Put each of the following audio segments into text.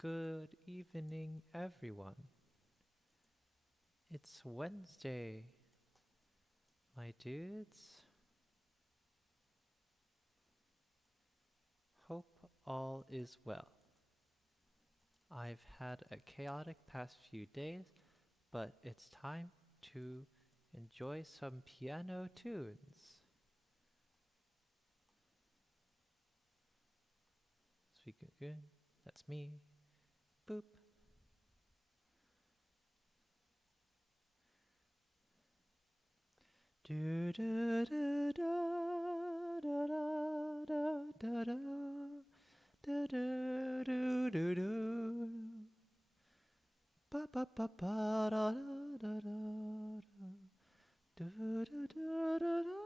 Good evening, everyone. It's Wednesday, my dudes. Hope all is well. I've had a chaotic past few days, but it's time to enjoy some piano tunes. Suikunkun, that's me. Boop. Do do do do da da da da da do do do do do ba ba ba ba da da da da do do do do do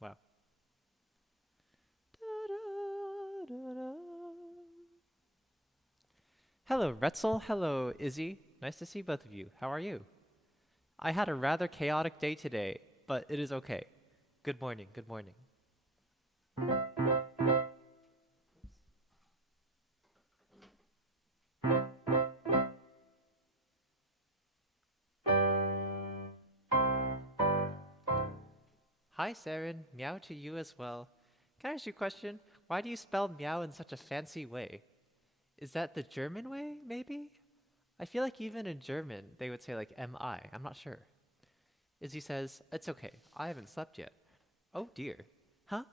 Wow. Hello, Retzel. Hello, Izzy. Nice to see both of you. How are you? I had a rather chaotic day today, but it is okay. Good morning. Good morning. Hi, Saren. Meow to you as well. Can I ask you a question? Why do you spell meow in such a fancy way? Is that the German way, maybe? I feel like even in German, they would say like M-I. I'm not sure. Izzy says, it's okay. I haven't slept yet. Oh dear. Huh?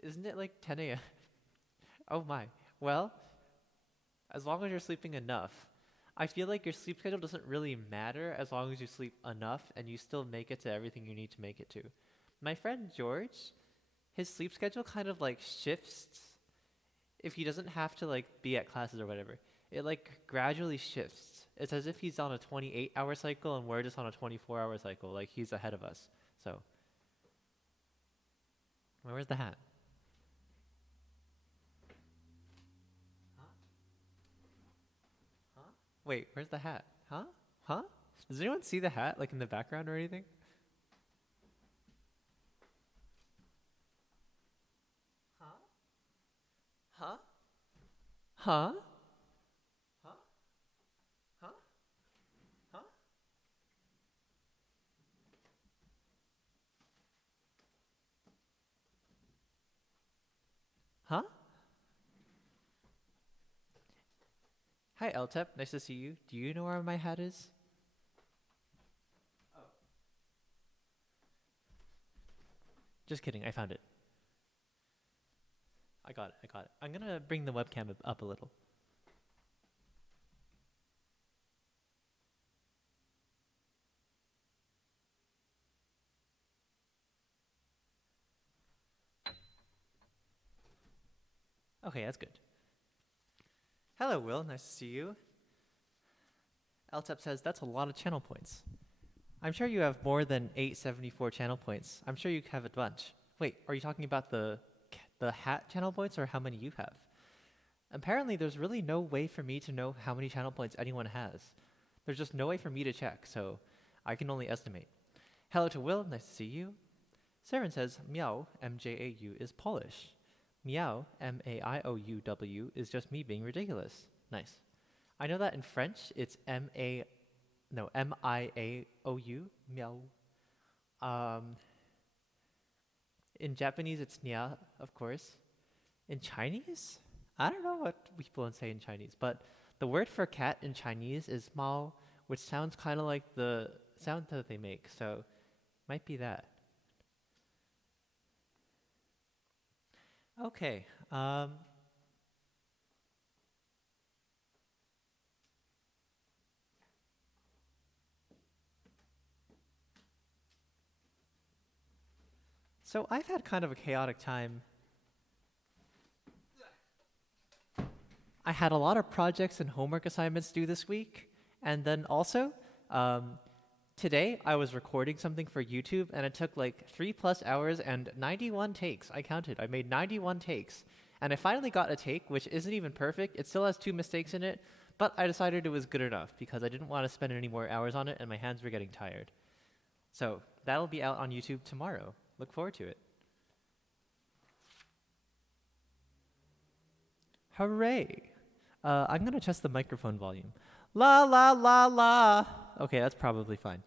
Isn't it like 10 a.m.? Oh my. Well, as long as you're sleeping enough. I feel like your sleep schedule doesn't really matter as long as you sleep enough and you still make it to everything you need to make it to. My friend George, his sleep schedule kind of like shifts if he doesn't have to like be at classes or whatever. It like gradually shifts. It's as if he's on a 28-hour cycle and we're just on a 24-hour cycle. Like he's ahead of us. So, where's the hat? Huh? Huh? Wait, where's the hat? Huh? Huh? Does anyone see the hat like in the background or anything? Huh? Huh? Huh? Huh? Huh? Huh? Huh? Hi, LTEP. Nice to see you. Do you know where my hat is? Oh. Just kidding. I found it. I got it. I got it. I'm gonna bring the webcam up a little. Okay, that's good. Hello, Will. Nice to see you. LTEP says that's a lot of channel points. I'm sure you have more than 874 channel points. I'm sure you have a bunch. Wait, are you talking about the hat channel points or how many you have? Apparently, there's really no way for me to know how many channel points anyone has. There's just no way for me to check, so I can only estimate. Hello to Will. Nice to see you. Saren says Meow, M-J-A-U, is Polish. Meow, M-A-I-O-U-W, is just me being ridiculous. Nice. I know that in French, it's M-I-A-O-U, meow. Um, in Japanese, it's nya, of course. In Chinese? I don't know what people say in Chinese, but the word for cat in Chinese is mao, which sounds kind of like the sound that they make, so might be that. Okay. So I've had kind of a chaotic time. I had a lot of projects and homework assignments due this week, and then also, um, today I was recording something for YouTube, and it took like 3+ hours and 91 takes. I counted. I made 91 takes, and I finally got a take, which isn't even perfect. It still has two mistakes in it, But I decided it was good enough because I didn't want to spend any more hours on it and my hands were getting tired. So that'll be out on YouTube tomorrow. Look forward to it. Hooray! I'm gonna test the microphone volume. La la la la! Okay, that's probably fine.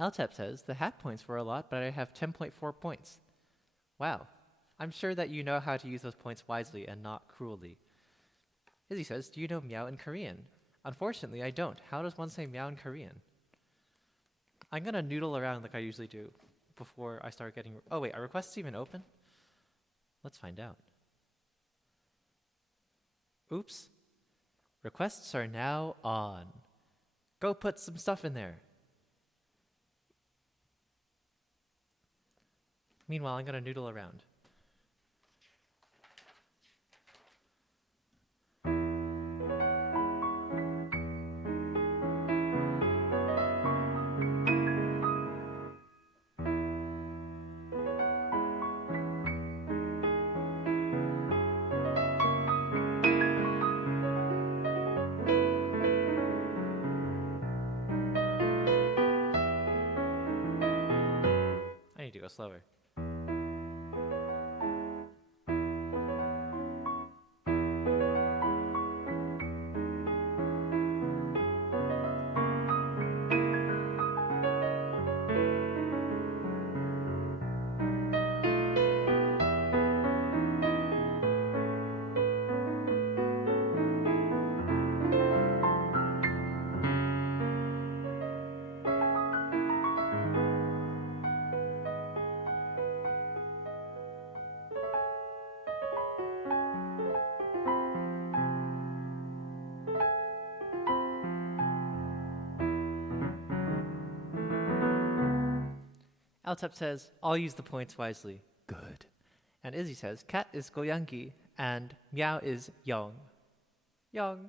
LTEP says, the hat points were a lot, but I have 10.4 points. Wow. I'm sure that you know how to use those points wisely and not cruelly. Izzy says, do you know meow in Korean? Unfortunately, I don't. How does one say meow in Korean? I'm gonna noodle around like I usually do before I start getting... Oh wait, are requests even open? Let's find out. Oops. Requests are now on. Go put some stuff in there. Meanwhile, I'm gonna noodle around. I need to go slower. Altep says, I'll use the points wisely. Good. And Izzy says, cat is goyangi and meow is yong. Yong.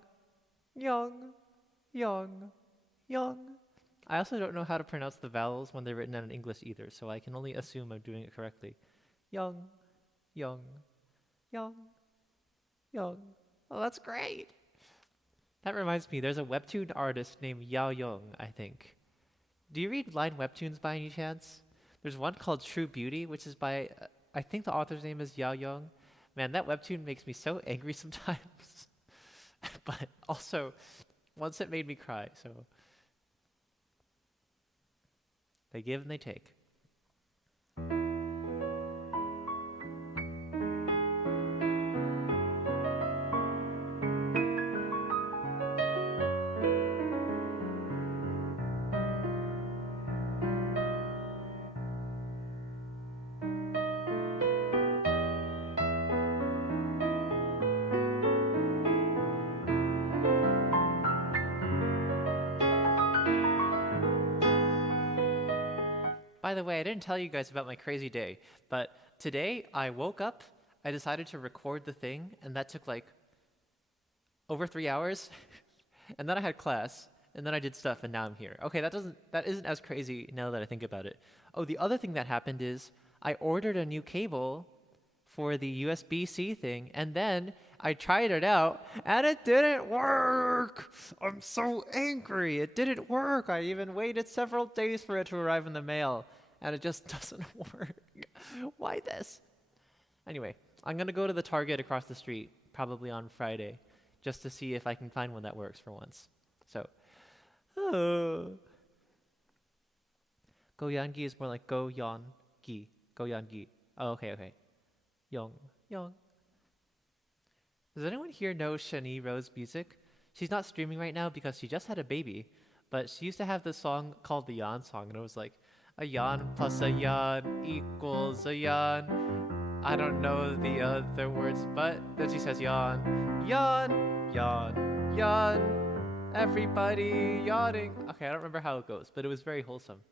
Yong. Yong. Yong. I also don't know how to pronounce the vowels when they're written in English either, so I can only assume I'm doing it correctly. Yong. Yong. Yong. Yong. Oh, that's great. That reminds me, there's a webtoon artist named Yao Young, I think. Do you read line webtoons by any chance? There's one called True Beauty, which is by, I think the author's name is Yao Young. Man, that webtoon makes me so angry sometimes. But also, once it made me cry, so. They give and they take. By the way, I didn't tell you guys about my crazy day, but today I woke up, I decided to record the thing, and that took like over 3 hours. And then I had class, and then I did stuff, and now I'm here. Okay, that isn't as crazy now that I think about it. Oh, the other thing that happened is I ordered a new cable for the USB-C thing, and then I tried it out, and it didn't work! I'm so angry! It didn't work! I even waited several days for it to arrive in the mail, and it just doesn't work. Why this? Anyway, I'm gonna go to the Target across the street, probably on Friday, just to see if I can find one that works for once. So, Goyangi is more like go-yon-gi. Goyangi. Oh, okay. Young. Does anyone here know Shani Rose music? She's not streaming right now because she just had a baby, but she used to have this song called the Yawn song, and it was like, a yawn plus a yawn equals a yawn. I don't know the other words, but then she says yawn, yawn, yawn, yawn, everybody yawning. Okay, I don't remember how it goes, but it was very wholesome,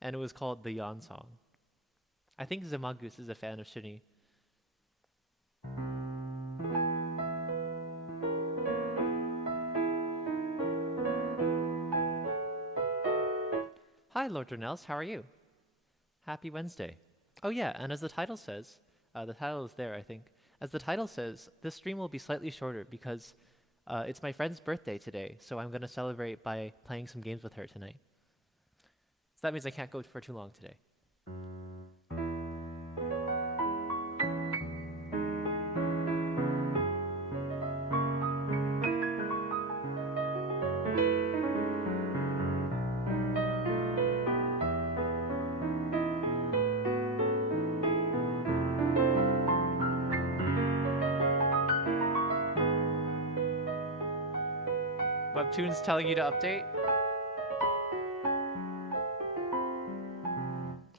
and it was called the Yawn song. I think Zamagus is a fan of Shani. Hi, Lord Dronels, how are you? Happy Wednesday. Oh yeah, and as the title says, the title is there, I think. As the title says, this stream will be slightly shorter because It's my friend's birthday today, so I'm gonna celebrate by playing some games with her tonight. So that means I can't go for too long today. Webtoon's telling you to update?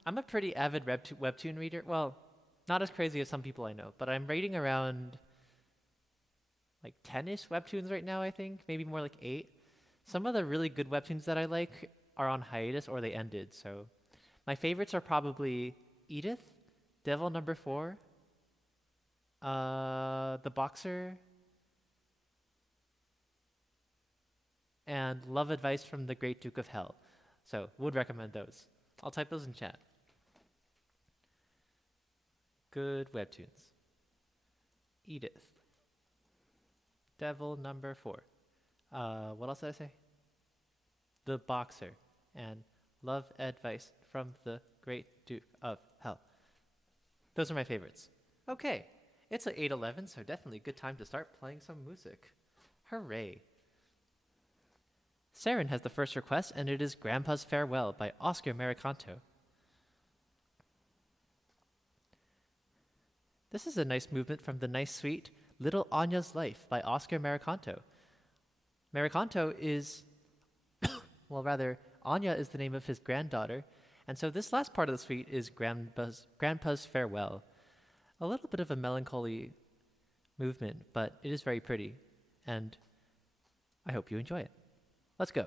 I'm a pretty avid webtoon reader. Well, not as crazy as some people I know, but I'm reading around like 10-ish webtoons right now, I think. Maybe more like 8. Some of the really good webtoons that I like are on hiatus or they ended, so my favorites are probably Edith, Devil Number 4, The Boxer, and Love Advice from the Great Duke of Hell. So, would recommend those. I'll type those in chat. Good webtoons. Edith. Devil Number 4. What else did I say? The Boxer. And Love Advice from the Great Duke of Hell. Those are my favorites. Okay, it's at 8:11, so definitely a good time to start playing some music. Hooray. Saren has the first request, and it is Grandpa's Farewell by Oscar Maricanto. This is a nice movement from the nice suite Little Anya's Life by Oscar Maricanto. Maricanto is, well, rather, Anya is the name of his granddaughter, and so this last part of the suite is Grandpa's Farewell. A little bit of a melancholy movement, but it is very pretty, and I hope you enjoy it. Let's go.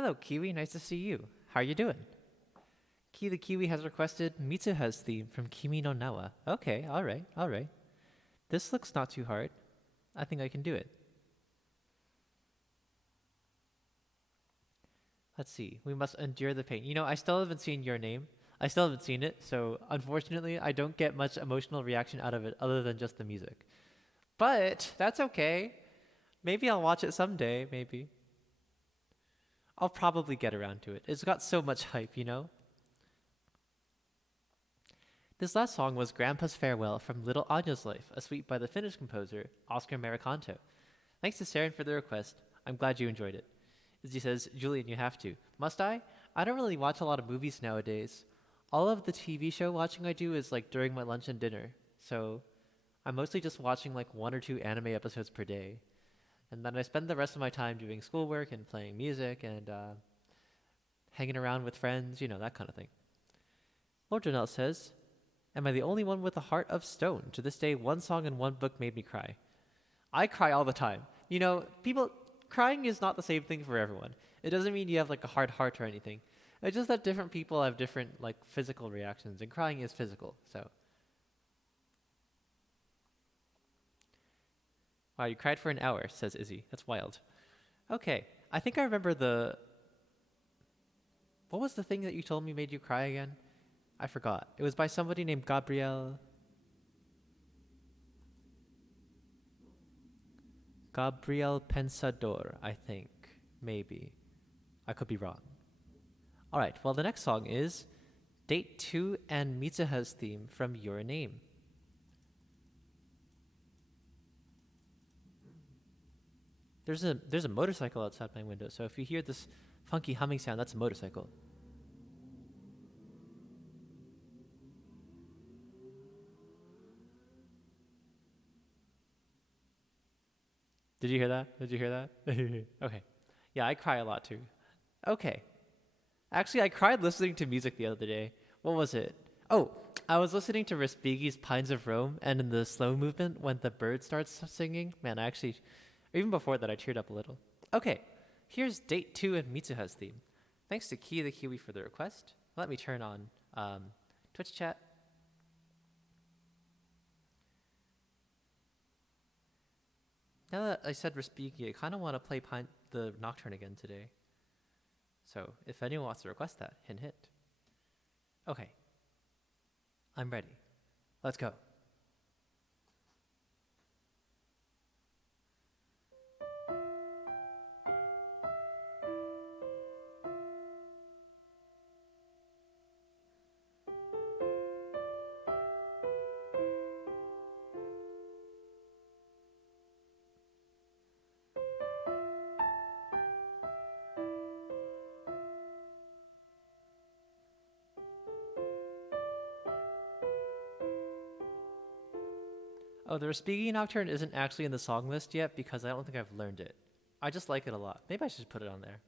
Hello, Kiwi. Nice to see you. How are you doing? Ki the Kiwi has requested Mitsuha's theme from Kimi no Nawa. Okay, alright, alright. This looks not too hard. I think I can do it. Let's see. We must endure the pain. You know, I still haven't seen Your Name. I still haven't seen it, so unfortunately, I don't get much emotional reaction out of it other than just the music. But that's okay. Maybe I'll watch it someday, maybe. I'll probably get around to it. It's got so much hype, you know? This last song was Grandpa's Farewell from Little Anya's Life, a suite by the Finnish composer Oscar Maricanto. Thanks to Saren for the request. I'm glad you enjoyed it. Izzy says, Julian, you have to. Must I? I don't really watch a lot of movies nowadays. All of the TV show watching I do is like during my lunch and dinner. So I'm mostly just watching like 1 or 2 anime episodes per day. And then I spend the rest of my time doing schoolwork and playing music and hanging around with friends, that kind of thing. Lord Janelle says, am I the only one with a heart of stone? To this day, one song and one book made me cry. I cry all the time. Crying is not the same thing for everyone. It doesn't mean you have like a hard heart or anything. It's just that different people have different like physical reactions, and crying is physical, so. Wow, you cried for an hour, says Izzy. That's wild. Okay, I think I remember what was the thing that you told me made you cry again? I forgot. It was by somebody named Gabriel Pensador, I think. Maybe. I could be wrong. Alright, well the next song is Date 2 and Mitsuha's theme from Your Name. There's a motorcycle outside my window, so if you hear this funky humming sound, that's a motorcycle. Did you hear that? Did you hear that? Okay. Yeah, I cry a lot too. Okay. Actually, I cried listening to music the other day. What was it? Oh, I was listening to Respighi's Pines of Rome, and in the slow movement, when the bird starts singing, man, even before that, I teared up a little. Okay, here's Date 2 and Mitsuha's theme. Thanks to Ki the Kiwi for the request. Let me turn on Twitch chat. Now that I said Respighi, I kind of want to play the Nocturne again today. So if anyone wants to request that, hint. Okay. I'm ready. Let's go. Oh, the Respighi Nocturne isn't actually in the song list yet because I don't think I've learned it. I just like it a lot. Maybe I should put it on there.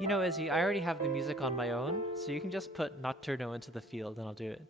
You know, Izzy, I already have the music on my own, so you can just put Nocturno into the field and I'll do it.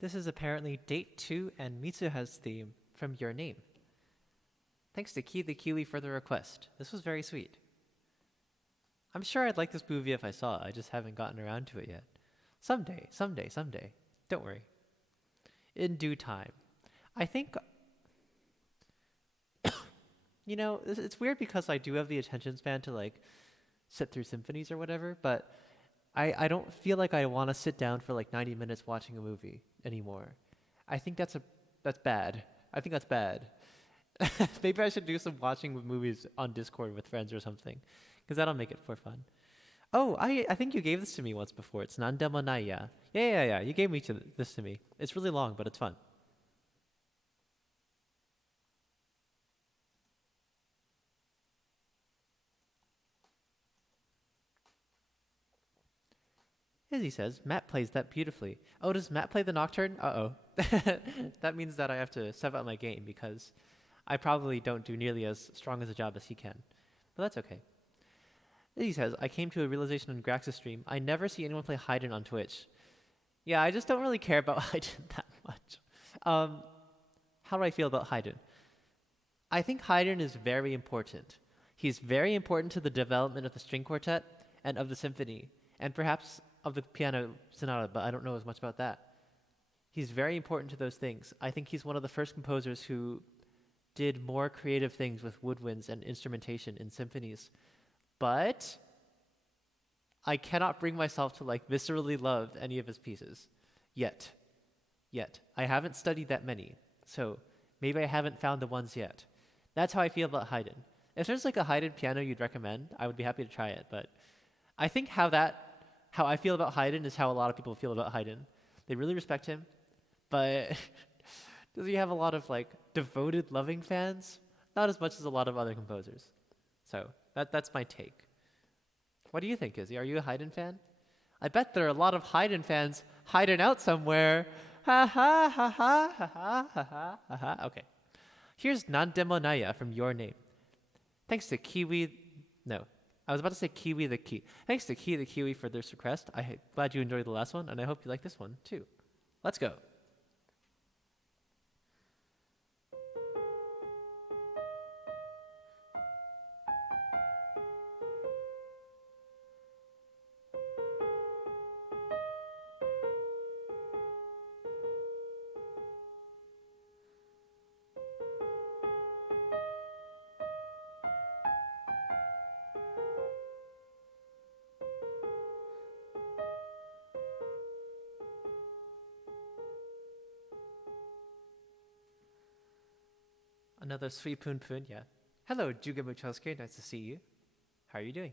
This is apparently Date 2 and Mitsuha's theme from Your Name. Thanks to Key the Kiwi for the request. This was very sweet. I'm sure I'd like this movie if I saw it. I just haven't gotten around to it yet. Someday, someday, someday. Don't worry. In due time. I think, it's weird because I do have the attention span to like sit through symphonies or whatever, but I don't feel like I want to sit down for like 90 minutes watching a movie anymore. I think that's bad. I think that's bad. Maybe I should do some watching movies on Discord with friends or something, because that'll make it for fun. Oh, I think you gave this to me once before. It's Nandemo Naya. Yeah. You gave this to me. It's really long, but it's fun. Izzy says, Matt plays that beautifully. Oh, does Matt play the Nocturne? Uh-oh. That means that I have to step up my game because I probably don't do nearly as strong as a job as he can. But that's okay. Izzy says, I came to a realization on Grax's stream. I never see anyone play Haydn on Twitch. Yeah, I just don't really care about Haydn that much. How do I feel about Haydn? I think Haydn is very important. He's very important to the development of the string quartet and of the symphony, and perhaps of the piano sonata, but I don't know as much about that. He's very important to those things. I think he's one of the first composers who did more creative things with woodwinds and instrumentation in symphonies. But I cannot bring myself to like viscerally love any of his pieces yet. I haven't studied that many, so maybe I haven't found the ones yet. That's how I feel about Haydn. If there's like a Haydn piano you'd recommend, I would be happy to try it. But I think how I feel about Haydn is how a lot of people feel about Haydn. They really respect him, but does he have a lot of like devoted, loving fans? Not as much as a lot of other composers. So that's my take. What do you think, Izzy? Are you a Haydn fan? I bet there are a lot of Haydn fans hiding out somewhere. Ha ha ha ha ha ha ha ha ha. Okay. Here's Nandemo Naya from Your Name. Thanks to Kiwi. No, I was about to say Kiwi the Key. Thanks to Key the Kiwi for this request. I'm glad you enjoyed the last one, and I hope you like this one too. Let's go. Another suikunkun, yeah. Hello, Juga Muchosuke. Nice to see you. How are you doing?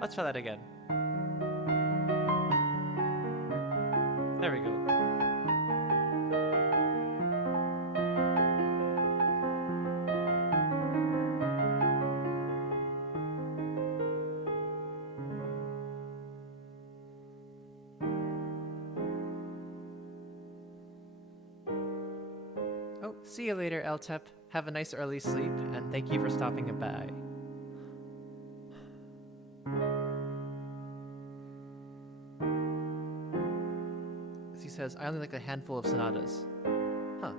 Let's try that again. There we go. Oh, see you later, LTEP. Have a nice early sleep, and thank you for stopping by. He says, I only like a handful of sonatas. Huh.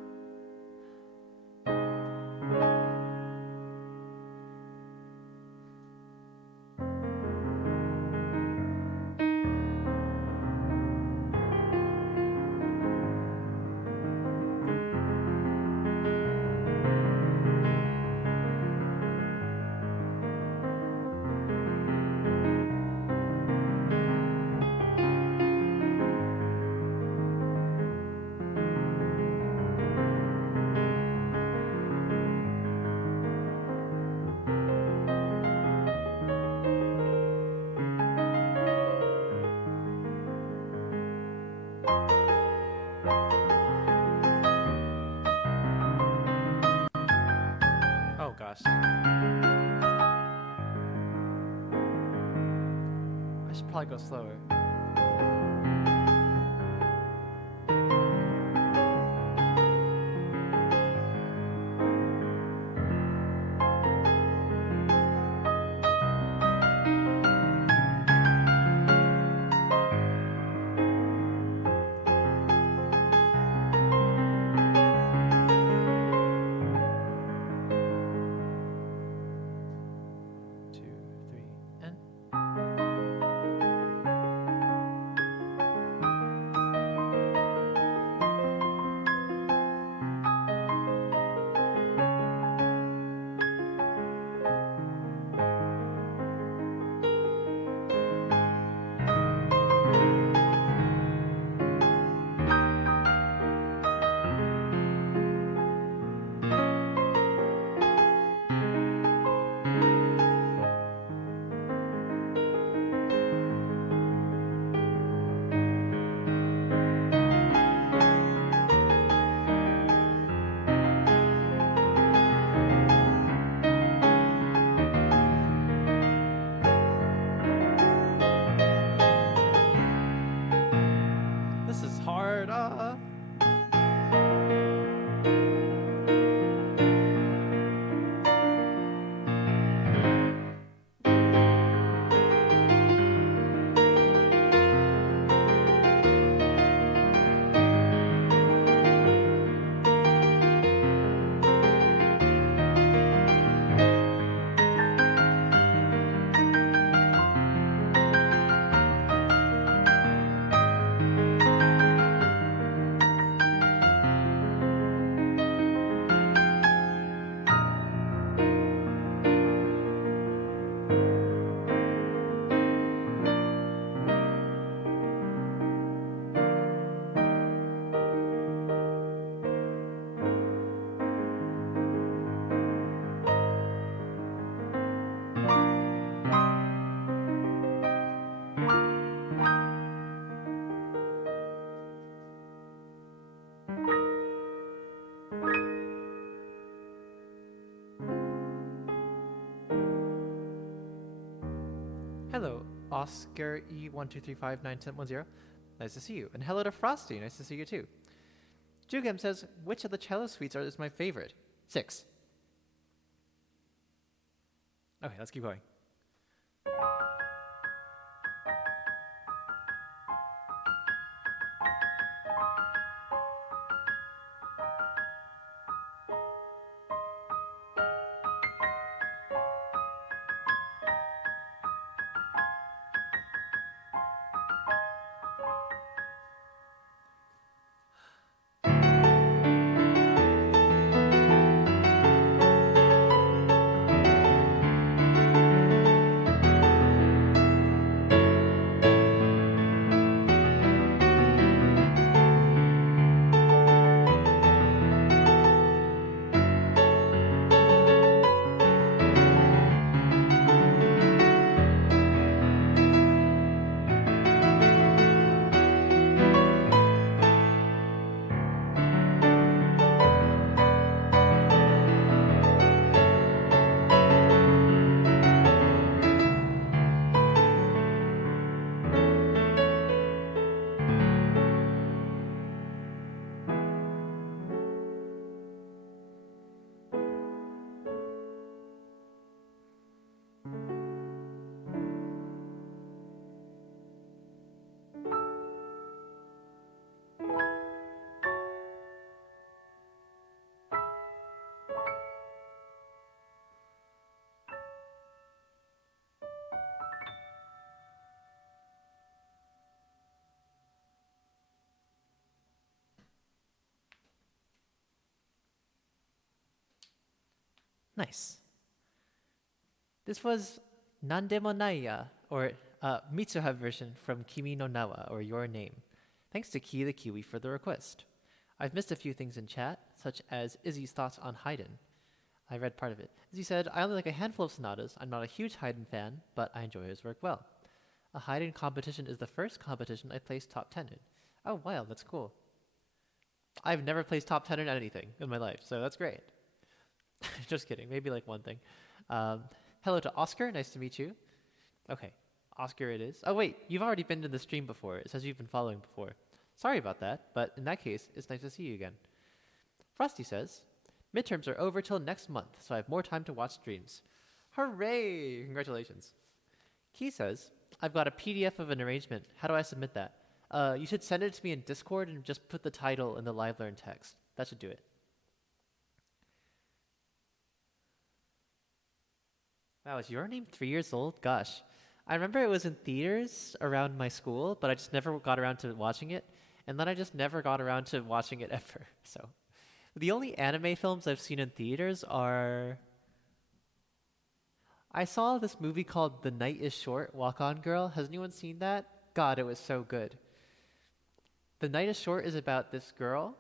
Oh gosh. I should probably go slower. Two, three, and this is hard. Hello, Oscar E123591010. Nice to see you. And hello to Frosty. Nice to see you too. Jugam says, which of the cello suites is my favorite? 6. Okay, let's keep going. Nice. This was Nandemo Naiya, or Mitsuha version from Kimi no Nawa, or Your Name. Thanks to Ki the Kiwi for the request. I've missed a few things in chat, such as Izzy's thoughts on Haydn. I read part of it. Izzy said, I only like a handful of sonatas. I'm not a huge Haydn fan, but I enjoy his work well. A Haydn competition is the first competition I placed top 10 in. Oh, wow, that's cool. I've never placed top 10 in anything in my life, so that's great. Just kidding, maybe like one thing. Hello to Oscar, nice to meet you. Okay, Oscar it is. Oh wait, you've already been to the stream before. It says you've been following before. Sorry about that, but in that case, it's nice to see you again. Frosty says, midterms are over till next month, so I have more time to watch streams. Hooray! Congratulations. Key says, I've got a PDF of an arrangement. How do I submit that? You should send it to me in Discord and just put the title in the live learn text. That should do it. Wow, is Your Name 3 years old? Gosh. I remember it was in theaters around my school, but I just never got around to watching it. And then I just never got around to watching it ever. So the only anime films I've seen in theaters are... I saw this movie called The Night is Short, Walk On Girl. Has anyone seen that? God, it was so good. The Night is Short is about this girl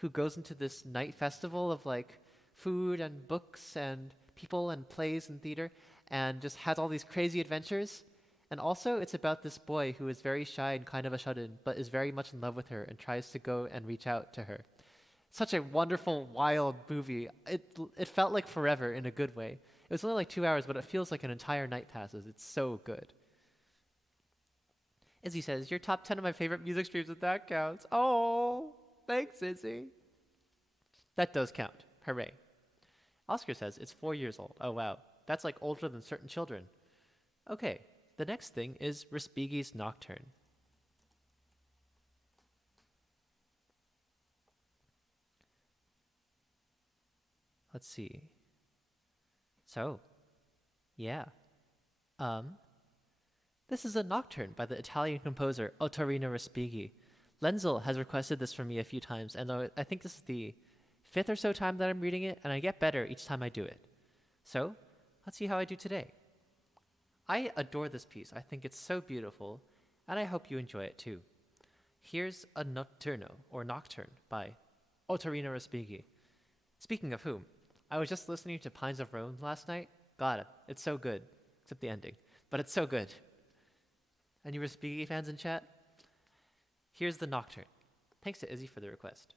who goes into this night festival of like food and books and people and plays and theater and just has all these crazy adventures. And also it's about this boy who is very shy and kind of a shut-in, but is very much in love with her and tries to go and reach out to her. Such a wonderful, wild movie. It felt like forever in a good way. It was only like 2 hours, but it feels like an entire night passes. It's so good. Izzy says, your top 10 of my favorite music streams, if that counts. Oh, thanks, Izzy. That does count. Hooray. Oscar says, it's 4 years old. Oh, wow. That's like older than certain children. Okay, the next thing is Respighi's Nocturne. Let's see. So, yeah. This is a nocturne by the Italian composer Ottorino Respighi. Lenzel has requested this from me a few times, and I think this is the 5th or so time that I'm reading it, and I get better each time I do it. So, let's see how I do today. I adore this piece. I think it's so beautiful, and I hope you enjoy it too. Here's a notturno, or nocturne, by Ottorino Respighi. Speaking of whom, I was just listening to Pines of Rome last night. God, it's so good, except the ending, but it's so good. Any Respighi fans in chat? Here's the nocturne. Thanks to Izzy for the request.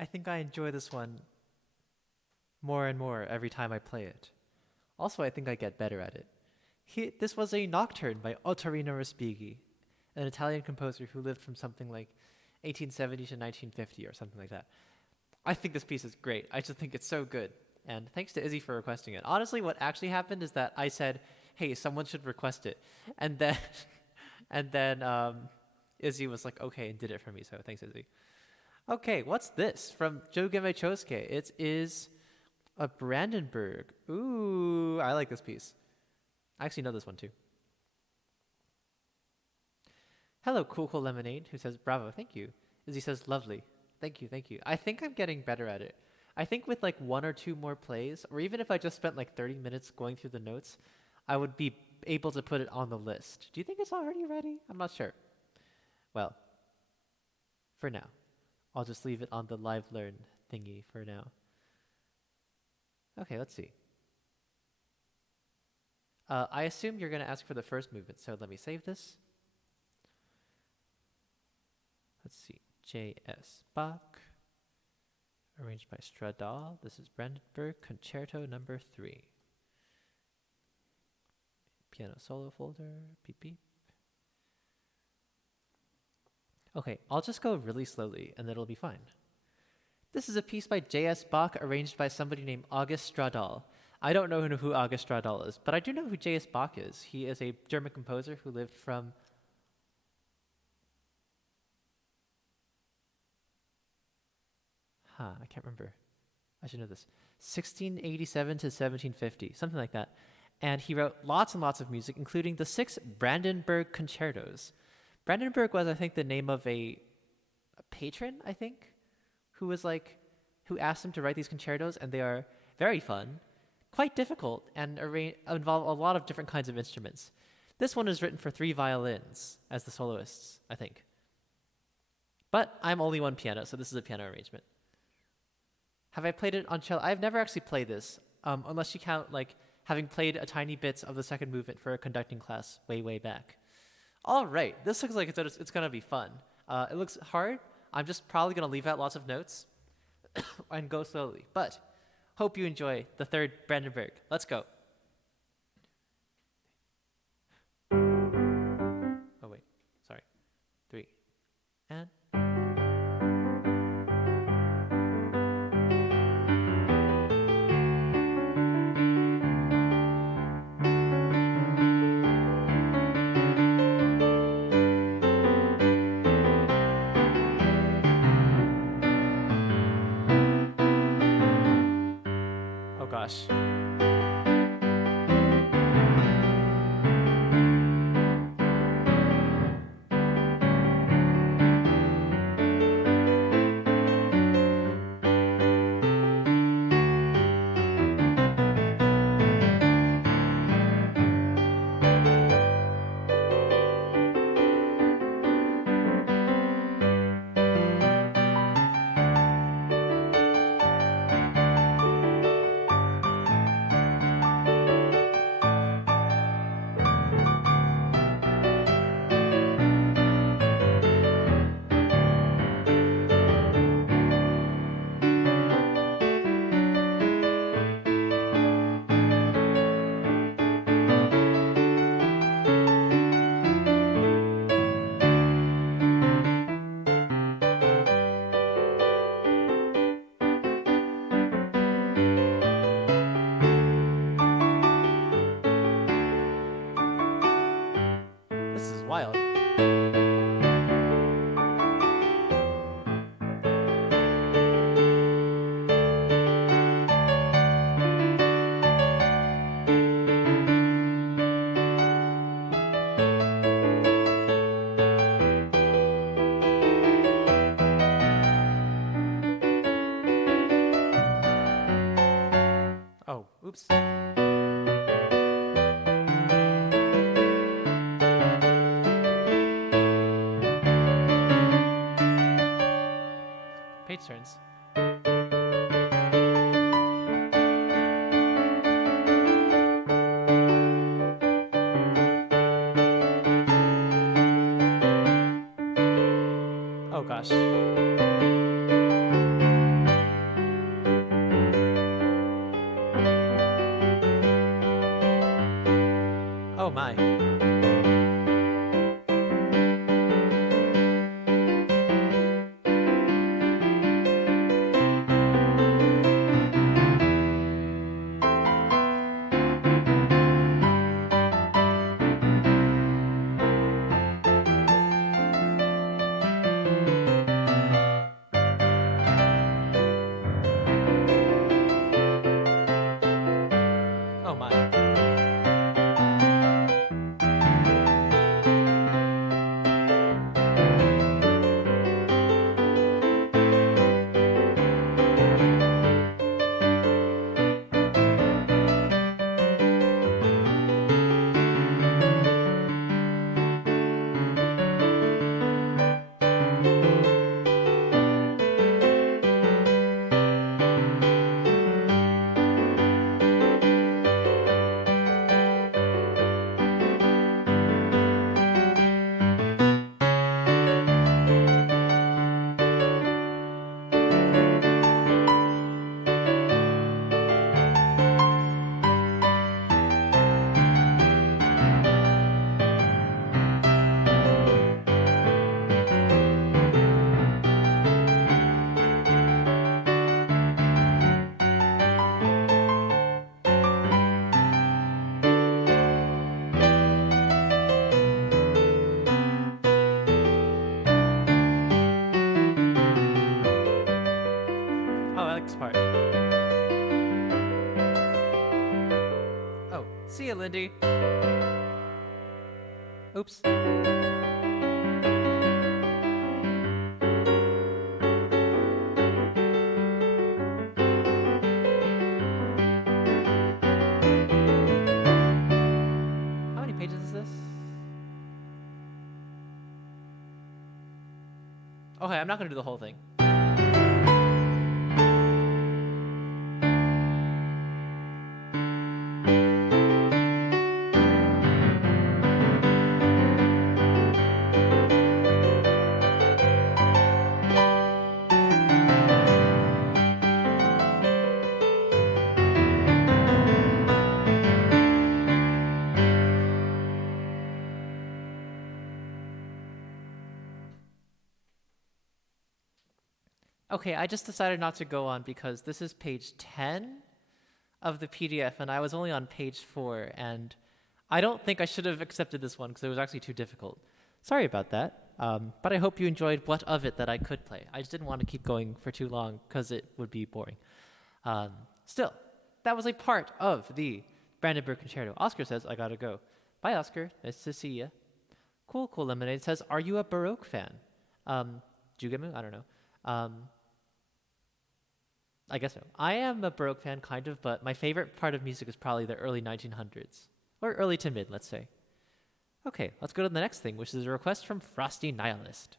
I think I enjoy this one more and more every time I play it. Also, I think I get better at it. This was a nocturne by Ottorino Respighi, an Italian composer who lived from something like 1870 to 1950 or something like that. I think this piece is great. I just think it's so good. And thanks to Izzy for requesting it. Honestly, what actually happened is that I said, "Hey, someone should request it," and then, and then Izzy was like, "Okay," and did it for me. So thanks, Izzy. Okay, what's this from Jogeme Chosuke? It is a Brandenburg. Ooh, I like this piece. I actually know this one too. Hello, Cool Cool Lemonade, who says, "Bravo, thank you." Izzy says, "Lovely. Thank you, thank you." I think I'm getting better at it. I think with like one or two more plays, or even if I just spent like 30 minutes going through the notes, I would be able to put it on the list. Do you think it's already ready? I'm not sure. Well, for now, I'll just leave it on the live learn thingy for now. Okay, let's see. I assume you're going to ask for the first movement, so let me save this. Let's see. J.S. Bach, arranged by Stradal. This is Brandenburg Concerto number 3. Piano solo folder, beep beep. Okay, I'll just go really slowly and it'll be fine. This is a piece by J.S. Bach arranged by somebody named August Stradal. I don't know who August Stradal is, but I do know who J.S. Bach is. He is a German composer who lived from I can't remember. I should know this. 1687 to 1750, something like that. And he wrote lots and lots of music, including the 6 Brandenburg concertos. Brandenburg was, I think, the name of a patron, I think, who asked him to write these concertos, and they are very fun, quite difficult, and involve a lot of different kinds of instruments. This one is written for 3 violins as the soloists, I think. But I'm only one piano, so this is a piano arrangement. Have I played it on cello? I've never actually played this, unless you count like having played a tiny bits of the second movement for a conducting class way back. All right, this looks like it's gonna be fun. It looks hard. I'm just probably gonna leave out lots of notes and go slowly. But hope you enjoy the 3rd Brandenburg. Let's go. Oh wait, sorry. 3 and. Oh gosh. This is wild. Oh, oops. Page turns. Oh gosh. Oh my. Oh my. Oh, I like this part. Oh, see ya, Lindy. Oops. How many pages is this? Okay, I'm not gonna do the whole thing. Okay, I just decided not to go on because this is page 10 of the PDF and I was only on page 4 and I don't think I should have accepted this one because it was actually too difficult. Sorry about that. But I hope you enjoyed what of it that I could play. I just didn't want to keep going for too long because it would be boring. Still, that was a part of the Brandenburg Concerto. Oscar says, I gotta go. Bye, Oscar. Nice to see ya. Cool, cool Lemonade says, are you a Baroque fan? Jugemu? I don't know. I guess so. I am a Baroque fan, kind of, but my favorite part of music is probably the early 1900s. Or early to mid, let's say. Okay, let's go to the next thing, which is a request from Frosty Nihilist.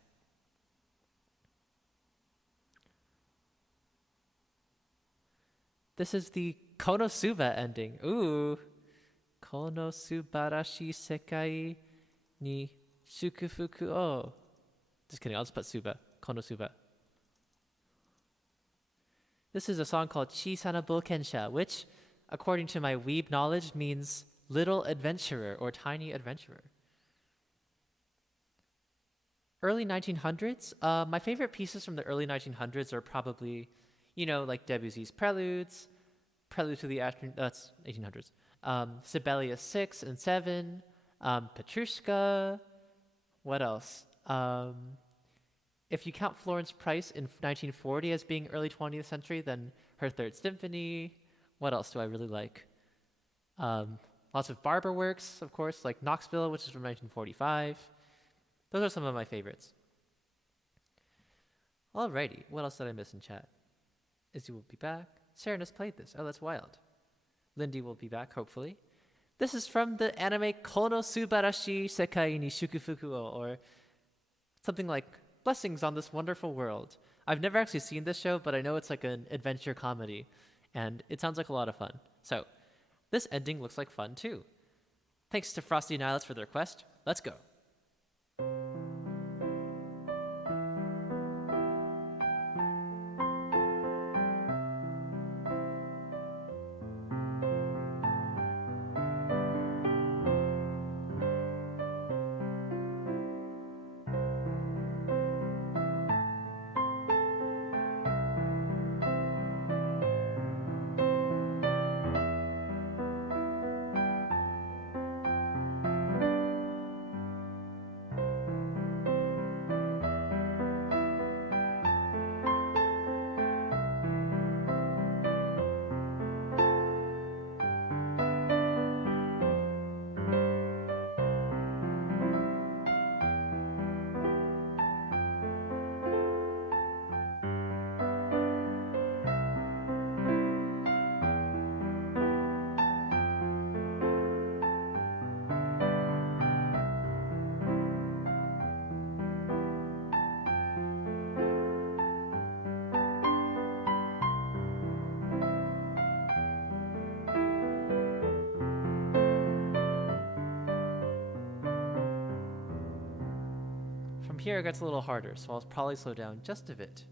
This is the Konosuba ending. Ooh. Konosubarashi sekai ni shukufuku o. Just kidding, I'll just put Suba. Konosuba. This is a song called Chisana Bokensha, which, according to my weeb knowledge, means little adventurer or tiny adventurer. Early 1900s? My favorite pieces from the early 1900s are probably, like Debussy's Preludes, Prelude to the Afternoon, that's 1800s, Sibelius 6 and 7, Petrushka, what else? If you count Florence Price in 1940 as being early 20th century, then her Third Symphony. What else do I really like? Lots of Barber works, of course, like Knoxville, which is from 1945. Those are some of my favorites. Alrighty, what else did I miss in chat? Izzy will be back. Sharon has played this. Oh, that's wild. Lindy will be back, hopefully. This is from the anime Konosubarashi Sekai ni Shukufuku o, or something like Blessings on This Wonderful World. I've never actually seen this show, but I know it's like an adventure comedy, and it sounds like a lot of fun. So, this ending looks like fun too. Thanks to Frosty Nihilist for the request. Let's go. here gets a little harder, so I'll probably slow down just a bit.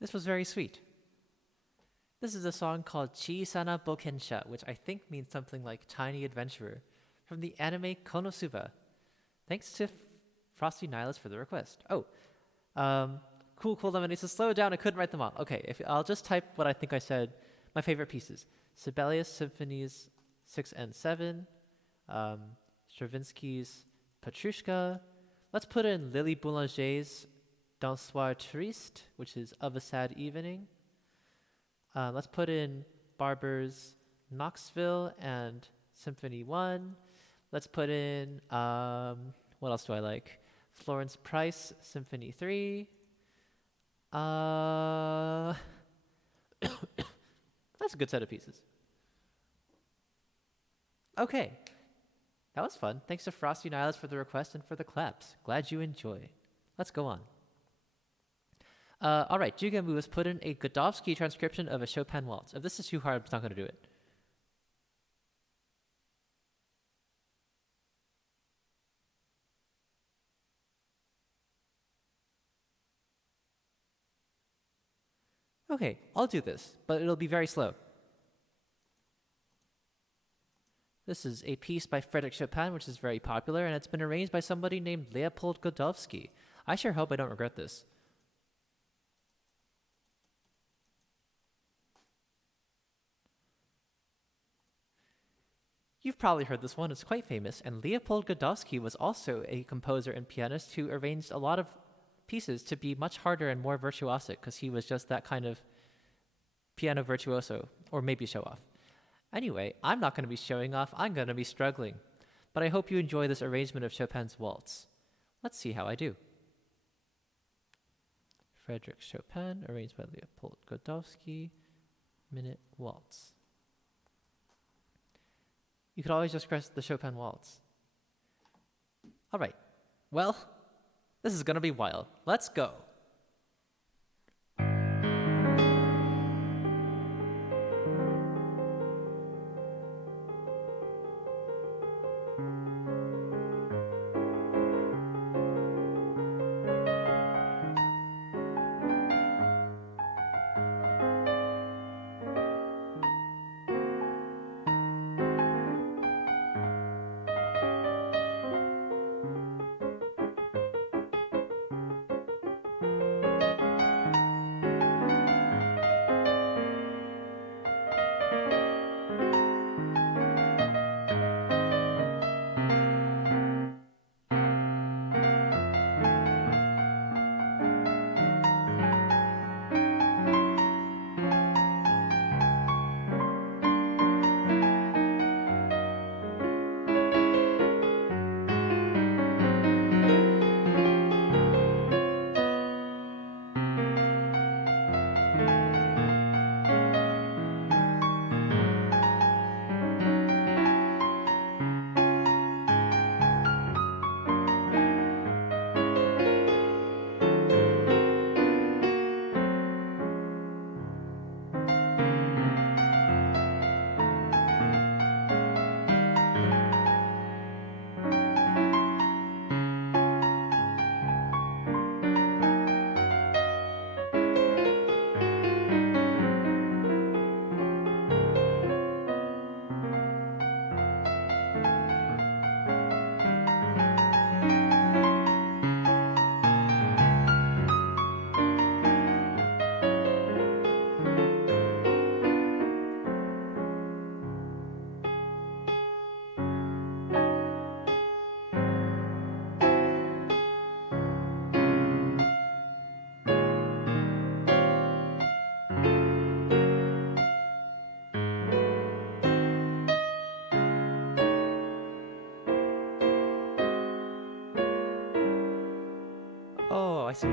This was very sweet. This is a song called Chisana Bokensha, which I think means something like Tiny Adventurer, from the anime Konosuba. Thanks to Frosty Nihilus for the request. Oh, cool, Lemonade says, slow down, I couldn't write them all. Okay, I'll just type what I think I said, my favorite pieces. Sibelius Symphonies 6 and 7, Stravinsky's Petrushka. Let's put in Lily Boulanger's D'un Soir Triste, which is Of a Sad Evening. Let's put in Barber's Knoxville and Symphony 1. Let's put in, what else do I like? Florence Price, Symphony 3. That's a good set of pieces. Okay. That was fun. Thanks to Frosty Nihilus for the request and for the claps. Glad you enjoy. Let's go on. All right, Jugamu has put in a Godowski transcription of a Chopin waltz. If this is too hard, I'm not going to do it. Okay, I'll do this, but it'll be very slow. This is a piece by Frédéric Chopin, which is very popular, and it's been arranged by somebody named Leopold Godowski. I sure hope I don't regret this. You've probably heard this one, it's quite famous, and Leopold Godowski was also a composer and pianist who arranged a lot of pieces to be much harder and more virtuosic, because he was just that kind of piano virtuoso, or maybe show off. Anyway, I'm not going to be showing off, I'm going to be struggling. But I hope you enjoy this arrangement of Chopin's waltz. Let's see how I do. Frédéric Chopin, arranged by Leopold Godowski, Minute Waltz. You could always just press the Chopin waltz. All right, well, this is going to be wild. Let's go. I see.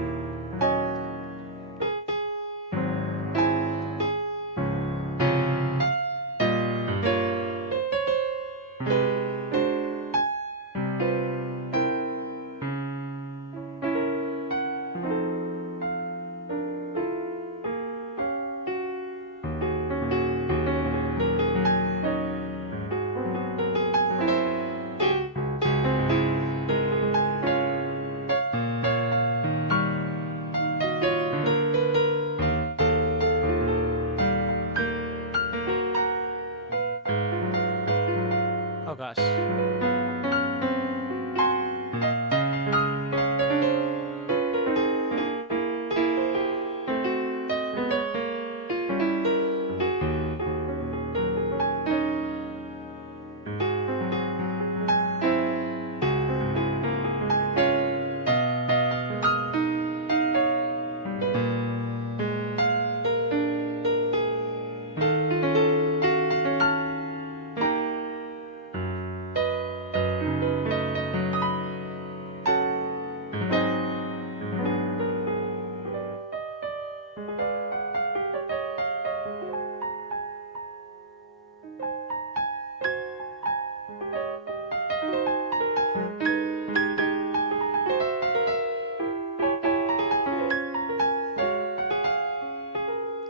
Oh gosh.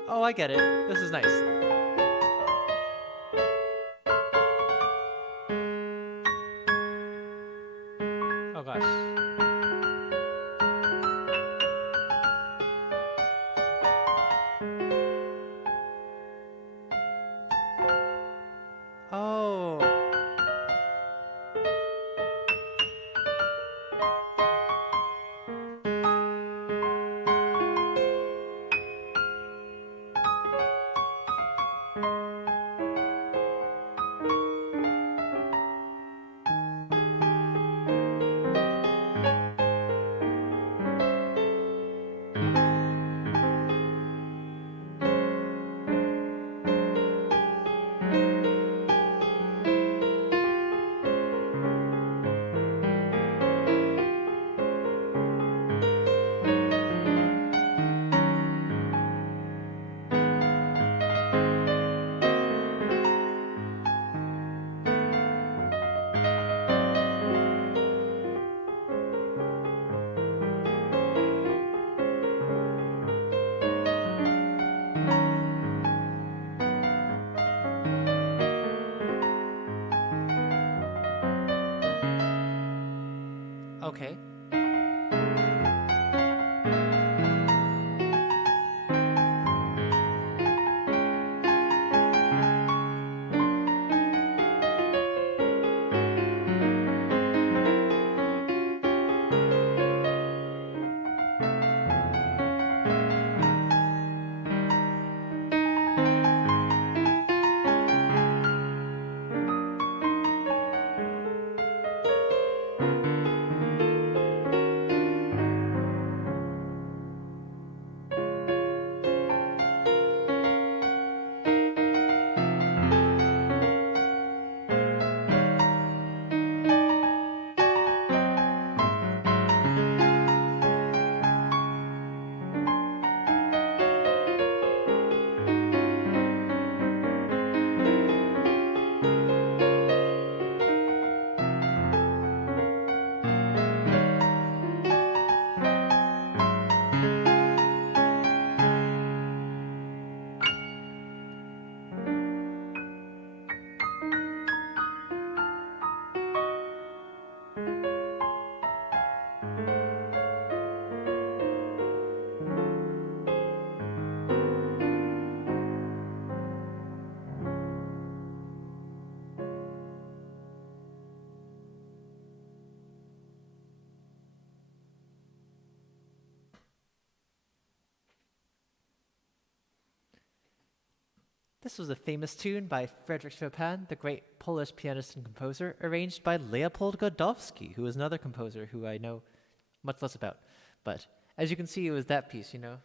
Oh, I get it. This is nice. Oh gosh. Oh. Okay. This was a famous tune by Frédéric Chopin, the great Polish pianist and composer, arranged by Leopold Godowski, who is another composer who I know much less about. But as you can see, it was that piece, you know?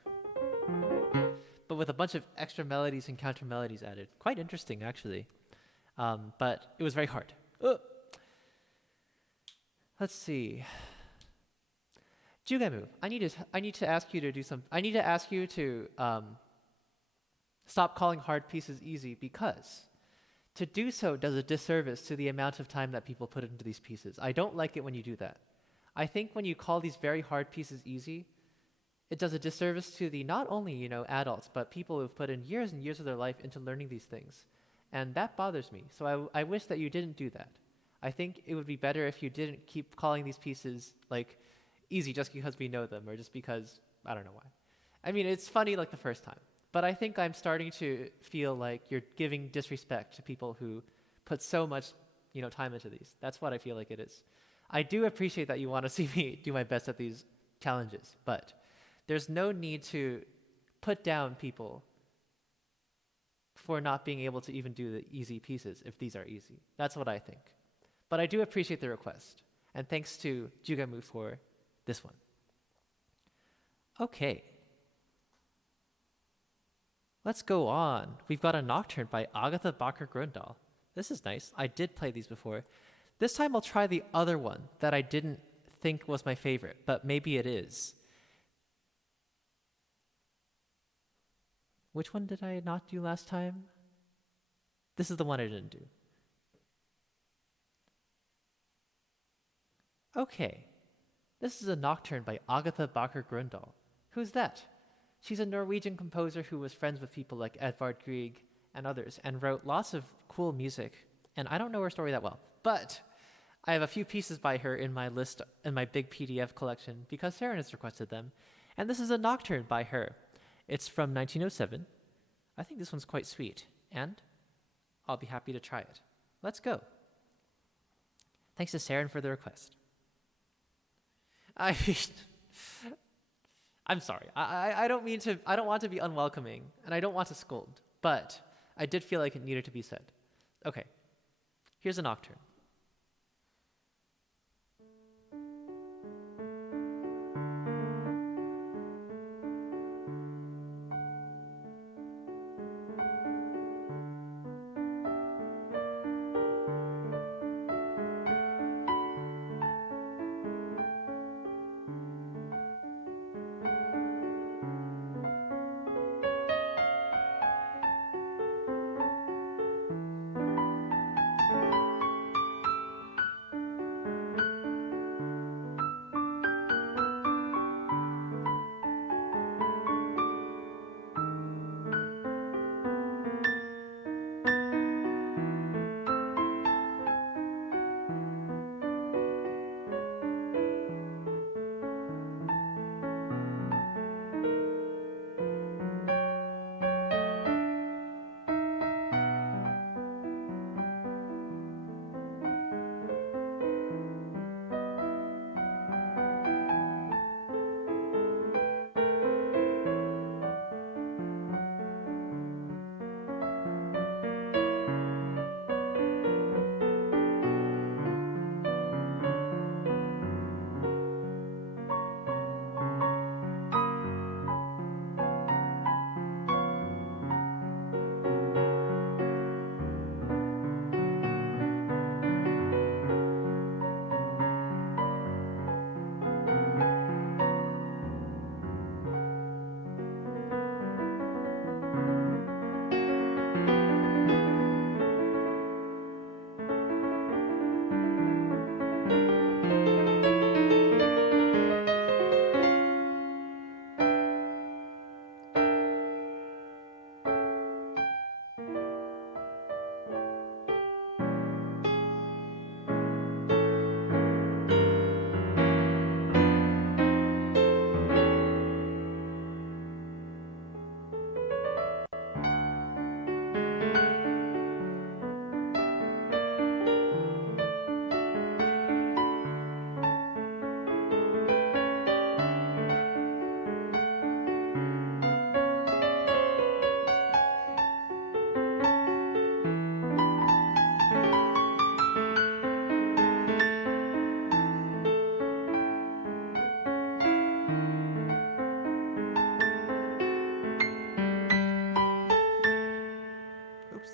But with a bunch of extra melodies and counter melodies added. Quite interesting, actually. But it was very hard. Let's see. Jugemu, I need to ask you to do some. I need to ask you to stop calling hard pieces easy, because to do so does a disservice to the amount of time that people put into these pieces. I don't like it when you do that. I think when you call these very hard pieces easy, it does a disservice to the not only, adults, but people who've put in years and years of their life into learning these things. And that bothers me. So I wish that you didn't do that. I think it would be better if you didn't keep calling these pieces like easy just because we know them, or just because I don't know why. I mean, it's funny like the first time, but I think I'm starting to feel like you're giving disrespect to people who put so much, time into these. That's what I feel like it is. I do appreciate that you want to see me do my best at these challenges, but there's no need to put down people for not being able to even do the easy pieces if these are easy. That's what I think. But I do appreciate the request. And thanks to Jugemu for this one. Okay. Let's go on. We've got a Nocturne by Agatha Bacher-Gröndal. This is nice. I did play these before. This time I'll try the other one that I didn't think was my favorite, but maybe it is. Which one did I not do last time? This is the one I didn't do. Okay. This is a Nocturne by Agatha Bacher-Gröndal. Who's that? She's a Norwegian composer who was friends with people like Edvard Grieg and others, and wrote lots of cool music. And I don't know her story that well, but I have a few pieces by her in my list, in my big PDF collection, because Sarah has requested them. And this is a Nocturne by her. It's from 1907. I think this one's quite sweet, and I'll be happy to try it. Let's go. Thanks to Saren for the request. I'm sorry. I don't want to be unwelcoming, and I don't want to scold, but I did feel like it needed to be said. Okay, here's a Nocturne.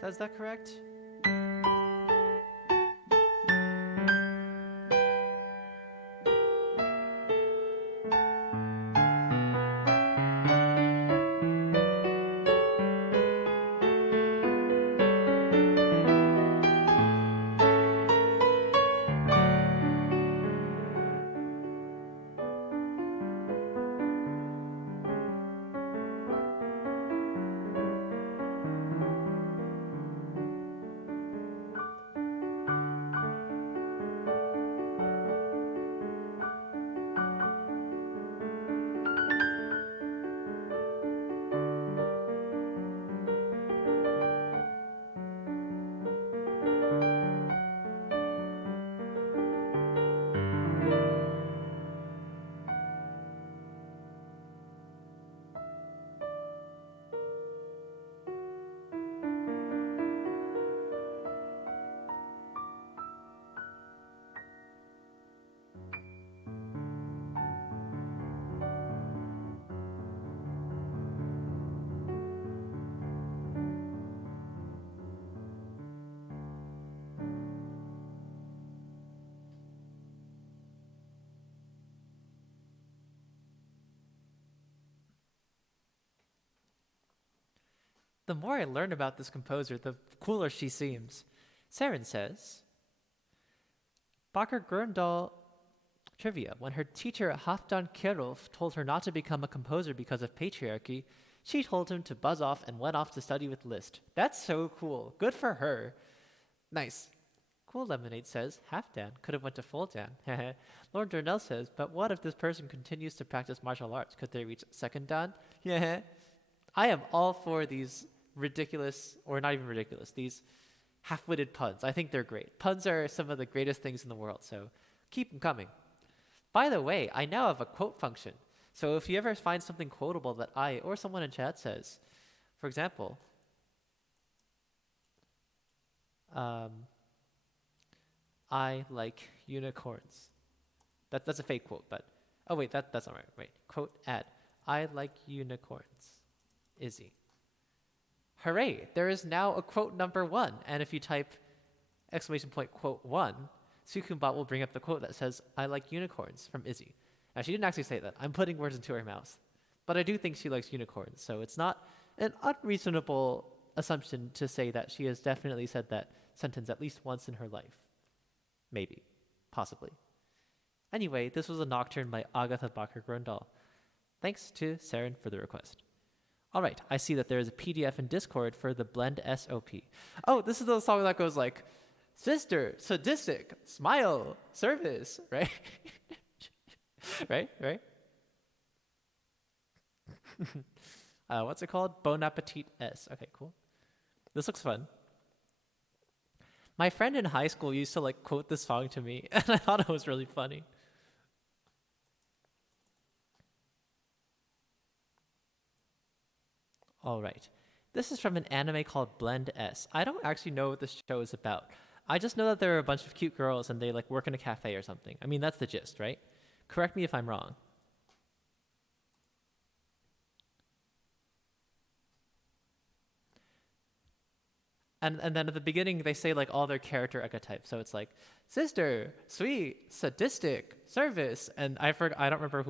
Is that correct? The more I learn about this composer, the cooler she seems. Saren says, Bakker Gröndal trivia. When her teacher Halfdan Kjerulf told her not to become a composer because of patriarchy, she told him to buzz off and went off to study with Liszt. That's so cool. Good for her. Nice. Cool Lemonade says, half Dan could have went to full Dan. Lord Darnell says, but what if this person continues to practice martial arts? Could they reach second Dan? Yeah. I am all for these ridiculous, or not even ridiculous, these half-witted puns. I think they're great. Puns are some of the greatest things in the world, so keep them coming. By the way, I now have a quote function. So if you ever find something quotable that I or someone in chat says, for example, I like unicorns. That's a fake quote, but oh wait, that's not right. Wait, quote add. I like unicorns. Izzy. Hooray! There is now a quote number 1, and if you type exclamation point quote 1, suikunkun will bring up the quote that says I like unicorns from Izzy. Now she didn't actually say that. I'm putting words into her mouth, but I do think she likes unicorns, so it's not an unreasonable assumption to say that she has definitely said that sentence at least once in her life. Maybe. Possibly. Anyway, this was a nocturne by Agatha Bakker Gröndal. Thanks to Saren for the request. All right, I see that there is a PDF in Discord for the Blend SOP. Oh, this is the song that goes like, sister, sadistic, smile, service, right? right? What's it called? Bon Appetit S. Okay, cool. This looks fun. My friend in high school used to like quote this song to me, and I thought it was really funny. All right. This is from an anime called Blend S. I don't actually know what this show is about. I just know that there are a bunch of cute girls and they like work in a cafe or something. I mean, that's the gist, right? Correct me if I'm wrong. And then at the beginning, they say like all their character archetypes. So it's like sister, sweet, sadistic, service, and I don't remember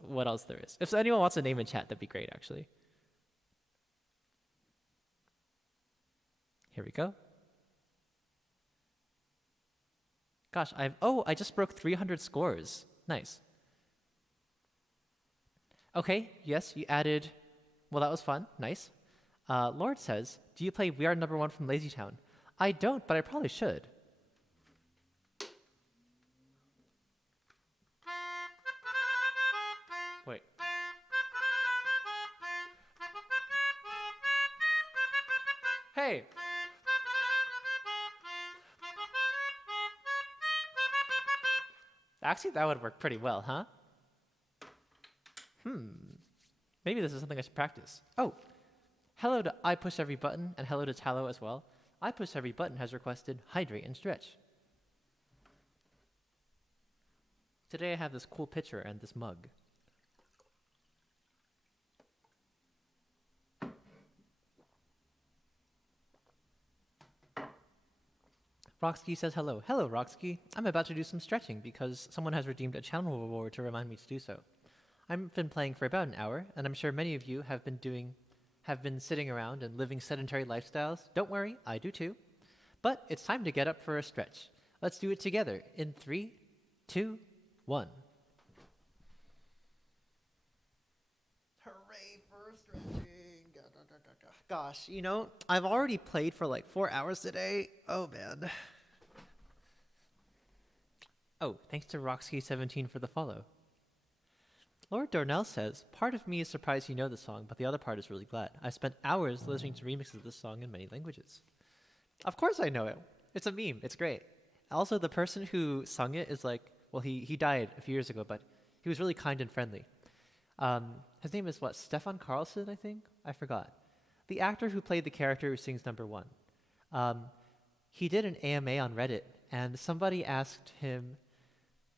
what else there is. If anyone wants to name in chat, that'd be great, actually. Here we go. Gosh, I just broke 300 scores. Nice. Okay, yes, you added. Well, that was fun. Nice. Lord says, do you play We Are Number One from Lazy Town? I don't, but I probably should. Wait. Hey! Actually, that would work pretty well, huh? Maybe this is something I should practice. Oh! Hello to I Push Every Button, and hello to Tallow as well. I Push Every Button has requested Hydrate and Stretch. Today I have this cool picture and this mug. Roxky says hello. Hello, Roxky. I'm about to do some stretching because someone has redeemed a channel reward to remind me to do so. I've been playing for about an hour, and I'm sure many of you have been sitting around and living sedentary lifestyles. Don't worry, I do too. But it's time to get up for a stretch. Let's do it together in 3, 2, 1. Hooray for stretching. Gosh, I've already played for like 4 hours today. Oh, man. Oh, thanks to Roxky17 for the follow. Lord Darnell says, part of me is surprised you know the song, but the other part is really glad. I spent hours listening to remixes of this song in many languages. Of course I know it. It's a meme. It's great. Also, the person who sung it is like, well, he died a few years ago, but he was really kind and friendly. His name is what? Stefan Carlson, I think? I forgot. The actor who played the character who sings number 1. He did an AMA on Reddit, and somebody asked him,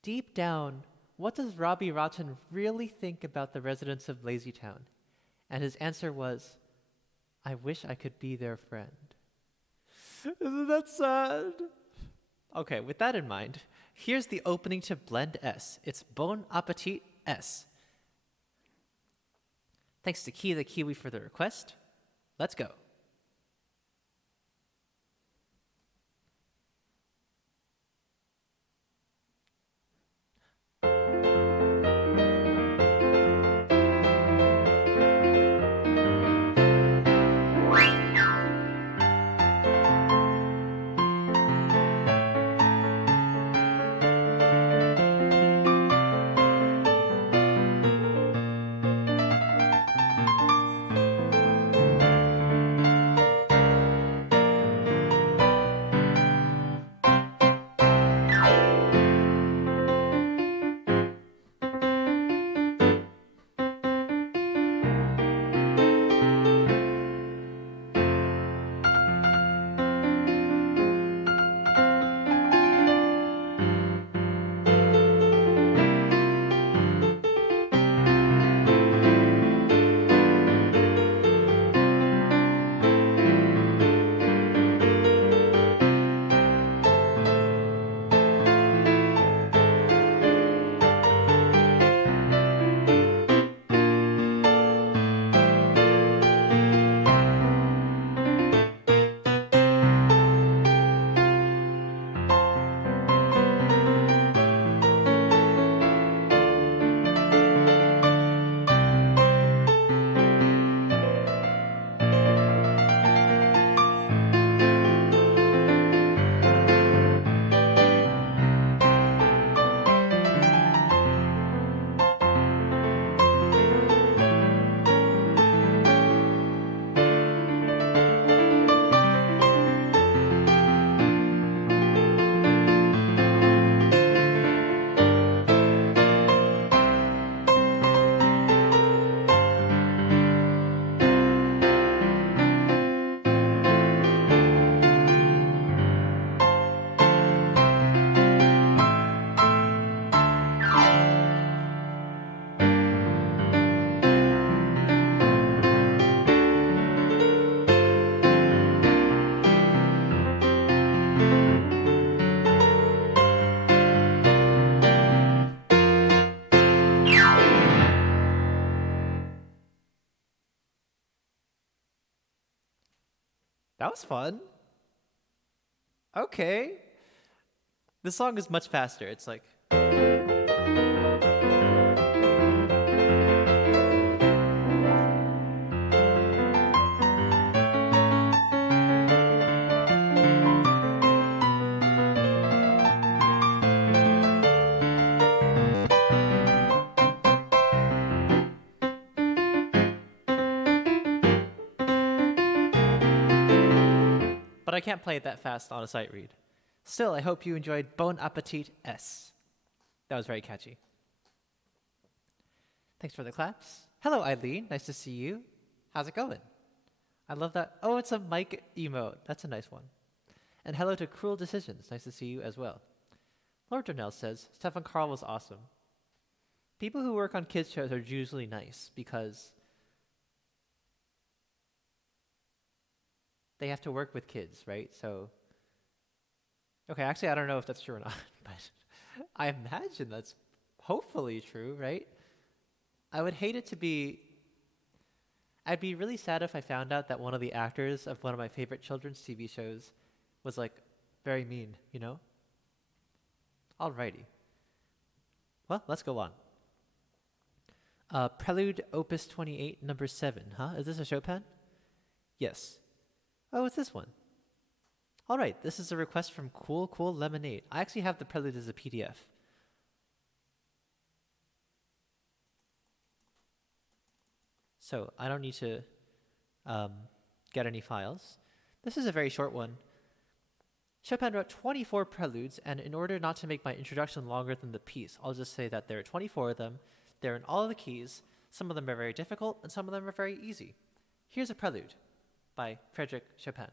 deep down, what does Robbie Rotten really think about the residents of Lazy Town? And his answer was, I wish I could be their friend. Isn't that sad? Okay, with that in mind, here's the opening to Blend S. It's Bon Appetit S. Thanks to Key the Kiwi for the request. Let's go. That was fun. Okay. The song is much faster. It's like. But I can't play it that fast on a sight read. Still, I hope you enjoyed Bon Appetit S. That was very catchy. Thanks for the claps. Hello, Eileen. Nice to see you. How's it going? I love that. Oh, it's a mic emote. That's a nice one. And hello to Cruel Decisions. Nice to see you as well. Lord Darnell says, Stefan Carl was awesome. People who work on kids' shows are usually nice because they have to work with kids, right? So, okay, actually, I don't know if that's true or not, but I imagine that's hopefully true, right? I would hate it to be... I'd be really sad if I found out that one of the actors of one of my favorite children's TV shows was, like, very mean, you know? Alrighty. Well, let's go on. Prelude Opus 28, number 7, huh? Is this a Chopin? Yes. Oh, it's this one. All right, this is a request from Cool Cool Lemonade. I actually have the Prelude as a PDF. So I don't need to get any files. This is a very short one. Chopin wrote 24 preludes, and in order not to make my introduction longer than the piece, I'll just say that there are 24 of them. They're in all of the keys. Some of them are very difficult, and some of them are very easy. Here's a prelude by Frédéric Chopin.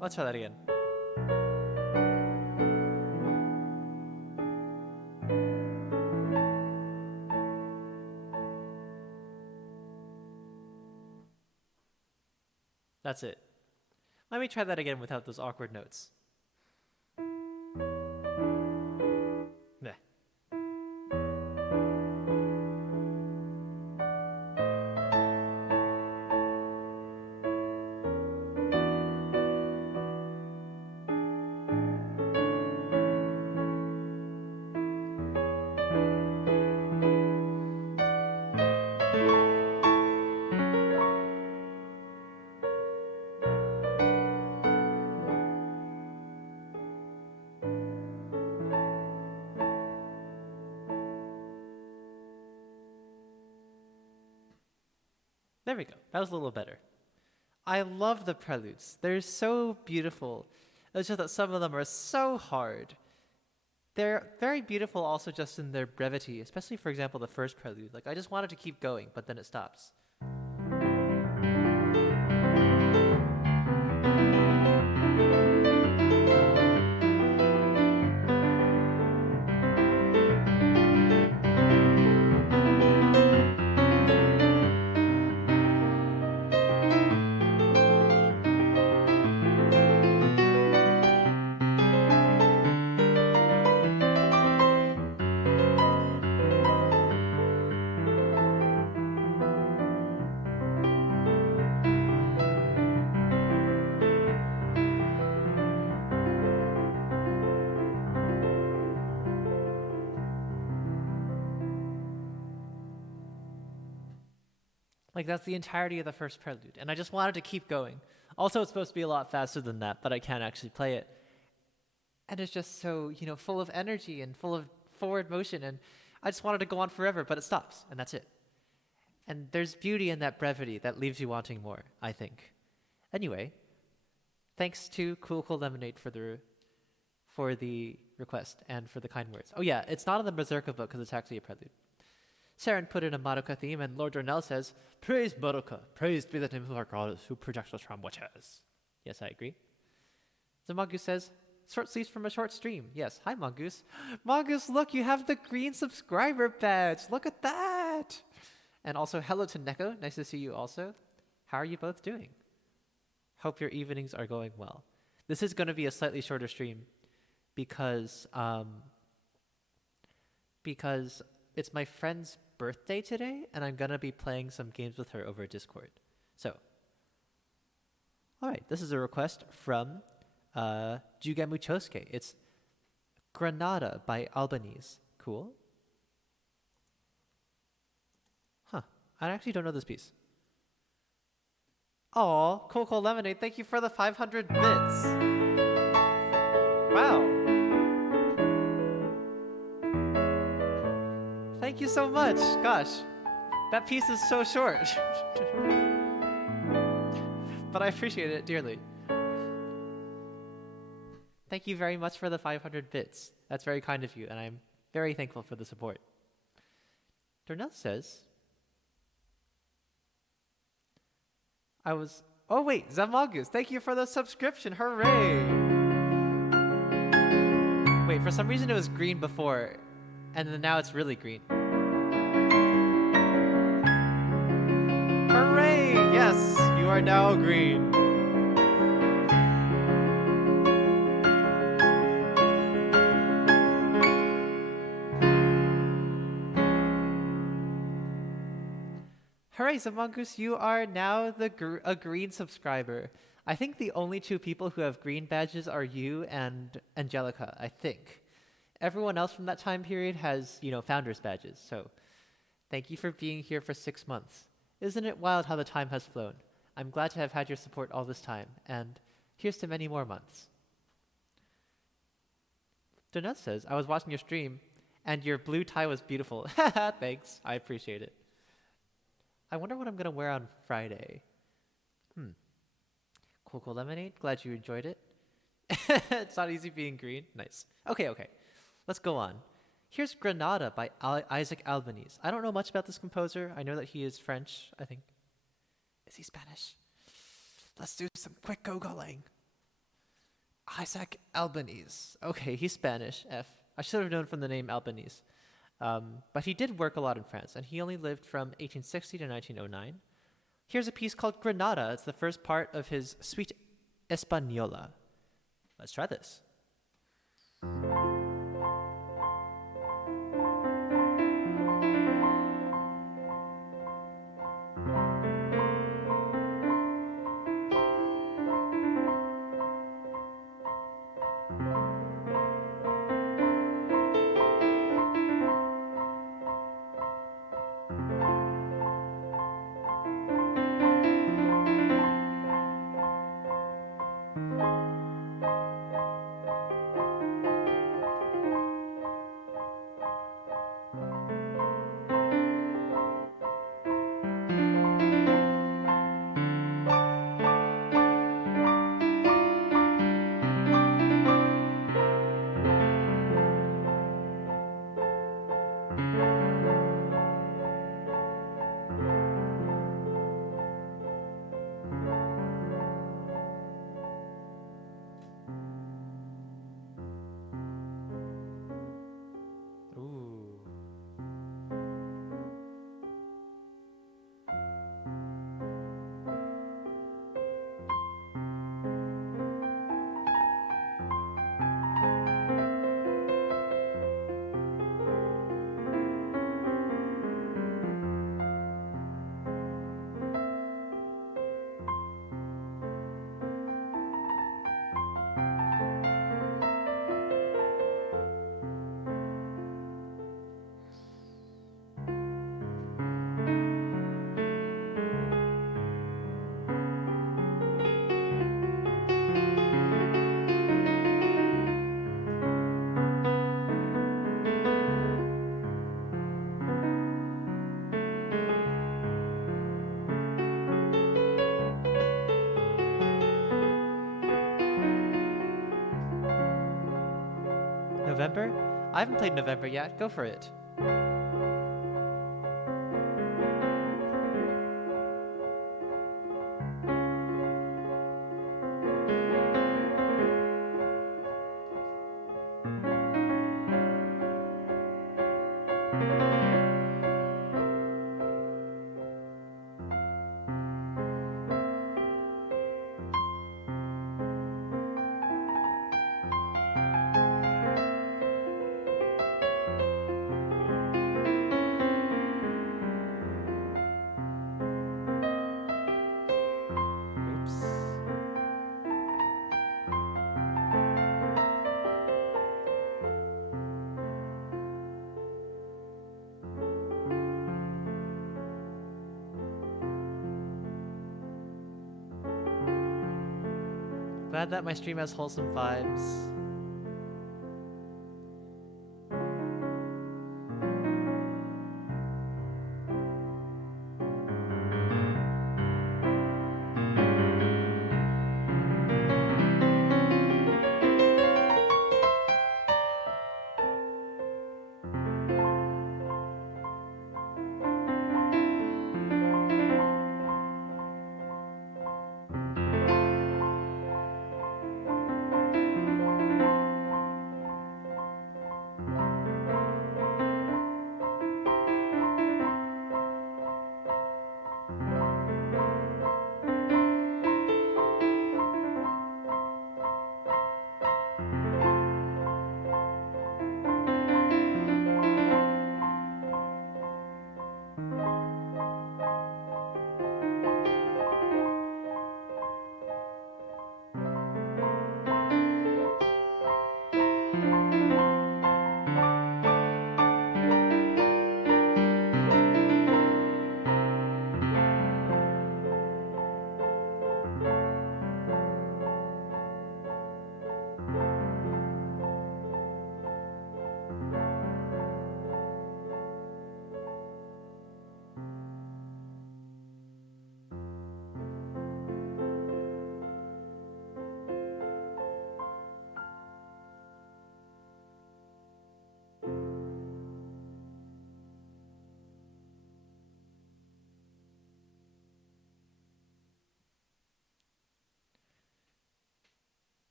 Let's try that again. That's it. Let me try that again without those awkward notes. Meh. There we go. That was a little better. I love the preludes. They're so beautiful. It's just that some of them are so hard. They're very beautiful also just in their brevity, especially, for example, the first prelude. Like, I just wanted to keep going, but then it stops. Like, that's the entirety of the first prelude, and I just wanted to keep going. Also, it's supposed to be a lot faster than that, but I can't actually play it. And it's just so, full of energy and full of forward motion, and I just wanted to go on forever, but it stops, and that's it. And there's beauty in that brevity that leaves you wanting more, I think. Anyway, thanks to Cool Cool Lemonade for the request and for the kind words. Oh yeah, it's not in the Berserker book because it's actually a prelude. Saren put in a Madoka theme, and Lord Darnell says, "Praise Madoka, praised be the name of our goddess who projects us from witches." Yes, I agree. So Mongoose says, short sleeves from a short stream. Yes. Hi, Mongoose. Mongoose, look, you have the green subscriber badge. Look at that. And also, hello to Neko. Nice to see you also. How are you both doing? Hope your evenings are going well. This is going to be a slightly shorter stream because it's my friend's birthday today, and I'm going to be playing some games with her over Discord. So, all right, this is a request from Jugemu Chosuke. It's Granada by Albanese. Cool. Huh. I actually don't know this piece. Oh, Coco Lemonade, thank you for the 500 bits. Wow. Thank you so much. Gosh, that piece is so short. But I appreciate it dearly. Thank you very much for the 500 bits. That's very kind of you, and I'm very thankful for the support. Darnell says, oh wait, Zamogus, thank you for the subscription, hooray! Wait, for some reason it was green before, and then now it's really green. Hooray! Yes, you are now green. Hooray, Zamongoose, you are now a green subscriber. I think the only two people who have green badges are you and Angelica, I think. Everyone else from that time period has, founders badges, so thank you for being here for 6 months. Isn't it wild how the time has flown? I'm glad to have had your support all this time, and here's to many more months. Donut says, I was watching your stream, and your blue tie was beautiful. Thanks, I appreciate it. I wonder what I'm going to wear on Friday. Cool Lemonade, glad you enjoyed it. It's not easy being green. Nice. Okay. Let's go on. Here's Granada by Isaac Albanese. I don't know much about this composer. I know that he is French, I think. Is he Spanish? Let's do some quick Googling. Isaac Albanese. Okay, he's Spanish. F. I should have known from the name Albanese. But he did work a lot in France, and he only lived from 1860 to 1909. Here's a piece called Granada. It's the first part of his Suite Española. Let's try this. November? I haven't played November yet. Go for it. Oops. Glad that my stream has wholesome vibes.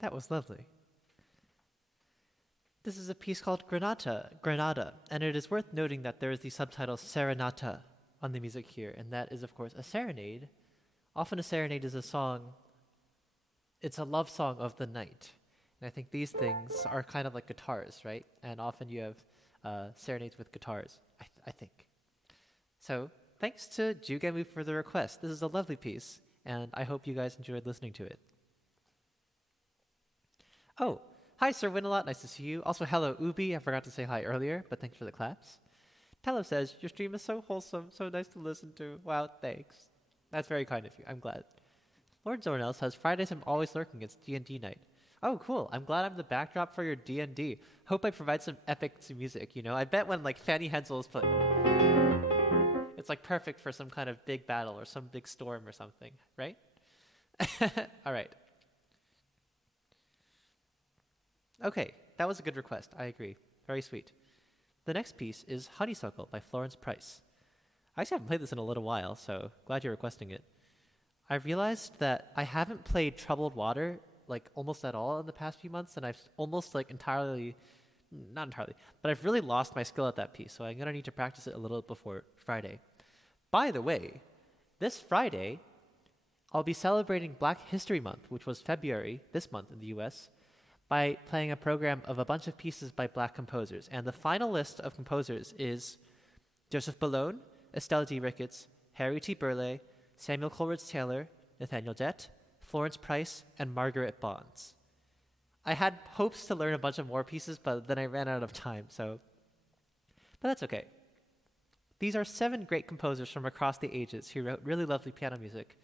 That was lovely. This is a piece called Granada, and it is worth noting that there is the subtitle Serenata on the music here, and that is, of course, a serenade. Often a serenade is a song, it's a love song of the night. And I think these things are kind of like guitars, right? And often you have serenades with guitars, I think. So thanks to Jugemu for the request. This is a lovely piece, and I hope you guys enjoyed listening to it. Oh, hi, Sir Winalot. Nice to see you. Also, hello, Ubi. I forgot to say hi earlier, but thanks for the claps. Tello says, your stream is so wholesome, so nice to listen to. Wow, thanks. That's very kind of you. I'm glad. Lord Zornell says, Fridays I'm always lurking. It's D&D night. Oh, cool. I'm glad I'm the backdrop for your D&D. Hope I provide some epic music, you know? I bet when, like, Fanny Hensel is playing, it's, like, perfect for some kind of big battle or some big storm or something, right? All right. Okay, that was a good request. I agree. Very sweet. The next piece is Honeysuckle by Florence Price. I actually haven't played this in a little while, so glad you're requesting it. I realized that I haven't played Troubled Water like almost at all in the past few months, and I've almost like not entirely, but I've really lost my skill at that piece, so I'm gonna need to practice it a little before Friday. By the way, this Friday, I'll be celebrating Black History Month, which was February this month in the US, by playing a program of a bunch of pieces by Black composers. And the final list of composers is Joseph Ballone, Estelle D. Ricketts, Harry T. Burleigh, Samuel Coleridge Taylor, Nathaniel Dett, Florence Price, and Margaret Bonds. I had hopes to learn a bunch of more pieces, but then I ran out of time, but that's okay. These are 7 great composers from across the ages who wrote really lovely piano music,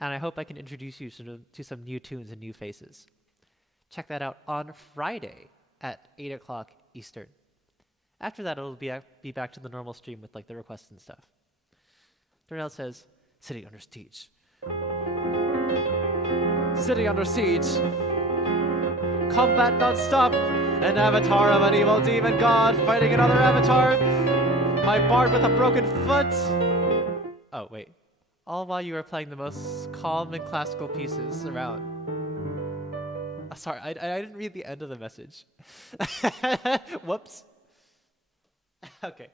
and I hope I can introduce you to some new tunes and new faces. Check that out on Friday at 8 o'clock Eastern. After that, it'll be back to the normal stream with like the requests and stuff. Darnell says, City Under Siege. City Under Siege. Combat non-stop. An avatar of an evil demon god fighting another avatar. My bard with a broken foot. Oh, wait. All while you were playing the most calm and classical pieces around. Sorry, I didn't read the end of the message. Whoops. Okay.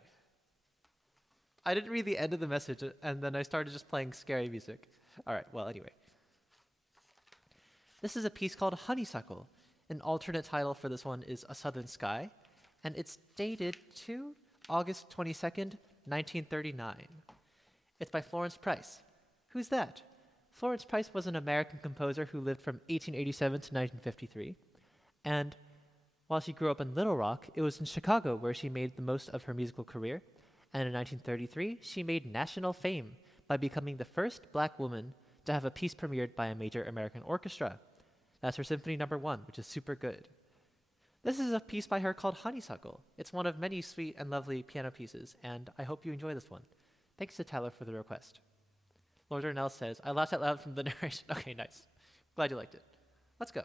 I didn't read the end of the message, and then I started just playing scary music. All right, well, anyway. This is a piece called Honeysuckle. An alternate title for this one is A Southern Sky, and it's dated to August 22nd, 1939. It's by Florence Price. Who's that? Florence Price was an American composer who lived from 1887 to 1953, and while she grew up in Little Rock, it was in Chicago where she made the most of her musical career, and in 1933, she made national fame by becoming the first black woman to have a piece premiered by a major American orchestra. That's her Symphony No. 1, which is super good. This is a piece by her called Honeysuckle. It's one of many sweet and lovely piano pieces, and I hope you enjoy this one. Thanks to Tyler for the request. Lord Darnell says, I laughed out loud from the narration. Okay, nice. Glad you liked it. Let's go.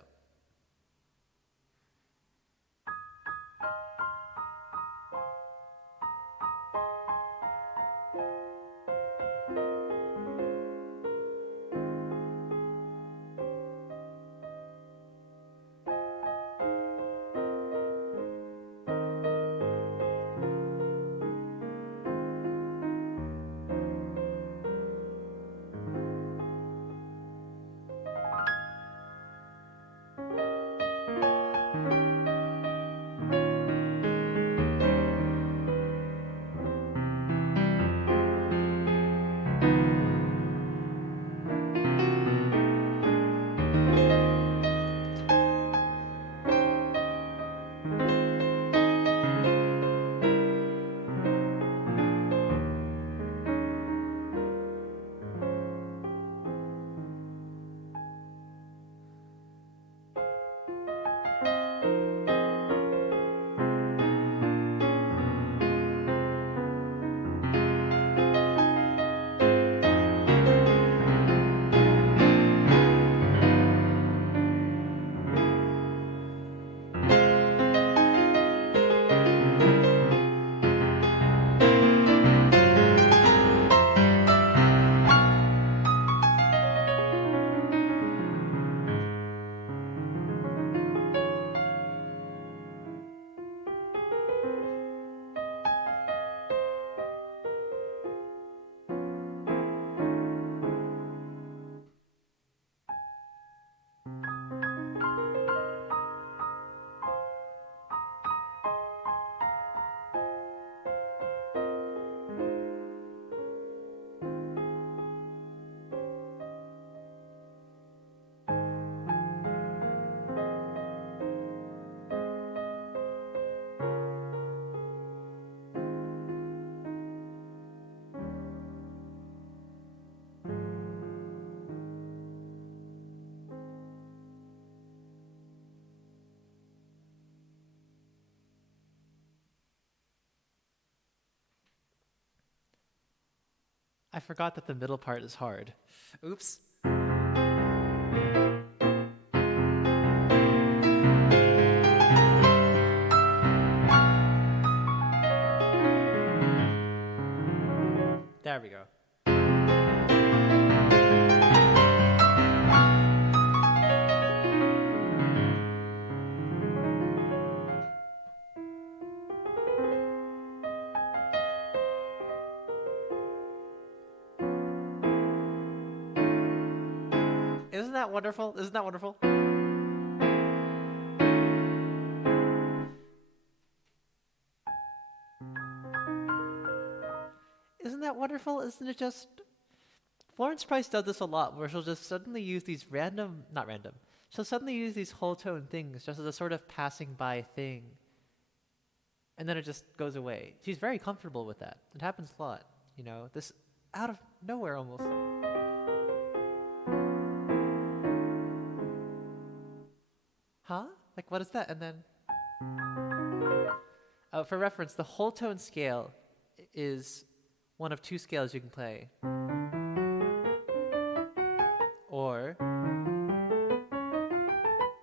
I forgot that the middle part is hard. Oops. There we go. Isn't that wonderful? Isn't that wonderful? Isn't that wonderful? Isn't it just... Florence Price does this a lot, where she'll just suddenly use these not random, she'll suddenly use these whole tone things just as a sort of passing by thing. And then it just goes away. She's very comfortable with that. It happens a lot, you know, this out of nowhere almost. Huh? Like, what is that? And then... for reference, the whole tone scale is one of two scales you can play. Or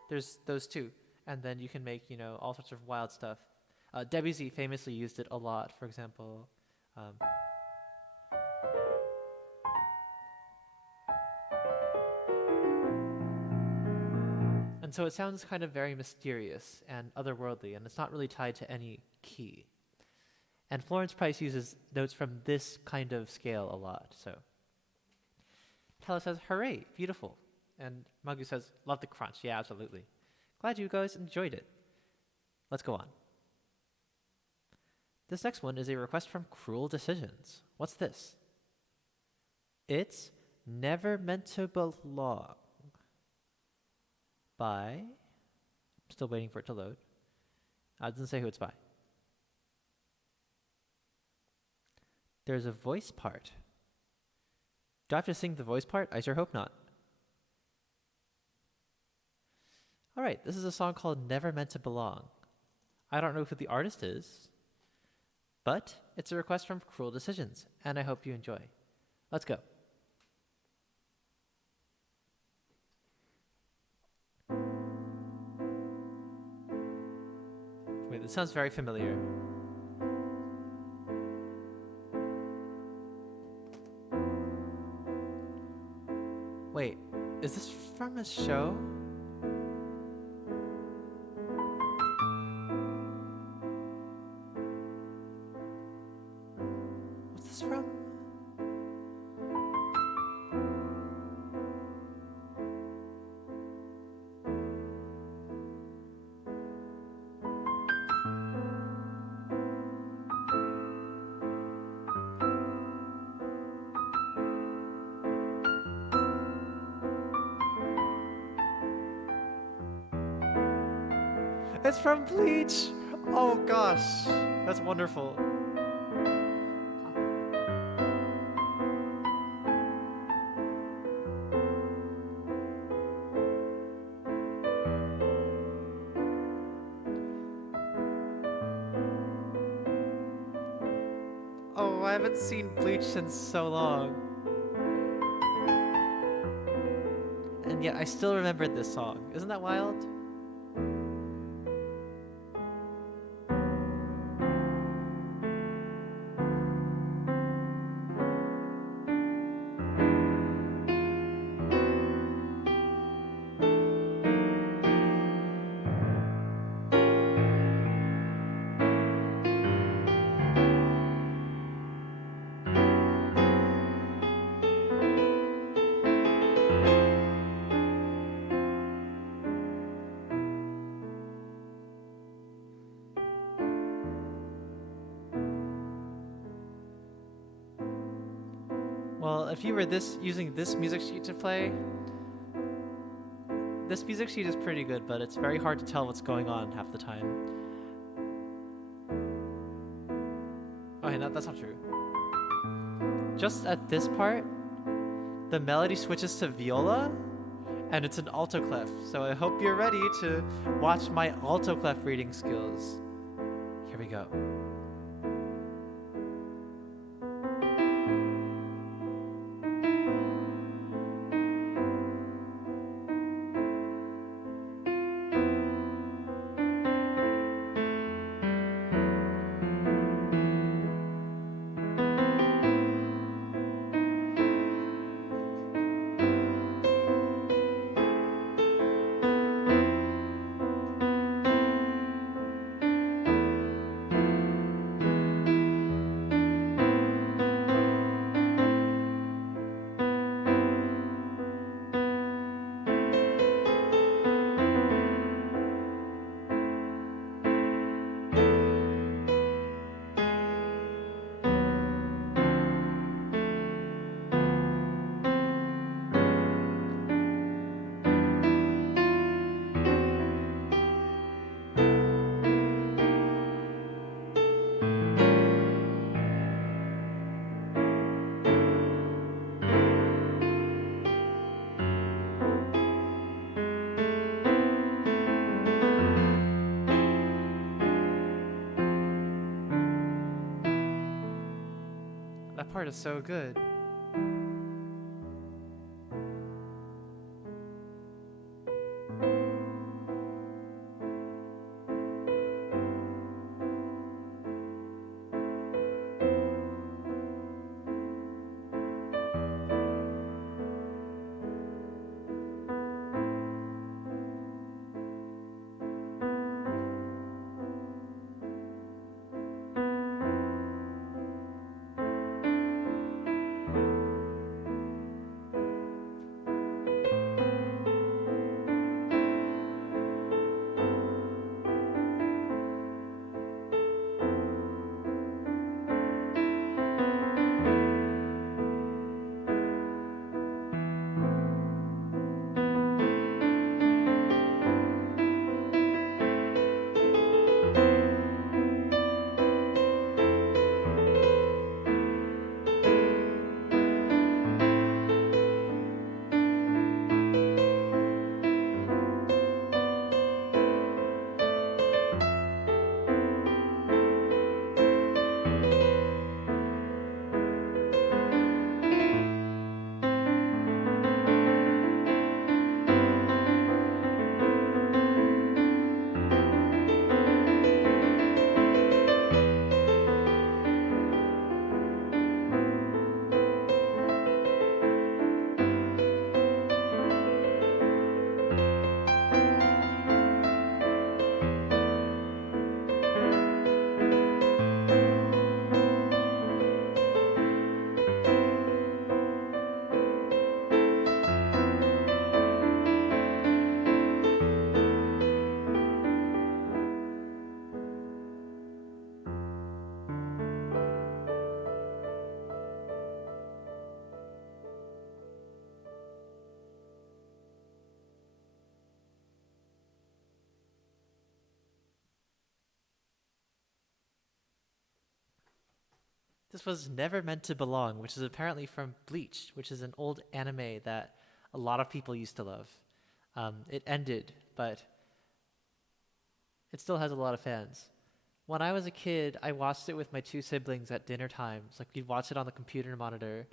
there's those two. And then you can make, you know, all sorts of wild stuff. Debussy famously used it a lot, for example. And so it sounds kind of very mysterious and otherworldly, and it's not really tied to any key. And Florence Price uses notes from this kind of scale a lot. So Taylor says, hooray, beautiful. And Magu says, love the crunch. Yeah, absolutely. Glad you guys enjoyed it. Let's go on. This next one is a request from Cruel Decisions. What's this? It's Never Meant to Belong by, I'm still waiting for it to load. It doesn't say who it's by. There's a voice part. Do I have to sing the voice part? I sure hope not. All right, this is a song called Never Meant to Belong. I don't know who the artist is, but it's a request from Cruel Decisions, and I hope you enjoy. Let's go. Wait, this sounds very familiar. Wait, is this from a show? What's this from? It's from Bleach! Oh gosh, that's wonderful. Oh, I haven't seen Bleach since so long. And yet I still remembered this song. Isn't that wild? Well, if you were using this music sheet to play, this music sheet is pretty good, but it's very hard to tell what's going on half the time. Okay, no, that's not true. Just at this part, the melody switches to viola, and it's an alto clef. So I hope you're ready to watch my alto clef reading skills. Here we go. That part is so good. This was Never Meant to Belong, which is apparently from Bleach, which is an old anime that a lot of people used to love. It ended, but it still has a lot of fans. When I was a kid, I watched it with my two siblings at dinner times. Like we'd watch it on the computer monitor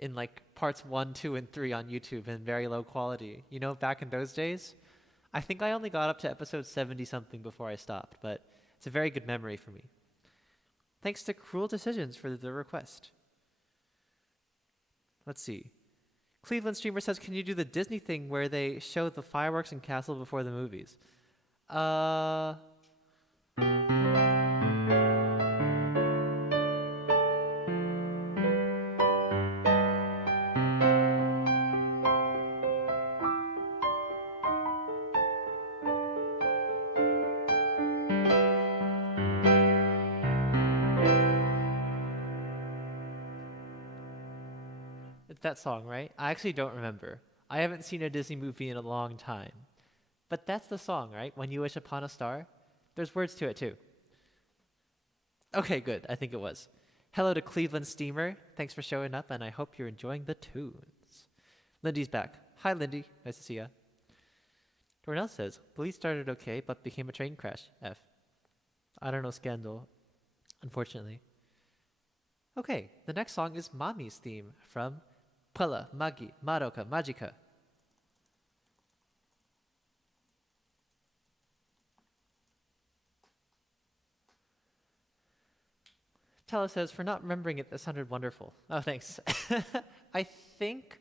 in like parts 1, 2, and 3 on YouTube in very low quality. You know, back in those days, I think I only got up to episode 70 something before I stopped, but it's a very good memory for me. Thanks to Cruel Decisions for the request. Let's see. Cleveland Streamer says, can you do the Disney thing where they show the fireworks and castle before the movies? It's that song, right? I actually don't remember. I haven't seen a Disney movie in a long time. But that's the song, right? When You Wish Upon a Star? There's words to it too. Okay, good. I think it was. Hello to Cleveland Steamer. Thanks for showing up, and I hope you're enjoying the tunes. Lindy's back. Hi, Lindy. Nice to see ya. Dornell says, Police started okay, but became a train crash. F. I don't know Scandal, unfortunately. Okay, the next song is Mommy's theme from Pella, Magi, Madoka, Magica. Tella says, for not remembering it, that sounded wonderful. Oh, thanks. I think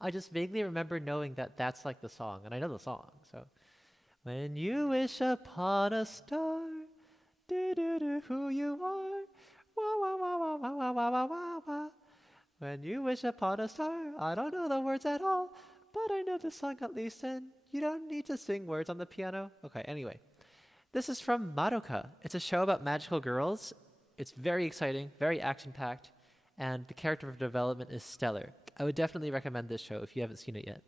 I just vaguely remember knowing that that's like the song, and I know the song, so. When you wish upon a star, do who you are, wah wah wah wah wah wah wah wah wah wah. When you wish upon a star, I don't know the words at all, but I know the song at least, and you don't need to sing words on the piano. Okay, anyway. This is from Madoka. It's a show about magical girls. It's very exciting, very action-packed, and the character development is stellar. I would definitely recommend this show if you haven't seen it yet.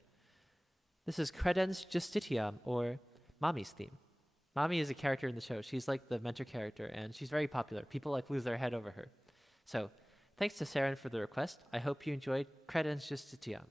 This is Credens Justitiam, or Mommy's theme. Mommy is a character in the show. She's like the mentor character, and she's very popular. People like lose their head over her. So, thanks to Saren for the request. I hope you enjoyed Credens Justitiam.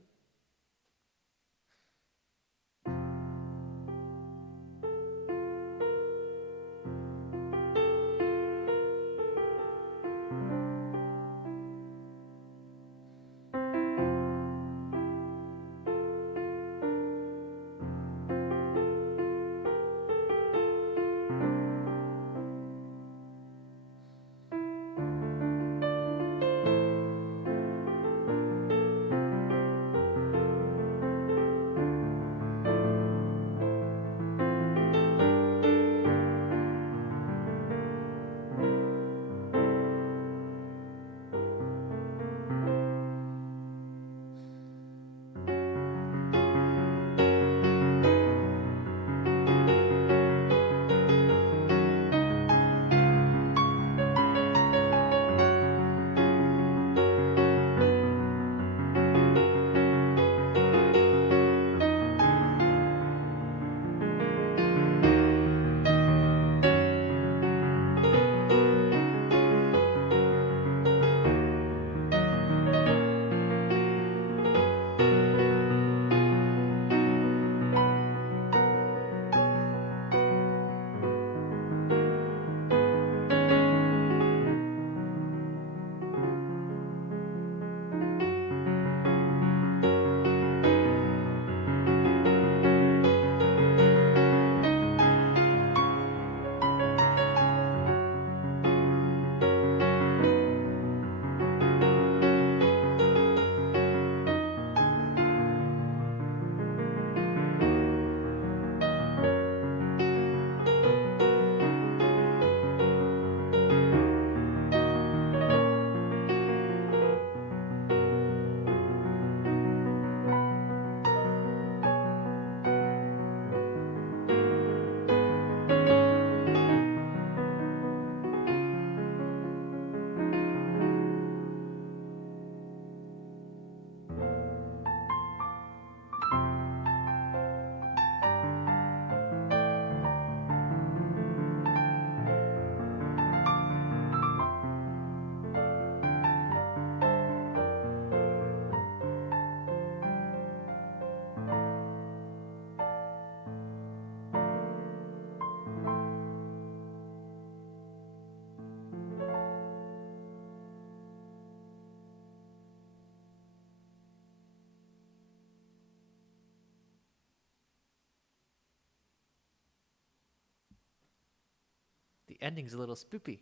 ending's a little spoopy.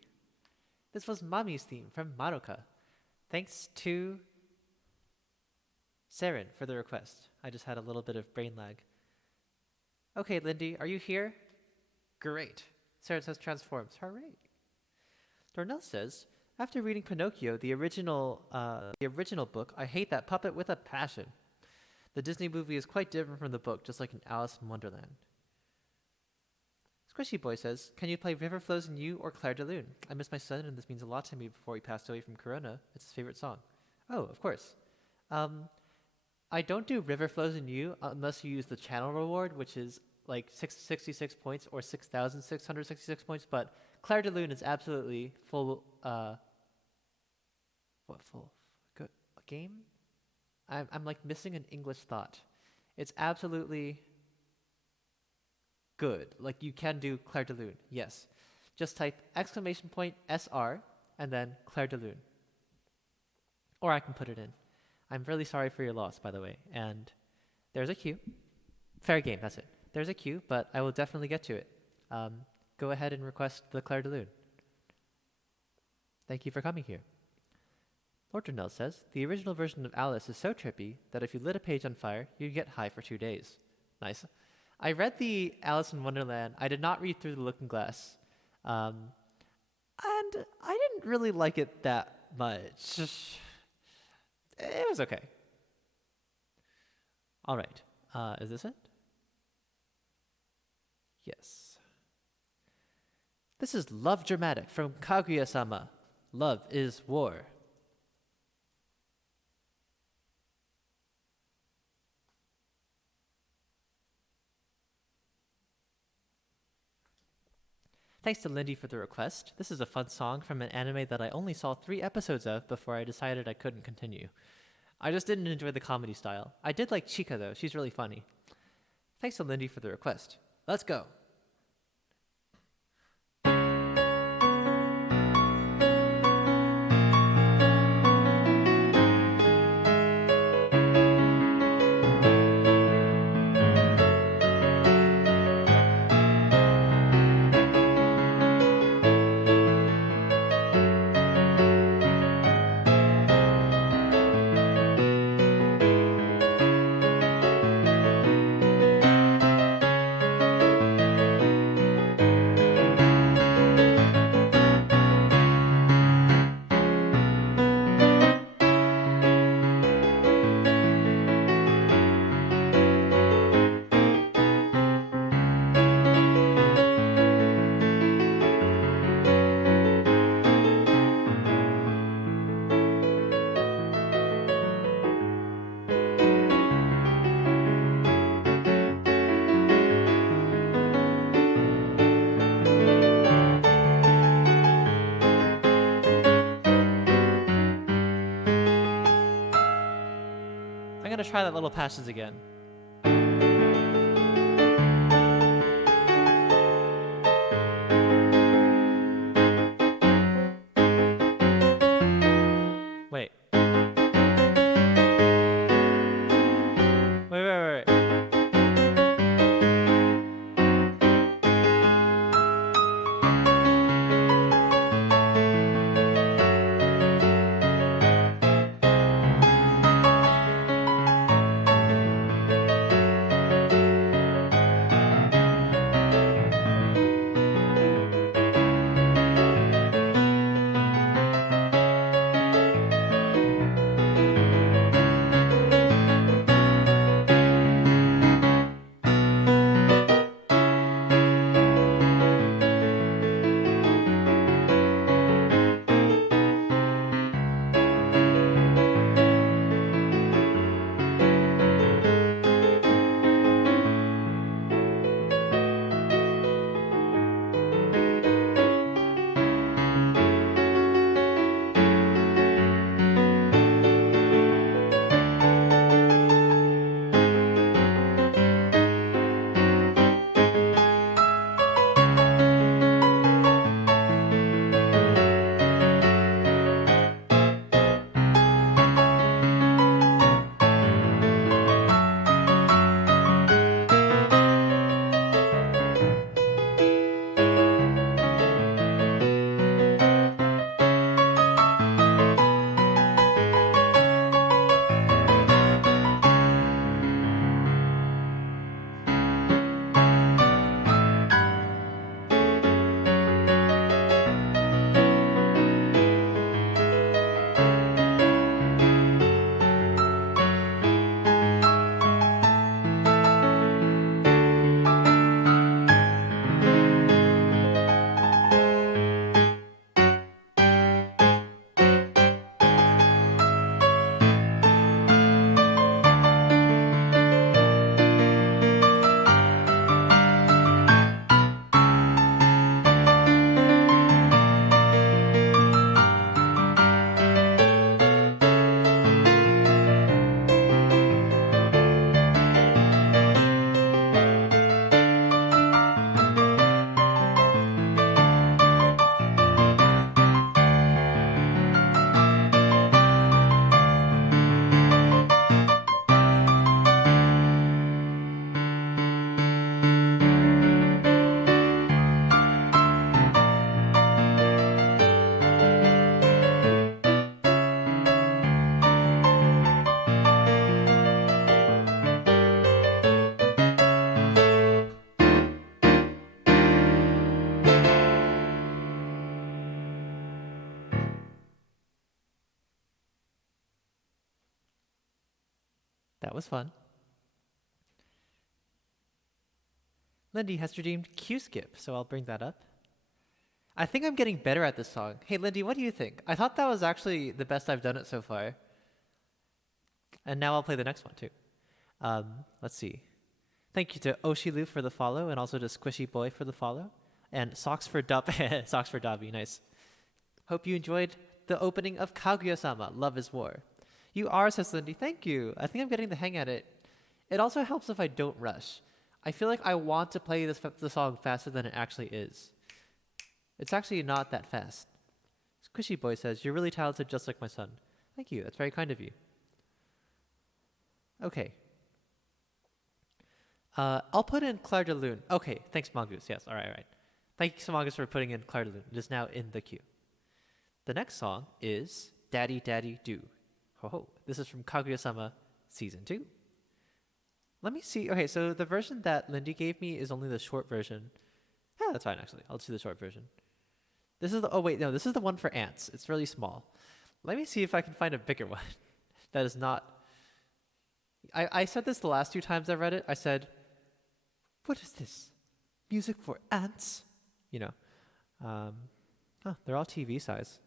This was Mommy's theme from Madoka. Thanks to Saren for the request. I just had a little bit of brain lag. Okay, Lindy, are you here? Great. Saren says transforms. Hooray. Dornell says, after reading Pinocchio, the original book, I hate that puppet with a passion. The Disney movie is quite different from the book, just like in Alice in Wonderland. Squishy Boy says, can you play River Flows in You or Claire de Lune? I miss my son and this means a lot to me before he passed away from Corona. It's his favorite song. Oh, of course. I don't do River Flows in You unless you use the channel reward, which is like 666 points or 6,666 points, but Claire de Lune is absolutely full, good game? I'm like missing an English thought. It's absolutely good. Like you can do Claire de Lune, yes. Just type !SR and then Claire de Lune. Or I can put it in. I'm really sorry for your loss, by the way. And there's a queue. Fair game, that's it. There's a queue, but I will definitely get to it. Go ahead and request the Claire de Lune. Thank you for coming here. Lord Dornell says, the original version of Alice is so trippy that if you lit a page on fire, you'd get high for 2 days. Nice. I read the Alice in Wonderland. I did not read through the Looking Glass. And I didn't really like it that much. It was okay. All right. Is this it? Yes. This is Love Dramatic from Kaguya-sama. Love is War. Thanks to Lindy for the request. This is a fun song from an anime that I only saw 3 episodes of before I decided I couldn't continue. I just didn't enjoy the comedy style. I did like Chika though, she's really funny. Thanks to Lindy for the request. Let's go. I'm gonna try that little passage again. Wait. Wait. That was fun. Lindy has redeemed Q skip, so I'll bring that up. I think I'm getting better at this song. Hey, Lindy, what do you think? I thought that was actually the best I've done it so far. And now I'll play the next one too. Let's see. Thank you to Oshilu for the follow, and also to Squishy Boy for the follow. And Socks for Dub, Socks for Dobby, nice. Hope you enjoyed the opening of Kaguya-sama, Love is War. You are, says Lindy. Thank you. I think I'm getting the hang at it. It also helps if I don't rush. I feel like I want to play the song faster than it actually is. It's actually not that fast. Squishy Boy says, you're really talented just like my son. Thank you. That's very kind of you. Okay. I'll put in Claire de Lune. Okay, thanks, Mongoose. Yes, all right. Thank you, Mongoose, for putting in Claire de Lune. It is now in the queue. The next song is Daddy Daddy Do. Ho ho. This is from Kaguya-sama Season 2. Let me see. Okay, so the version that Lindy gave me is only the short version. Yeah, that's fine, actually. I'll do the short version. This is the... Oh, wait, no. This is the one for ants. It's really small. Let me see if I can find a bigger one that is not... I said this the last 2 times I read it. I said, what is this? Music for ants? You know. They're all TV size.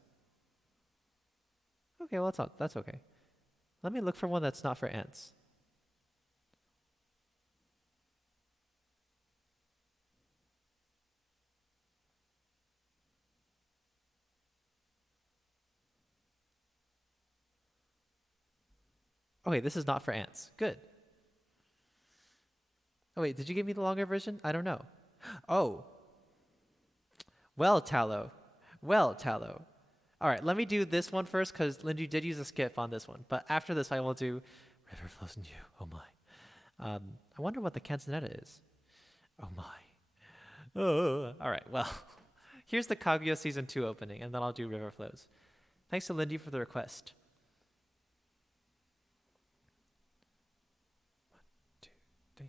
Okay, well, that's okay. Let me look for one that's not for ants. Okay, this is not for ants. Good. Oh, wait, did you give me the longer version? I don't know. Oh. Well, Tallow. All right, let me do this one first, because Lindy did use a skip on this one. But after this, I will do River Flows in You. Oh, my. I wonder what the canzonetta is. Oh, my. Oh. All right, well, here's the Kaguya Season 2 opening, and then I'll do River Flows. Thanks to Lindy for the request. 1, 2, 3.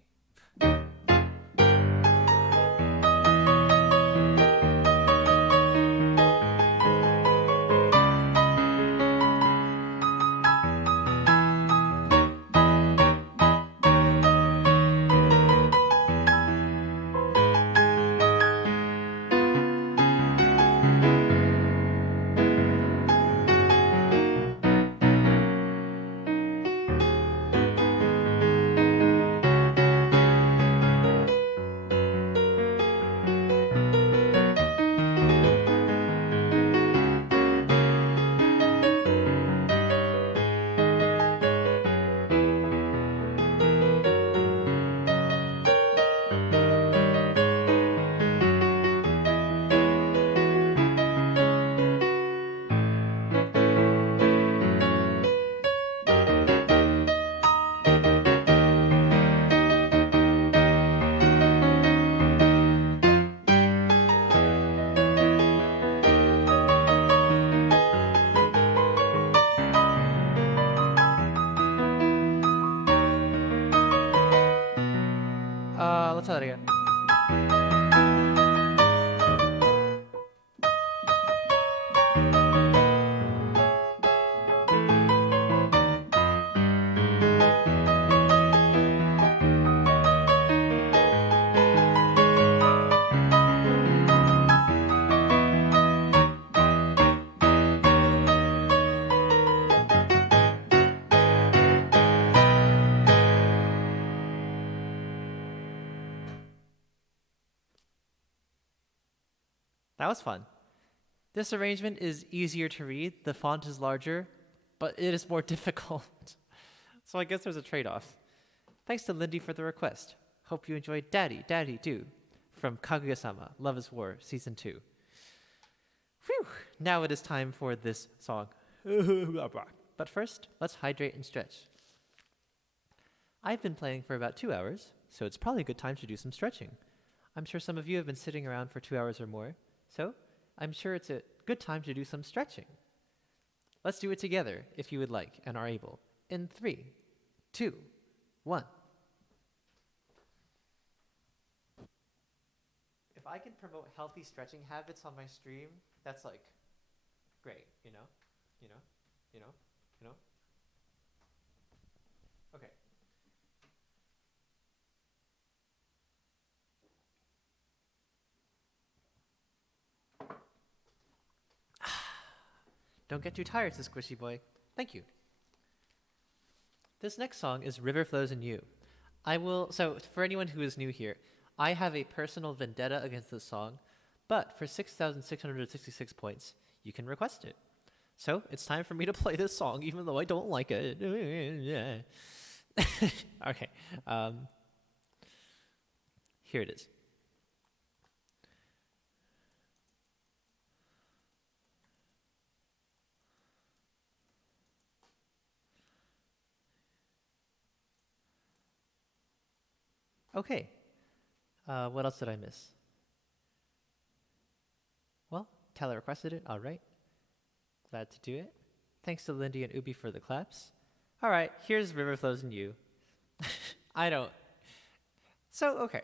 Let's try that again. That was fun. This arrangement is easier to read, the font is larger, but it is more difficult. So I guess there's a trade-off. Thanks to Lindy for the request. Hope you enjoyed Daddy, Daddy Do from Kaguya-sama, Love is War, Season 2. Phew! Now it is time for this song. But first, let's hydrate and stretch. I've been playing for about 2 hours, so it's probably a good time to do some stretching. I'm sure some of you have been sitting around for 2 hours or more, so I'm sure it's a good time to do some stretching. Let's do it together if you would like and are able. In 3, 2, 1. If I can promote healthy stretching habits on my stream, that's like great, you know? Okay. Don't get too tired, says Squishy Boy. Thank you. This next song is River Flows in You. So for anyone who is new here, I have a personal vendetta against this song, but for 6,666 points, you can request it. So it's time for me to play this song, even though I don't like it. Okay. Here it is. Okay. What else did I miss? Well, Tyler requested it. All right. Glad to do it. Thanks to Lindy and Ubi for the claps. All right, here's River Flows in You. I don't. So, okay.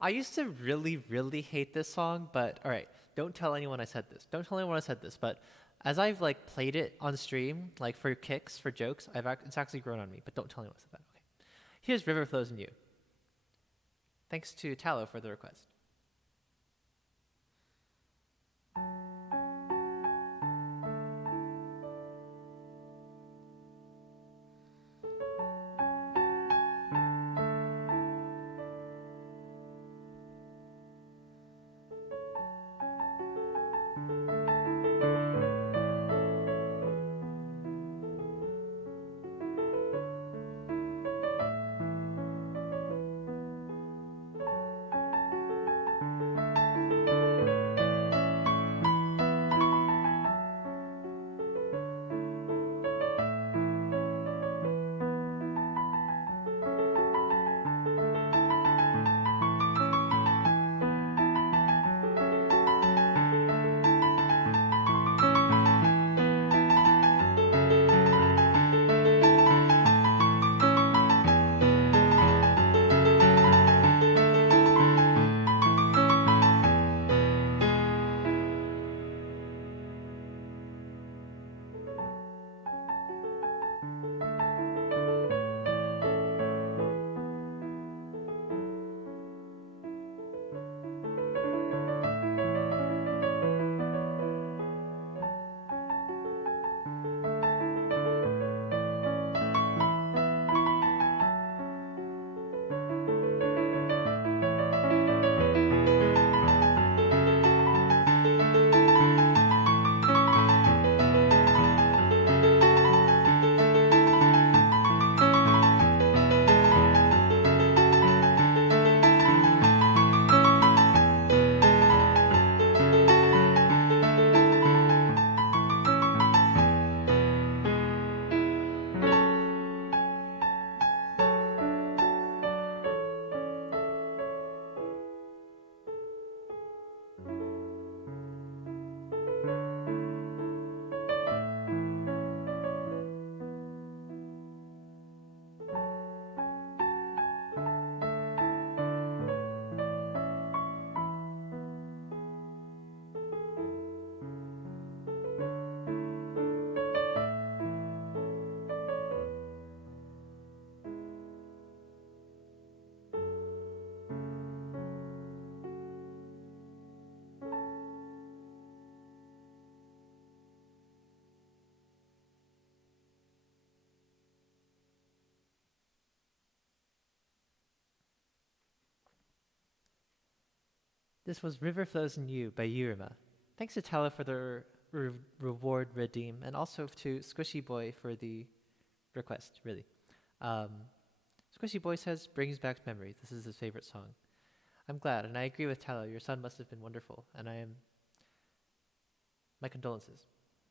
I used to really, really hate this song, but all right, don't tell anyone I said this. Don't tell anyone I said this, but as I've like played it on stream, like for kicks, for jokes, it's actually grown on me, but don't tell anyone I said that. Okay. Here's River Flows in You. Thanks to Tallow for the request. This was River Flows in You by Yurima. Thanks to Tala for the reward redeem, and also to Squishy Boy for the request, really. Um, Squishy Boy says, brings back memories. This is his favorite song. I'm glad, and I agree with Tala. Your son must have been wonderful, and my condolences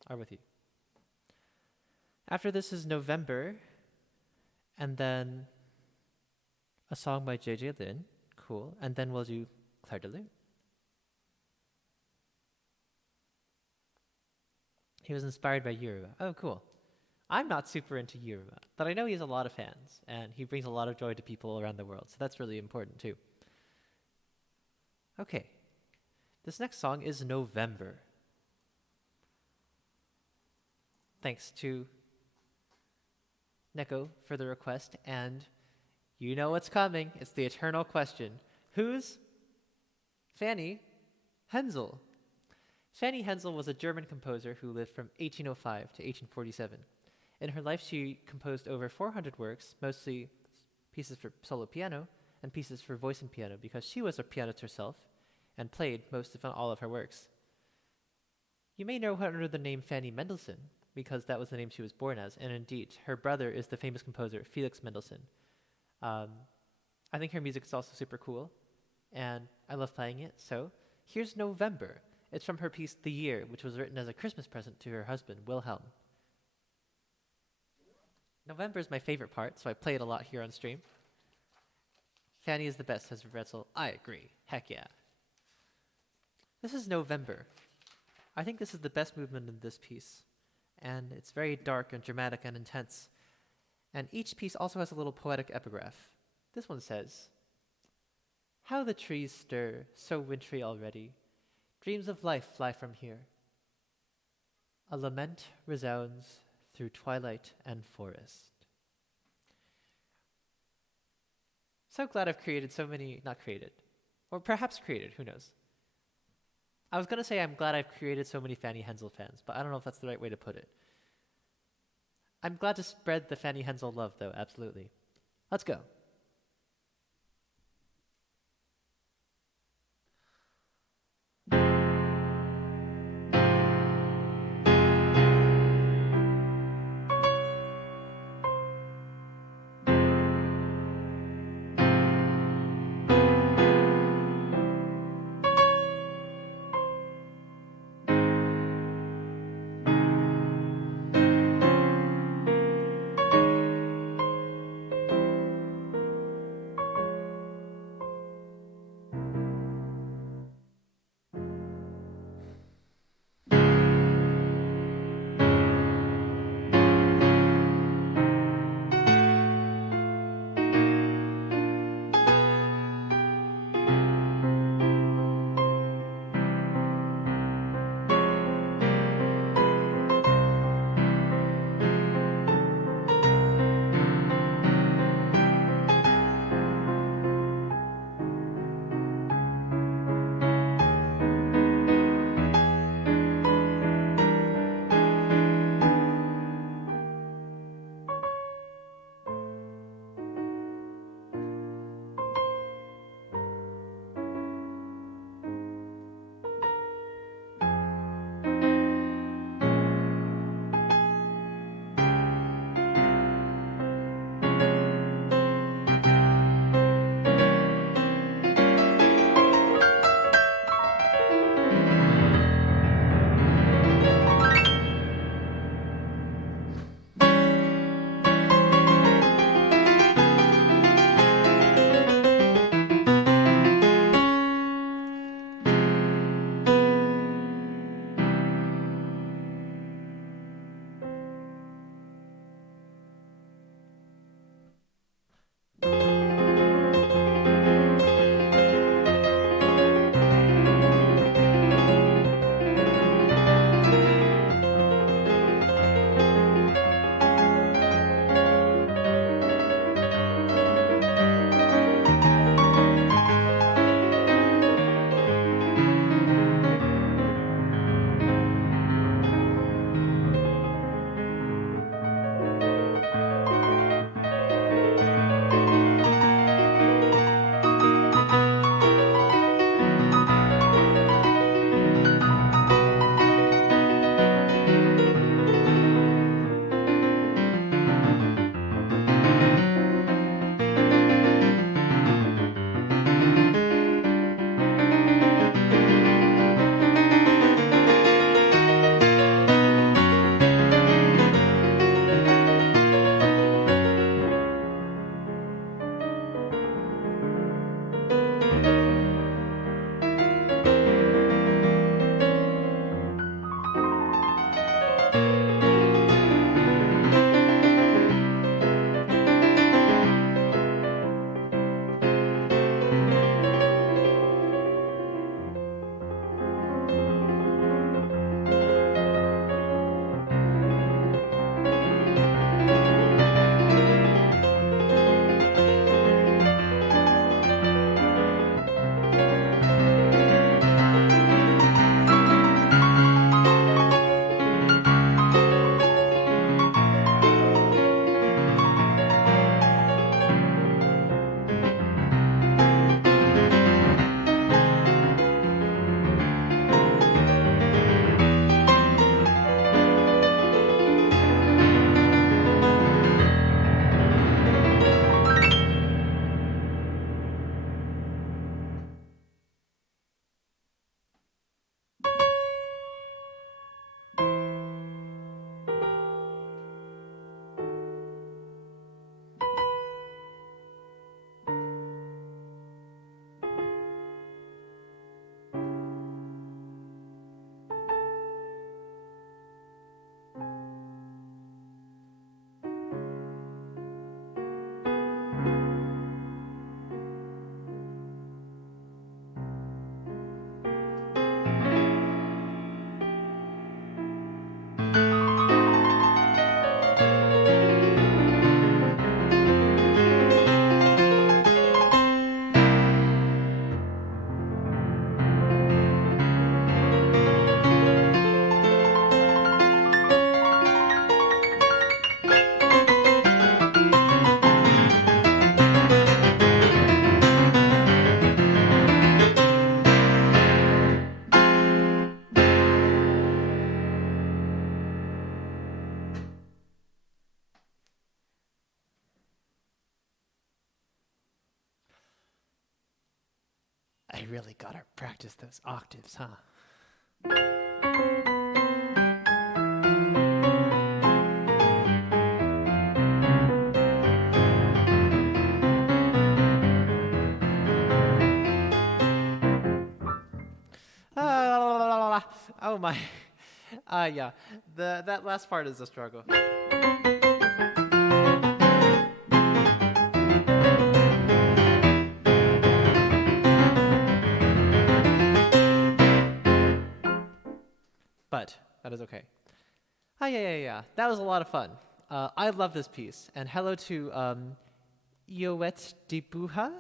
are with you. After this is November, and then a song by JJ Lin. Cool. And then we'll do Claire de Lune. He was inspired by Yurima. Oh, cool. I'm not super into Yurima, but I know he has a lot of fans, and he brings a lot of joy to people around the world, so that's really important too. Okay. This next song is November. Thanks to Neko for the request, and you know what's coming. It's the eternal question. Who's Fanny Hensel? Fanny Hensel was a German composer who lived from 1805 to 1847. In her life, she composed over 400 works, mostly pieces for solo piano and pieces for voice and piano, because she was a pianist herself and played most, if not all, of her works. You may know her under the name Fanny Mendelssohn, because that was the name she was born as, and indeed, her brother is the famous composer Felix Mendelssohn. Um, I think her music is also super cool, and I love playing it, so here's November. It's from her piece The Year, which was written as a Christmas present to her husband, Wilhelm. November is my favorite part, so I play it a lot here on stream. Fanny is the best, says Retzel. I agree. Heck yeah. This is November. I think this is the best movement in this piece, and it's very dark and dramatic and intense. And each piece also has a little poetic epigraph. This one says, "How the trees stir, so wintry already. Dreams of life fly from here. A lament resounds through twilight and forest." So glad I've created so many, not created, or perhaps created, who knows. I was going to say I'm glad I've created so many Fanny Hensel fans, but I don't know if that's the right way to put it. I'm glad to spread the Fanny Hensel love, though, absolutely. Let's go. I really gotta practice those octaves, huh? Oh my. Yeah. That last part is a struggle. But that is okay. Yeah. That was a lot of fun. I love this piece. And hello to Iowet Dibuha?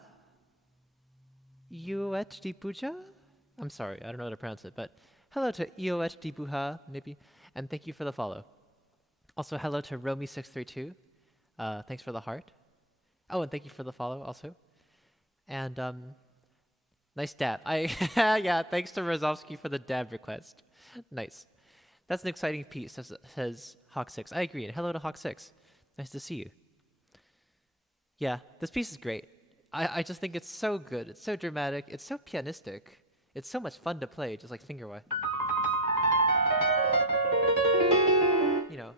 Iowet Dibuja? I'm sorry, I don't know how to pronounce it, but hello to Iowet Dibuha, maybe. And thank you for the follow. Also, hello to Romy632. Thanks for the heart. Oh, and thank you for the follow also. And nice dab. Yeah, thanks to Rozovsky for the dab request. Nice. That's an exciting piece, says Hawk6. I agree. And hello to Hawk6. Nice to see you. Yeah, this piece is great. I just think it's so good. It's so dramatic. It's so pianistic. It's so much fun to play, just like fingerwise. You know.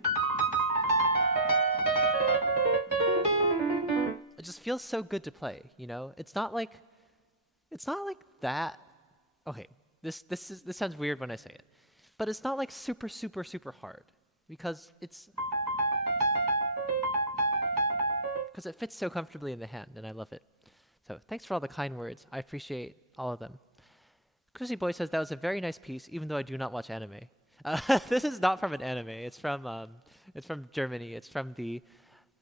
It just feels so good to play, you know? It's not like that. Okay, this sounds weird when I say it. But it's not like super hard because it fits so comfortably in the hand and I love it. So thanks for all the kind words. I appreciate all of them. Chrissy Boy says that was a very nice piece, even though I do not watch anime. This is not from an anime. It's from Germany. It's from the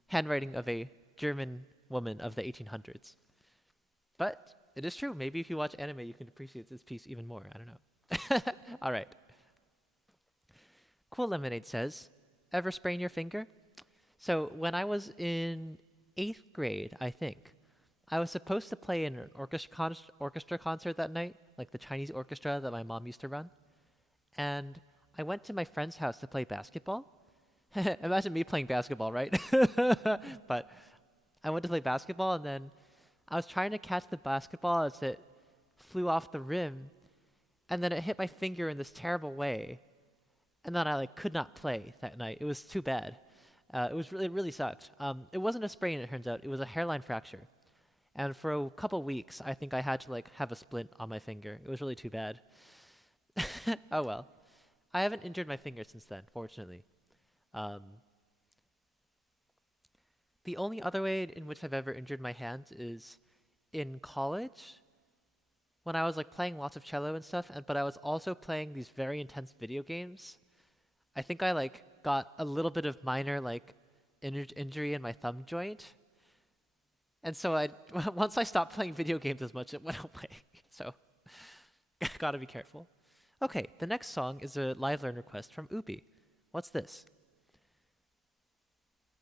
handwriting of a German woman of the 1800s. But it is true. Maybe if you watch anime, you can appreciate this piece even more. I don't know. All right. Cool Lemonade says, ever sprain your finger? So when I was in 8th grade, I think, I was supposed to play in an orchestra concert that night, like the Chinese orchestra that my mom used to run. And I went to my friend's house to play basketball. Imagine me playing basketball, right? But I went to play basketball, and then I was trying to catch the basketball as it flew off the rim, and then it hit my finger in this terrible way. And then I could not play that night. It was too bad. It really sucked. It wasn't a sprain, it turns out. It was a hairline fracture. And for a couple weeks, I think I had to have a splint on my finger. It was really too bad. Oh well. I haven't injured my finger since then, fortunately. The only other way in which I've ever injured my hands is in college when I was playing lots of cello and stuff, but I was also playing these very intense video games. I think I got a little bit of minor injury in my thumb joint. And so once I stopped playing video games as much, it went away. So gotta be careful. Okay, the next song is a live learn request from Ubi. What's this?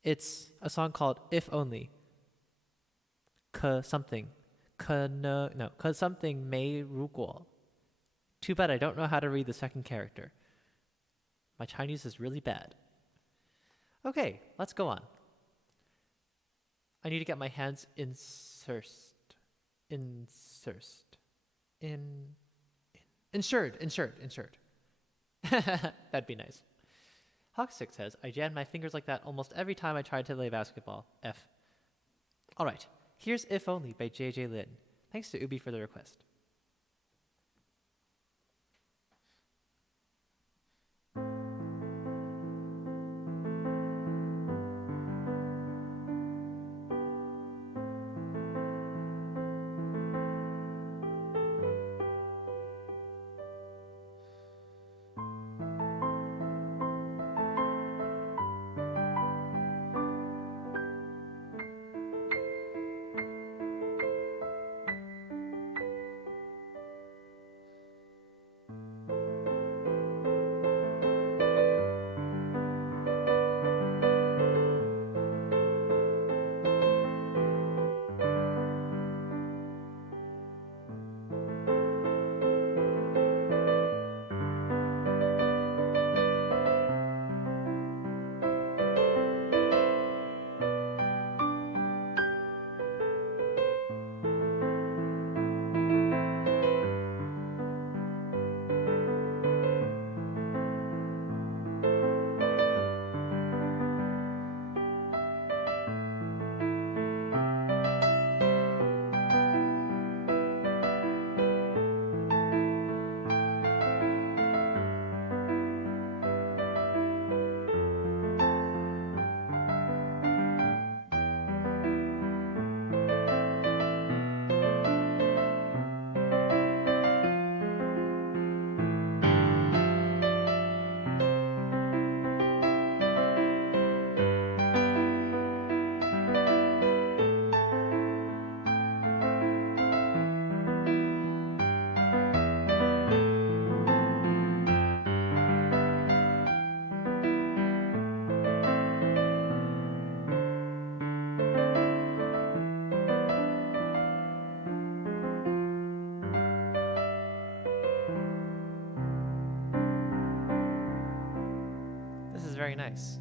It's a song called If Only. Something. Something 没如果. Too bad I don't know how to read the second character. My Chinese is really bad. Okay, let's go on. I need to get my hands insured. That'd be nice. Hawk6 says, I jam my fingers like that almost every time I try to play basketball. F. Alright, here's If Only by JJ Lin. Thanks to Ubi for the request. very nice.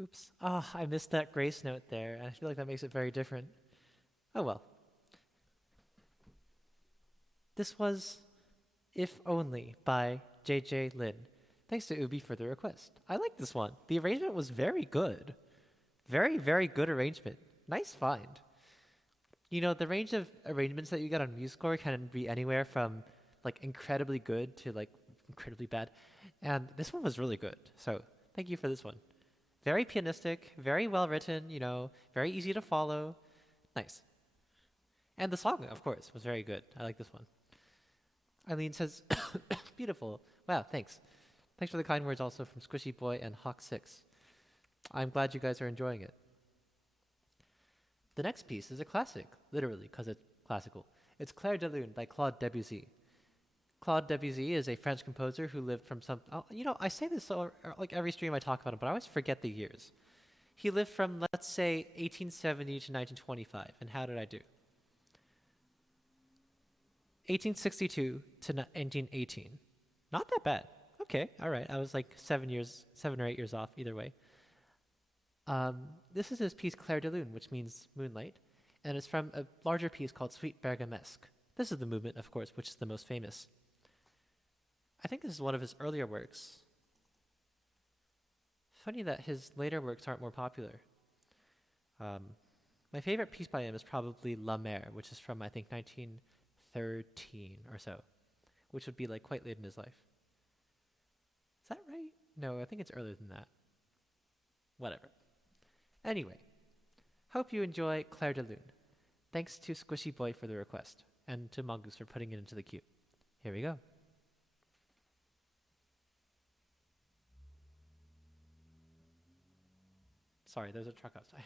Oops. Ah, I missed that grace note there. I feel like that makes it very different. Oh well. This was If Only by JJ Lin. Thanks to Ubi for the request. I like this one. The arrangement was very good. Very, very good arrangement. Nice find. You know, the range of arrangements that you get on MuseScore can be anywhere from like incredibly good to like incredibly bad. And this one was really good. So thank you for this one. Very pianistic, very well written, you know, very easy to follow. Nice. And the song, of course, was very good. I like this one. Eileen says, beautiful. Wow, thanks. Thanks for the kind words also from Squishy Boy and Hawk6. I'm glad you guys are enjoying it. The next piece is a classic, literally, because it's classical. It's Clair de Lune by Claude Debussy. Claude Debussy is a French composer who lived from some... Oh, you know, I say this like every stream I talk about him, but I always forget the years. He lived from, let's say, 1870 to 1925. And how did I do? 1862 to 1918. Not that bad. Okay, all right. I was like 7 or 8 years off either way. This is his piece Clair de Lune, which means moonlight, and it's from a larger piece called Suite Bergamesque. This is the movement, of course, which is the most famous. I think this is one of his earlier works. Funny that his later works aren't more popular. My favorite piece by him is probably La Mer, which is from, I think, 1913 or so, which would be like quite late in his life. Is that right? No, I think it's earlier than that. Whatever. Anyway, hope you enjoy Clair de Lune. Thanks to Squishy Boy for the request, and to Mongoose for putting it into the queue. Here we go. Sorry, there's a truck outside.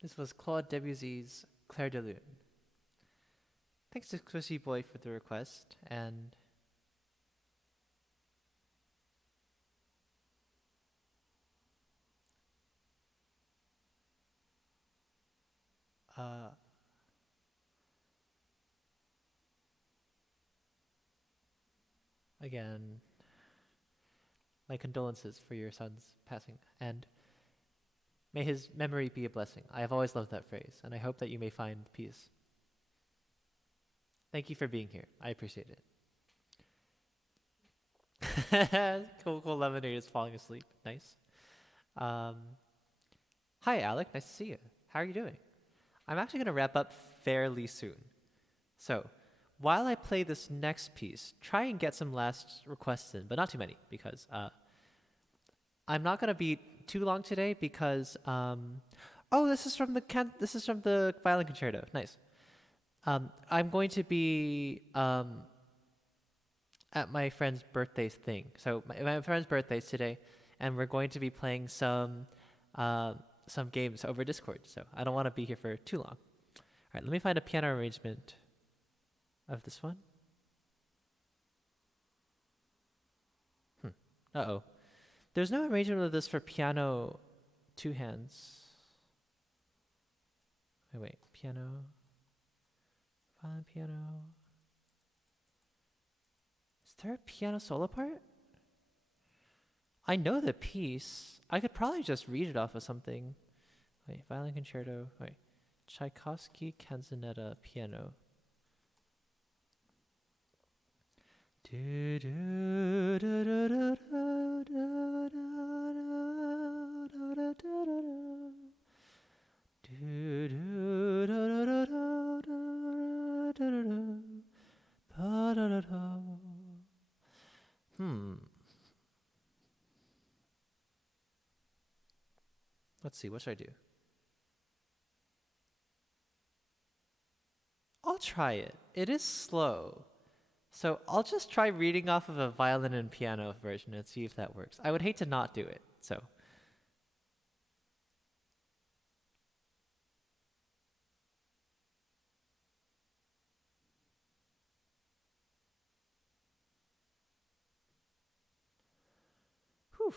This was Claude Debussy's Clair de Lune. Thanks to Squishy Boy for the request, and uh, again, my condolences for your son's passing, and may his memory be a blessing. I have always loved that phrase, and I hope that you may find peace. Thank you for being here. I appreciate it. Cool Lemonade is falling asleep. Nice. Hi, Alec. Nice to see you. How are you doing? I'm actually going to wrap up fairly soon. So, while I play this next piece, try and get some last requests in, but not too many, because I'm not going to be too long today because this is from the violin concerto. Nice. I'm going to be at my friend's birthday thing. So my friend's birthday's today, and we're going to be playing some games over Discord. So I don't want to be here for too long. All right, let me find a piano arrangement of this one. Uh-oh. There's no arrangement of this for piano two hands. Wait, piano, violin, piano. Is there a piano solo part? I know the piece. I could probably just read it off of something. Wait, violin concerto. Wait, Tchaikovsky canzonetta piano. Let's see, what should I do? I'll try it. It is slow. So I'll just try reading off of a violin and piano version and see if that works. I would hate to not do it, so. Whew.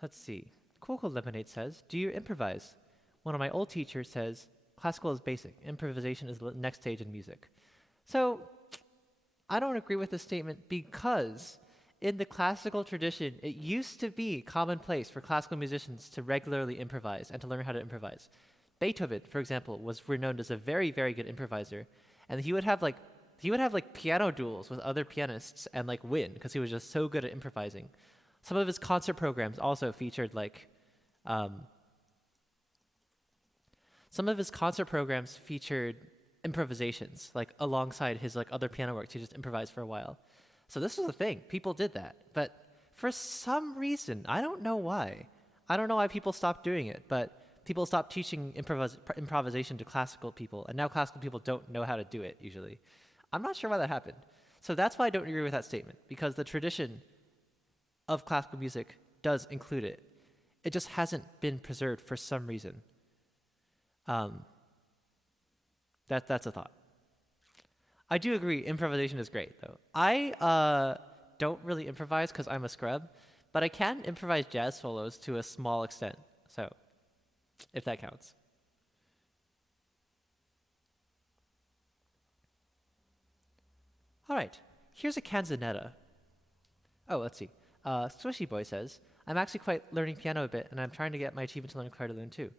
Let's see. Cool Lemonade says, do you improvise? One of my old teachers says, classical is basic. Improvisation is the next stage in music. So I don't agree with this statement because in the classical tradition, it used to be commonplace for classical musicians to regularly improvise and to learn how to improvise. Beethoven, for example, was renowned as a very, very good improviser, and he would have like piano duels with other pianists and like win because he was just so good at improvising. Some of his concert programs also featured improvisations, like alongside his like other piano works. He just improvised for a while. So this was a thing. People did that. But for some reason, I don't know why. I don't know why people stopped doing it, but people stopped teaching improvisation to classical people, and now classical people don't know how to do it usually. I'm not sure why that happened. So that's why I don't agree with that statement, because the tradition of classical music does include it. It just hasn't been preserved for some reason. That's a thought. I do agree, improvisation is great, though. I don't really improvise because I'm a scrub, but I can improvise jazz solos to a small extent, so if that counts. All right, here's a canzonetta. Oh, let's see. Swishy Boy says, I'm actually quite learning piano a bit, and I'm trying to get my achievement to learn Clair de Lune too.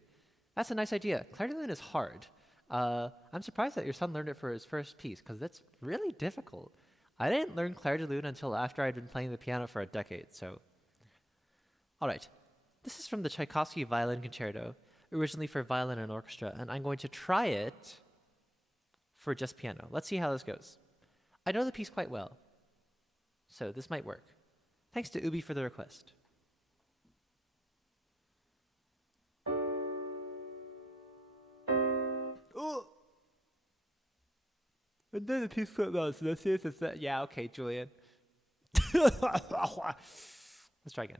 That's a nice idea. Clair de Lune is hard. I'm surprised that your son learned it for his first piece, because that's really difficult. I didn't learn Clair de Lune until after I'd been playing the piano for a decade, so. All right. This is from the Tchaikovsky Violin Concerto, originally for violin and orchestra, and I'm going to try it for just piano. Let's see how this goes. I know the piece quite well, so this might work. Thanks to Ubi for the request. And then the piece quite well, so let's see if it's that. Yeah, okay, Julian. Let's try again.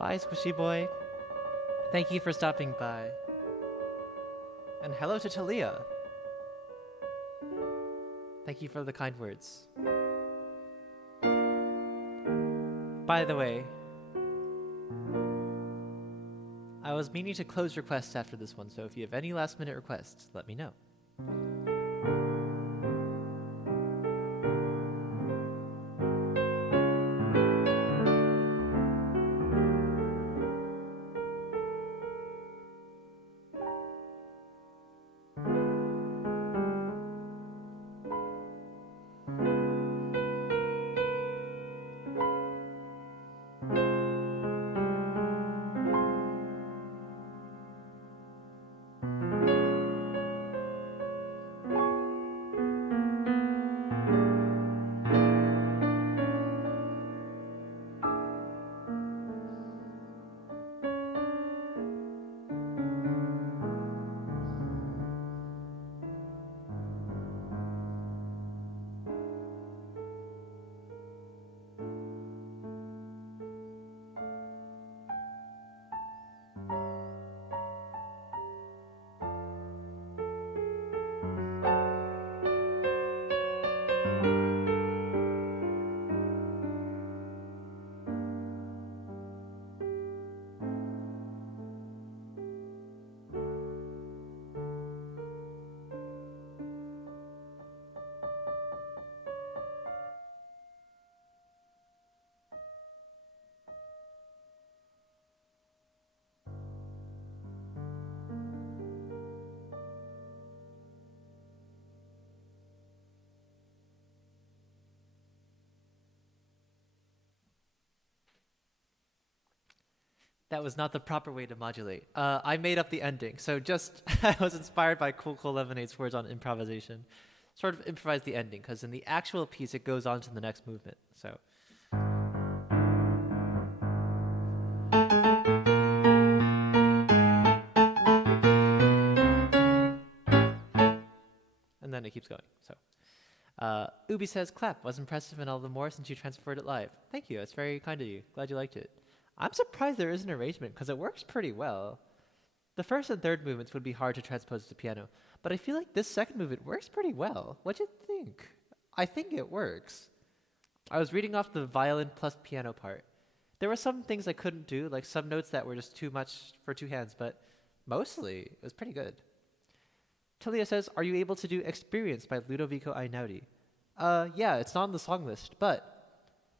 Bye, Squishy Boy. Thank you for stopping by. And hello to Talia. Thank you for the kind words. By the way, I was meaning to close requests after this one, so if you have any last minute requests, let me know. That was not the proper way to modulate. I made up the ending. So just, I was inspired by Cool Cool Lemonade's words on improvisation. Sort of improvised the ending, because in the actual piece, it goes on to the next movement. So. And then it keeps going. So. Ubi says, clap, was impressive and all the more since you transferred it live. Thank you, that's very kind of you. Glad you liked it. I'm surprised there is an arrangement, because it works pretty well. The first and third movements would be hard to transpose to piano, but I feel like this second movement works pretty well. What do you think? I think it works. I was reading off the violin plus piano part. There were some things I couldn't do, like some notes that were just too much for two hands, but mostly it was pretty good. Talia says, are you able to do Experience by Ludovico Einaudi? Yeah, it's not on the song list, but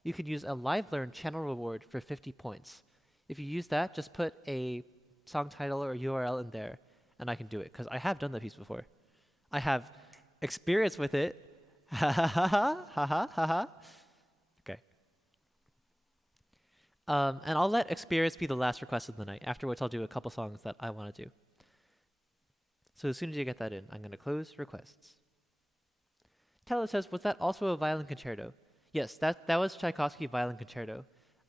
you could use a live learn channel reward for 50 points. If you use that, just put a song title or URL in there, and I can do it, because I have done that piece before. I have experience with it. Ha ha ha ha ha ha ha ha. Okay. And I'll let experience be the last request of the night, after which I'll do a couple songs that I want to do. So as soon as you get that in, I'm going to close requests. Taylor says, was that also a violin concerto? Yes, that was Tchaikovsky Violin Concerto.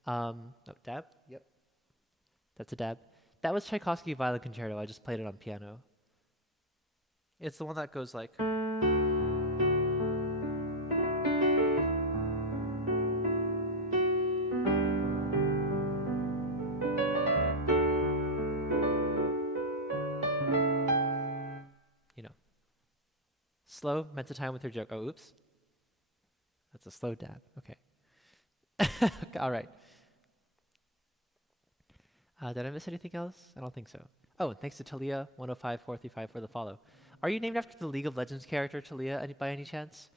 Oh, dab? Yep. That's a dab. That was Tchaikovsky Violin Concerto. I just played it on piano. It's the one that goes like... You know. Slow, meant to time with your joke. Oh, oops. That's a slow dab. Okay. All right. Did I miss anything else? I don't think so. Oh, and thanks to Talia 105435 for the follow. Are you named after the League of Legends character Talia by any chance?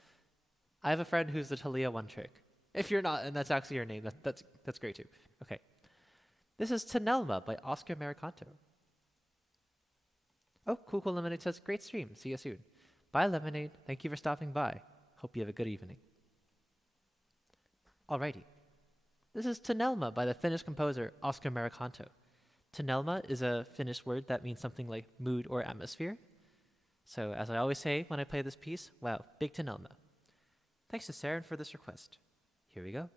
I have a friend who's the Talia One Trick. If you're not, and that's actually your name, that's great too. Okay. This is Tenelma by Oscar Maricanto. Oh, Cool Cool Lemonade says, great stream. See you soon. Bye, Lemonade. Thank you for stopping by. Hope you have a good evening. Alrighty. This is Tunnelma by the Finnish composer Oscar Maricanto. Tunnelma is a Finnish word that means something like mood or atmosphere. So as I always say when I play this piece, wow, big Tunnelma. Thanks to Saren for this request. Here we go.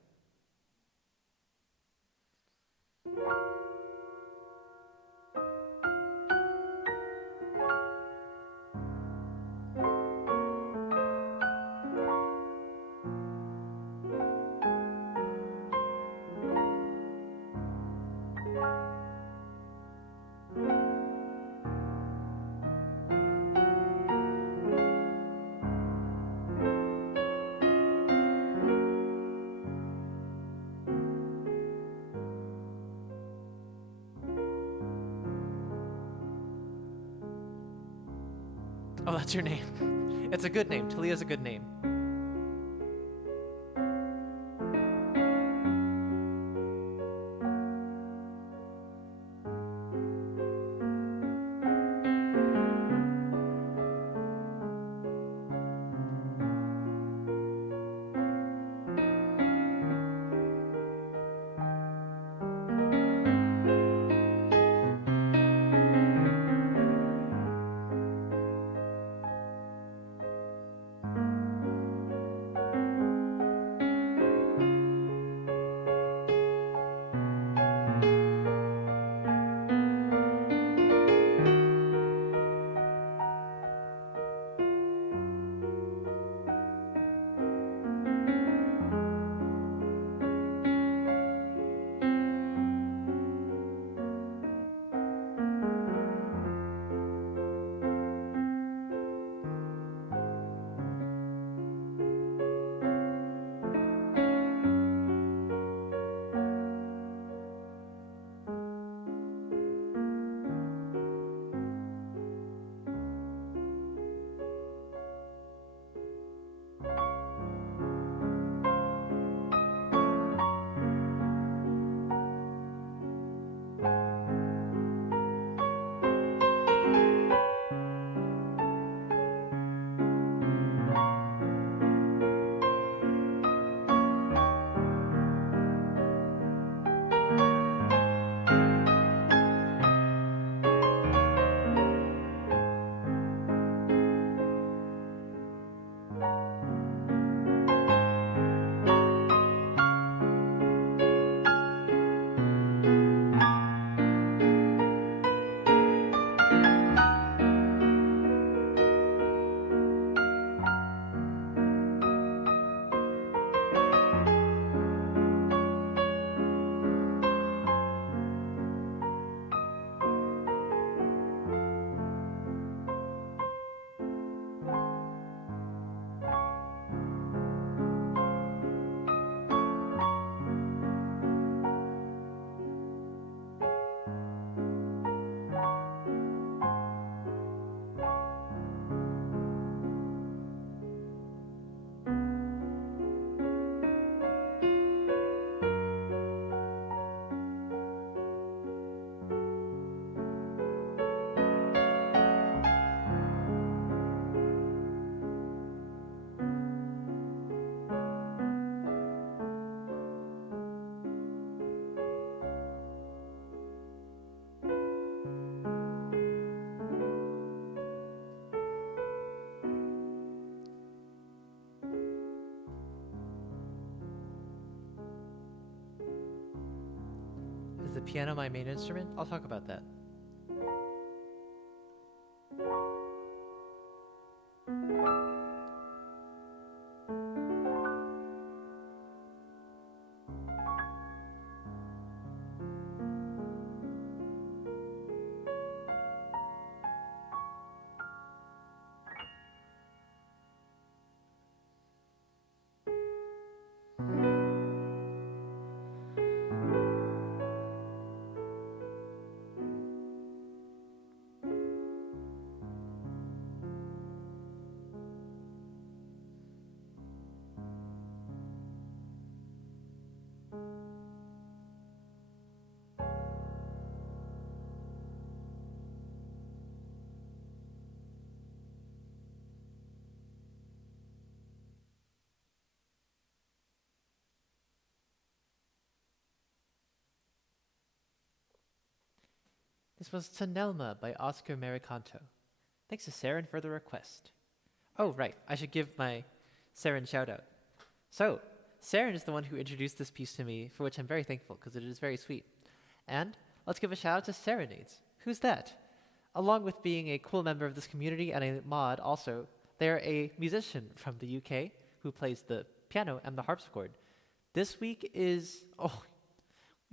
Oh, that's your name. It's a good name. Talia's a good name. Is the piano my main instrument? I'll talk about that. This was Tonelma by Oscar Maricanto. Thanks to Saren for the request. Oh, right, I should give my Saren shout out. So, Saren is the one who introduced this piece to me, for which I'm very thankful because it is very sweet. And let's give a shout out to Serenades. Who's that? Along with being a cool member of this community and a mod also, they're a musician from the UK who plays the piano and the harpsichord. This week is,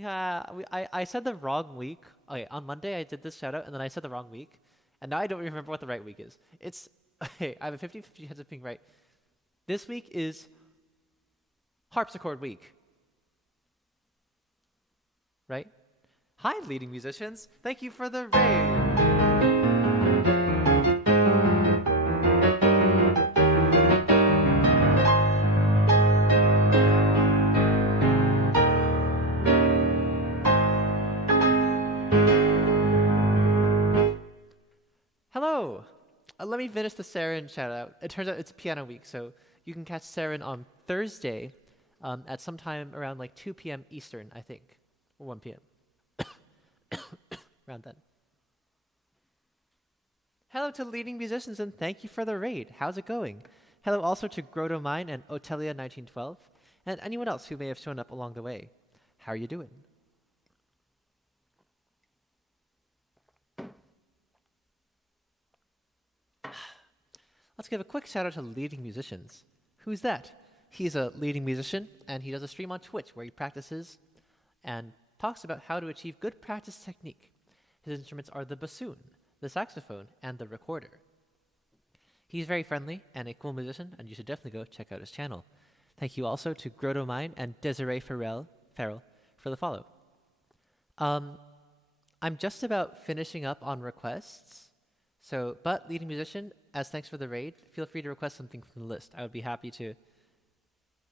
I said the wrong week. Okay, on Monday I did this shout out and then I said the wrong week. And now I don't remember what the right week is. It's, okay, I have a 50-50 chance of being right. This week is harpsichord week. Right? Hi, leading musicians. Thank you for the raid. let me finish the Saren shout out. It turns out it's piano week, so you can catch Saren on Thursday at sometime around like 2 p.m. Eastern, I think, or 1 p.m. around then. Hello to leading musicians and thank you for the raid. How's it going? Hello also to Grotto Mine and Otelia1912 and anyone else who may have shown up along the way. How are you doing? Let's give a quick shout out to leading musicians. Who's that? He's a leading musician and he does a stream on Twitch where he practices and talks about how to achieve good practice technique. His instruments are the bassoon, the saxophone, and the recorder. He's very friendly and a cool musician, and you should definitely go check out his channel. Thank you also to Grotto Mine and Desiree Farrell for the follow. I'm just about finishing up on requests. But leading musician, as thanks for the raid, feel free to request something from the list. I would be happy to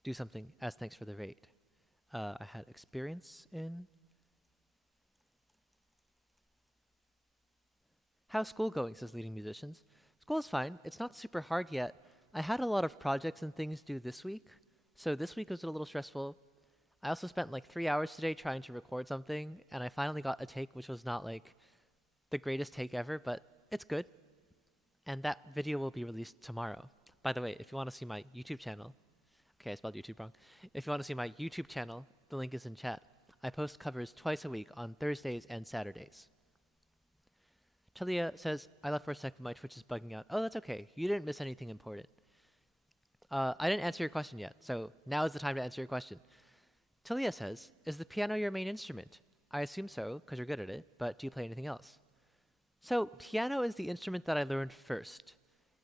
do something as thanks for the raid. I had experience in... How's school going, says leading musicians. School is fine. It's not super hard yet. I had a lot of projects and things due this week, so this week was a little stressful. I also spent like 3 hours today trying to record something, and I finally got a take which was not like the greatest take ever, but it's good. And that video will be released tomorrow. By the way, if you want to see my YouTube channel, okay, I spelled YouTube wrong. If you want to see my YouTube channel, the link is in chat. I post covers twice a week on Thursdays and Saturdays. Talia says, I left for a second, my Twitch is bugging out. Oh, that's okay. You didn't miss anything important. I didn't answer your question yet, so now is the time to answer your question. Talia says, is the piano your main instrument? I assume so, because you're good at it, but do you play anything else? So, piano is the instrument that I learned first.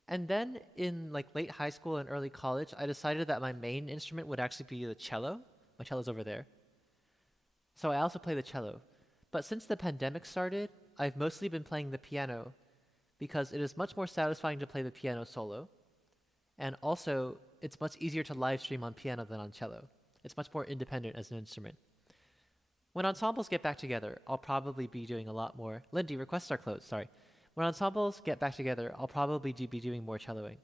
And then in like late high school and early college, I decided that my main instrument would actually be the cello. My cello's over there. So I also play the cello. But since the pandemic started, I've mostly been playing the piano because it is much more satisfying to play the piano solo. And also, it's much easier to live stream on piano than on cello. It's much more independent as an instrument. When ensembles get back together, I'll probably be doing a lot more. Lindy, requests are closed, sorry. When ensembles get back together, I'll probably be doing more celloing.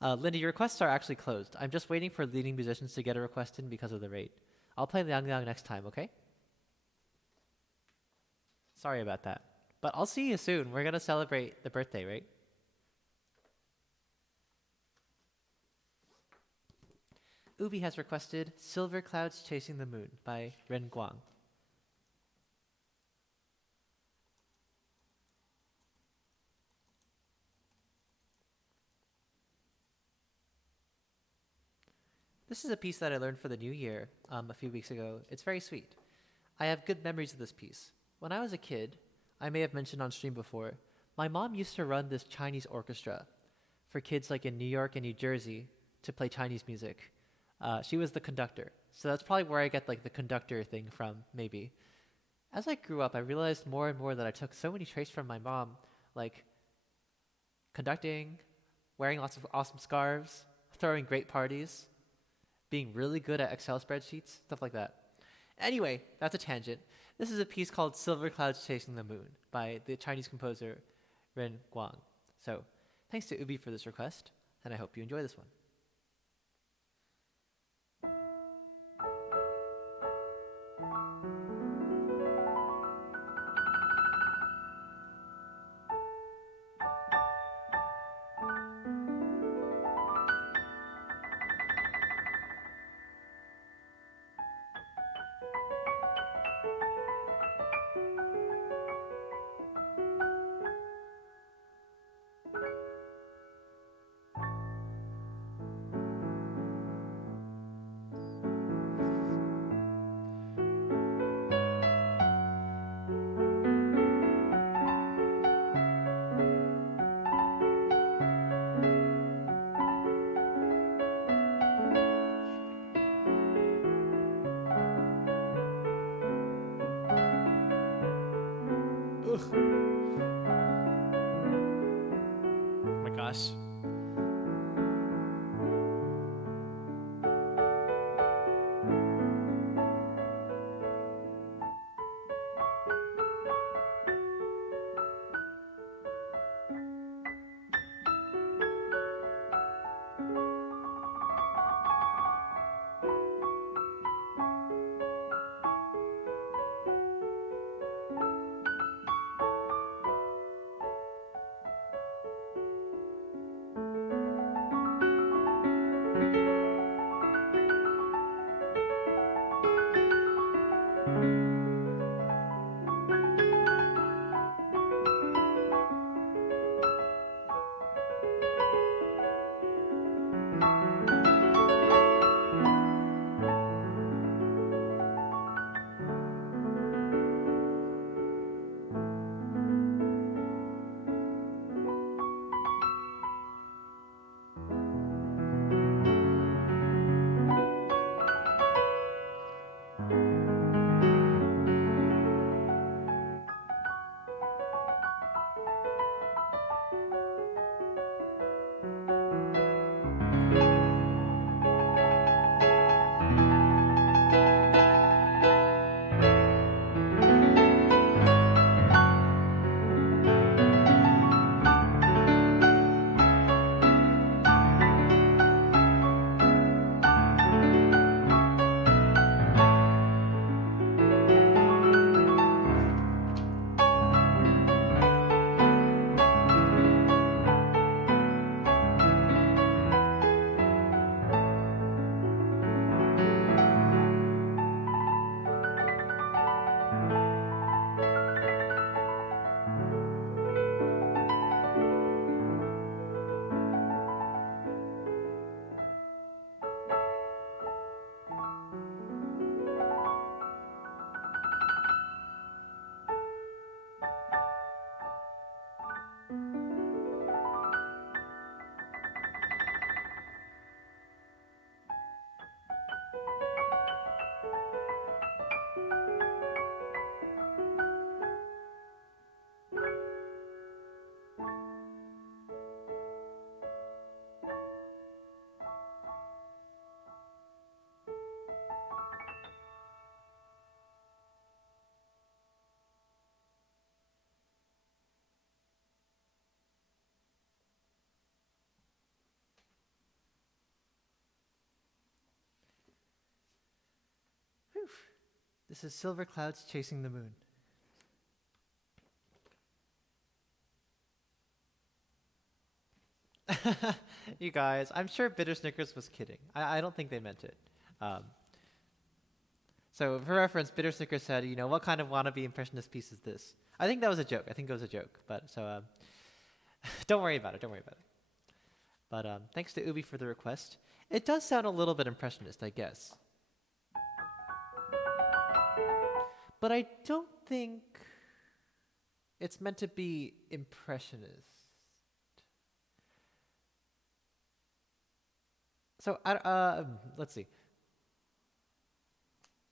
Lindy, your requests are actually closed. I'm just waiting for leading musicians to get a request in because of the rate. I'll play Liang Liang next time, okay? Sorry about that. But I'll see you soon. We're going to celebrate the birthday, right? Ubi has requested Silver Clouds Chasing the Moon by Ren Guang. This is a piece that I learned for the new year a few weeks ago. It's very sweet. I have good memories of this piece. When I was a kid, I may have mentioned on stream before, my mom used to run this Chinese orchestra for kids like in New York and New Jersey to play Chinese music. She was the conductor. So that's probably where I get like the conductor thing from, maybe. As I grew up, I realized more and more that I took so many traits from my mom, like conducting, wearing lots of awesome scarves, throwing great parties, being really good at Excel spreadsheets, stuff like that. Anyway, that's a tangent. This is a piece called Silver Clouds Chasing the Moon by the Chinese composer Ren Guang. So thanks to Ubi for this request, and I hope you enjoy this one. Oh my gosh. This is Silver Clouds Chasing the Moon. You guys, I'm sure Bitter Snickers was kidding. I don't think they meant it. Um, so for reference, Bitter Snickers said, you know, what kind of wannabe impressionist piece is this? I think that was a joke. I think it was a joke. But so don't worry about it. Don't worry about it. But thanks to Ubi for the request. It does sound a little bit impressionist, I guess. But I don't think it's meant to be impressionist. So let's see.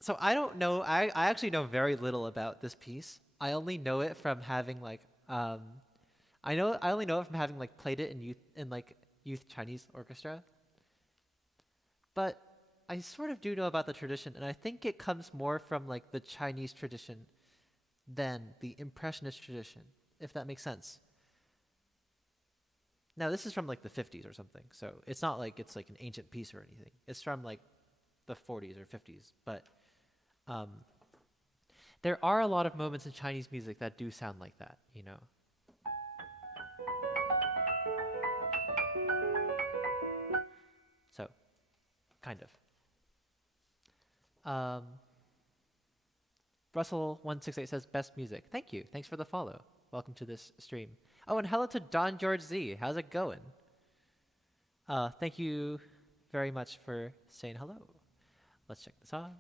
So I don't know. I actually know very little about this piece. I only know it from having like I only know it from having like played it in like youth Chinese orchestra. But I sort of do know about the tradition, and I think it comes more from like the Chinese tradition than the impressionist tradition, if that makes sense. Now this is from like the 50s or something, so it's not like it's like an ancient piece or anything. It's from like the 40s or 50s, but there are a lot of moments in Chinese music that do sound like that, you know. So, kind of. Russell168 says best music. Thank you. Thanks for the follow. Welcome to this stream. Oh, and hello to Don George Z. How's it going? Thank you very much for saying hello. Let's check this off.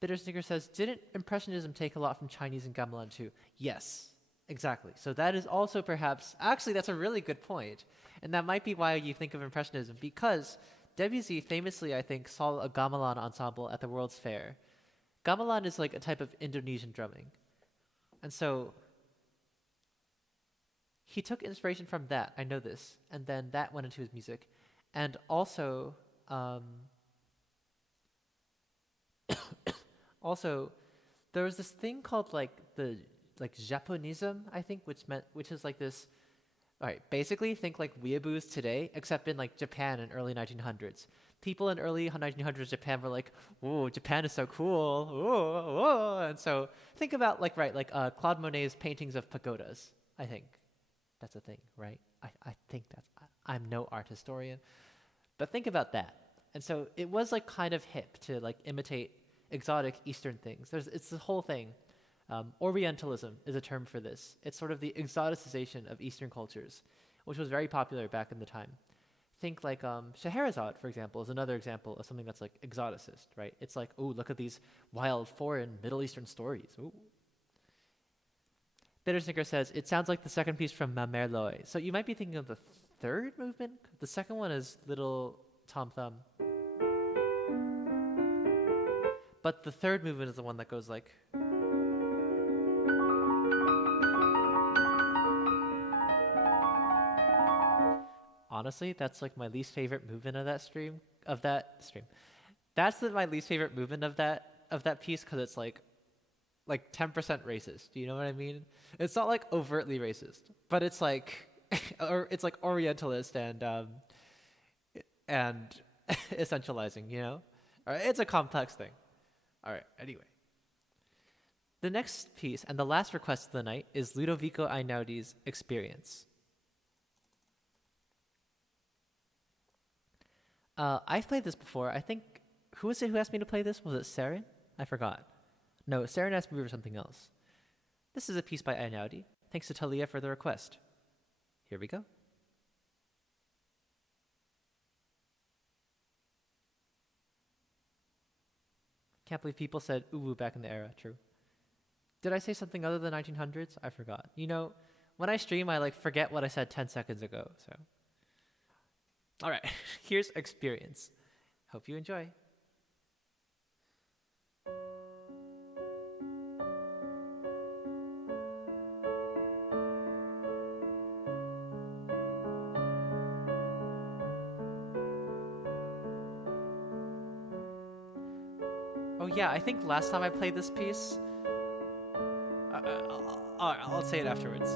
Bitter Snicker says, didn't Impressionism take a lot from Chinese and gamelan too? Yes, exactly. So that is also perhaps, actually that's a really good point. And that might be why you think of Impressionism, because Debussy famously, I think, saw a gamelan ensemble at the World's Fair. Gamelan is like a type of Indonesian drumming. And so he took inspiration from that, I know this, and then that went into his music. And also, also, there was this thing called like the Japonism, I think, which is like this. All right, basically think like weeaboos today, except in like Japan in early 1900s. People in early 1900s Japan were like, "Whoa, Japan is so cool!" Whoa, whoa. And so think about like Claude Monet's paintings of pagodas. I think that's a thing, right? I think I'm no art historian, but think about that. And so it was like kind of hip to like imitate exotic Eastern things. It's the whole thing. Orientalism is a term for this. It's sort of the exoticization of Eastern cultures, which was very popular back in the time. Think like Scheherazade, for example, is another example of something that's like exoticist, right? It's like, oh, look at these wild foreign Middle Eastern stories. Ooh. Bittersnicker says, it sounds like the second piece from Ma Mère Loy. So you might be thinking of the third movement. The second one is Little Tom Thumb. But the third movement is the one that goes like... Honestly, that's like my least favorite movement of that stream. That's my least favorite movement of that piece, because it's like 10% racist. Do you know what I mean? It's not like overtly racist, but it's like or it's like Orientalist and essentializing. You know, all right, it's a complex thing. All right. Anyway, the next piece and the last request of the night is Ludovico Einaudi's Experience. I've played this before. I think, who was it who asked me to play this? Was it Saren? I forgot. No, Saren asked me for something else. This is a piece by Einaudi. Thanks to Talia for the request. Here we go. Can't believe people said uwu back in the era. True. Did I say something other than 1900s? I forgot. You know, when I stream, I like forget what I said 10 seconds ago, so... All right, here's Experience. Hope you enjoy. Oh yeah, I think last time I played this piece... I'll say it afterwards.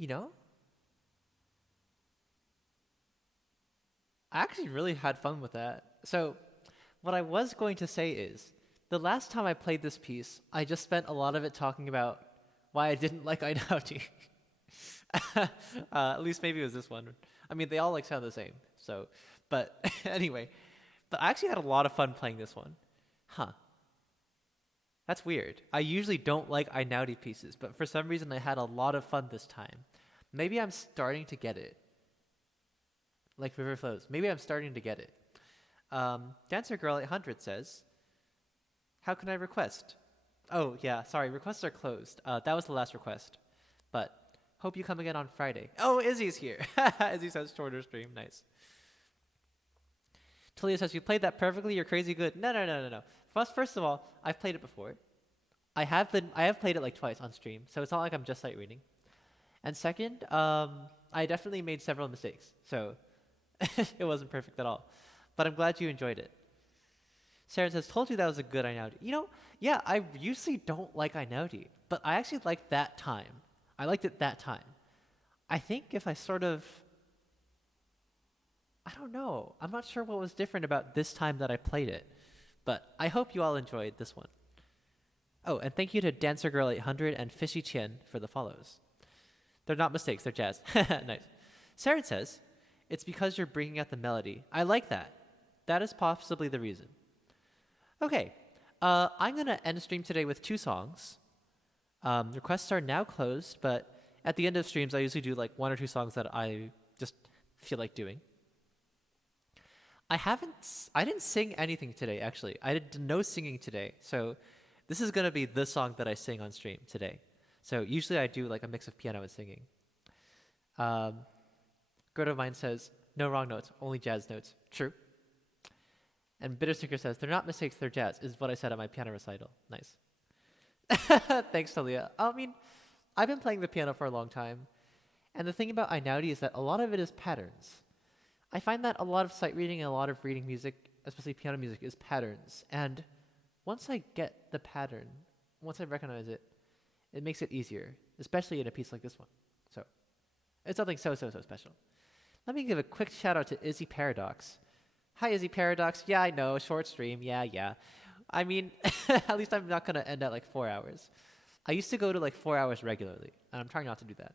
You know, I actually really had fun with that. So, what I was going to say is, the last time I played this piece, I just spent a lot of it talking about why I didn't like Ainauti. At least maybe it was this one. I mean, they all like sound the same. So, but anyway, but I actually had a lot of fun playing this one. Huh. That's weird. I usually don't like Ainauti pieces, but for some reason I had a lot of fun this time. Maybe I'm starting to get it. Like River Flows. Maybe I'm starting to get it. Dancer Girl 800 says, how can I request? Oh, yeah, sorry, requests are closed. That was the last request. But hope you come again on Friday. Oh, Izzy's here. Izzy says shorter stream. Nice. Talia says, you played that perfectly. You're crazy good. No. First of all, I've played it before. I have played it like twice on stream, so it's not like I'm just sight reading. And second, I definitely made several mistakes, so it wasn't perfect at all. But I'm glad you enjoyed it. Sarah says, told you that was a good Ainauti. You know, yeah, I usually don't like Ainauti, but I actually liked that time. I liked it that time. I think if I sort of, I don't know. I'm not sure what was different about this time that I played it, but I hope you all enjoyed this one. Oh, and thank you to Dancer Girl 800 and Fishy Chien for the follows. They're not mistakes, they're jazz. Nice. Saren says, it's because you're bringing out the melody. I like that. That is possibly the reason. Okay, I'm going to end the stream today with 2 songs. Requests are now closed, but at the end of streams, I usually do like 1 or 2 songs that I just feel like doing. I didn't sing anything today, actually. I did no singing today, so this is going to be the song that I sing on stream today. So usually I do like a mix of piano and singing. Grotto Mine says, no wrong notes, only jazz notes. True. And Bitterstinker says, they're not mistakes, they're jazz, is what I said at my piano recital. Nice. Thanks, Talia. I mean, I've been playing the piano for a long time, and the thing about Ainauti is that a lot of it is patterns. I find that a lot of sight reading and a lot of reading music, especially piano music, is patterns. And once I get the pattern, once I recognize it, it makes it easier, especially in a piece like this one. So, it's something so special. Let me give a quick shout out to Izzy Paradox. Hi, Izzy Paradox. Yeah, I know, short stream. Yeah. I mean, at least I'm not going to end at like 4 hours. I used to go to like 4 hours regularly, and I'm trying not to do that.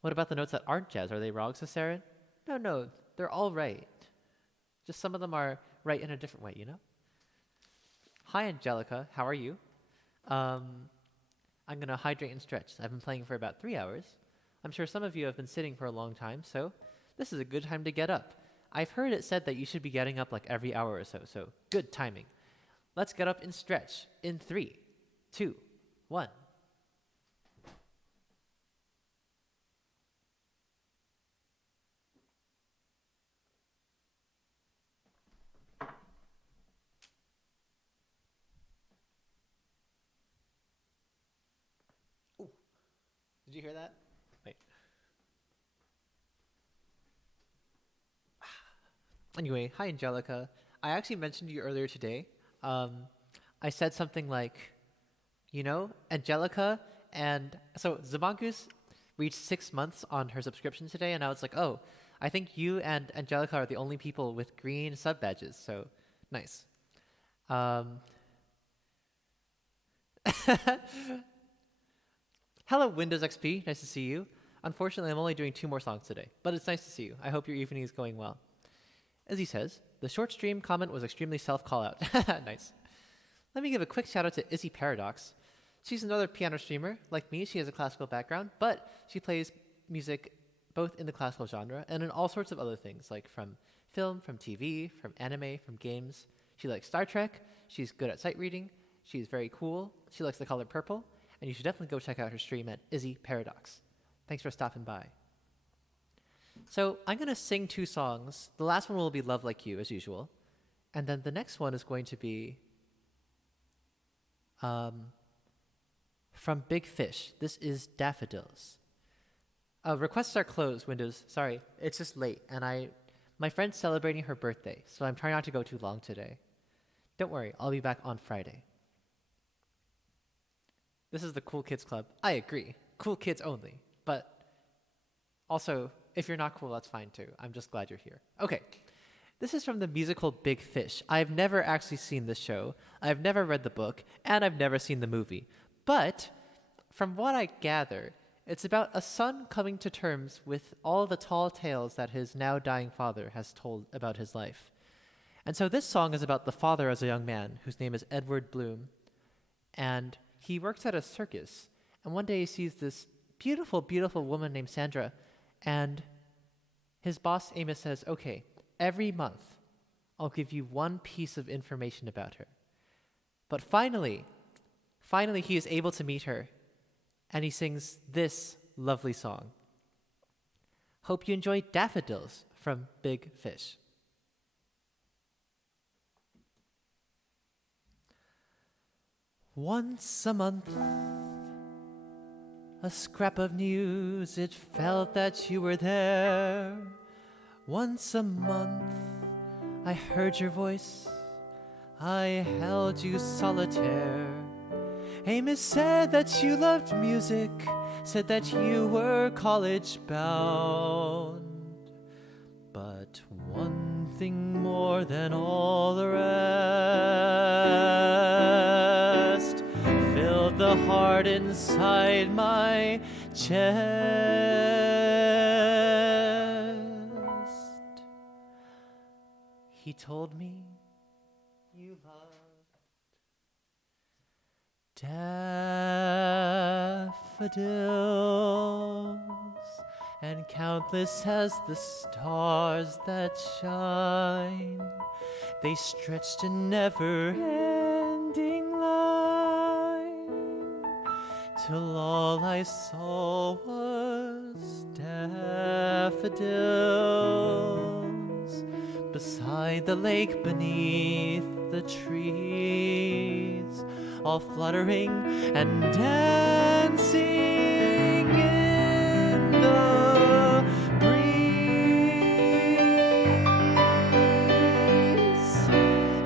What about the notes that aren't jazz? Are they wrong, says Saren? No, they're all right. Just some of them are right in a different way, you know? Hi, Angelica. How are you? I'm going to hydrate and stretch. I've been playing for about 3 hours. I'm sure some of you have been sitting for a long time, so this is a good time to get up. I've heard it said that you should be getting up like every hour or so good timing. Let's get up and stretch in 3, 2, 1. Ooh. Did you hear that? Wait. Anyway, hi Angelica. I actually mentioned you earlier today. I said something like, you know, Angelica, and so Zamangus reached 6 months on her subscription today, and I was like, oh, I think you and Angelica are the only people with green sub badges, so nice. Hello, Windows XP. Nice to see you. Unfortunately, I'm only doing 2 more songs today, but it's nice to see you. I hope your evening is going well. As he says, the short stream comment was extremely self-call-out. Nice. Let me give a quick shout-out to Izzy Paradox. She's another piano streamer. Like me, she has a classical background, but she plays music both in the classical genre and in all sorts of other things, like from film, from TV, from anime, from games. She likes Star Trek. She's good at sight reading. She's very cool. She likes the color purple. And you should definitely go check out her stream at Izzy Paradox. Thanks for stopping by. So I'm going to sing 2 songs. The last one will be Love Like You, as usual. And then the next one is going to be from Big Fish. This is Daffodils. Requests are closed, Windows. Sorry, it's just late. And my friend's celebrating her birthday, so I'm trying not to go too long today. Don't worry, I'll be back on Friday. This is the Cool Kids Club. I agree. cool kids only. But also, if you're not cool, that's fine too. I'm just glad you're here. Okay. This is from the musical Big Fish. I've never actually seen the show, I've never read the book, and I've never seen the movie. But from what I gather, it's about a son coming to terms with all the tall tales that his now dying father has told about his life. And so this song is about the father as a young man, whose name is Edward Bloom. And he works at a circus. And one day he sees this beautiful, beautiful woman named Sandra. And his boss, Amos, says, okay, every month I'll give you one piece of information about her. But finally he is able to meet her. And he sings this lovely song. Hope you enjoy Daffodils from Big Fish. Once a month, a scrap of news, it felt that you were there. Once a month, I heard your voice, I held you solitaire. Amos said that you loved music, said that you were college bound. But one thing more than all the rest filled the heart inside my chest. He told me you loved daffodils, and countless as the stars that shine, they stretched a never-ending line, till all I saw was daffodils beside the lake, beneath the trees, all fluttering and dancing in the breeze.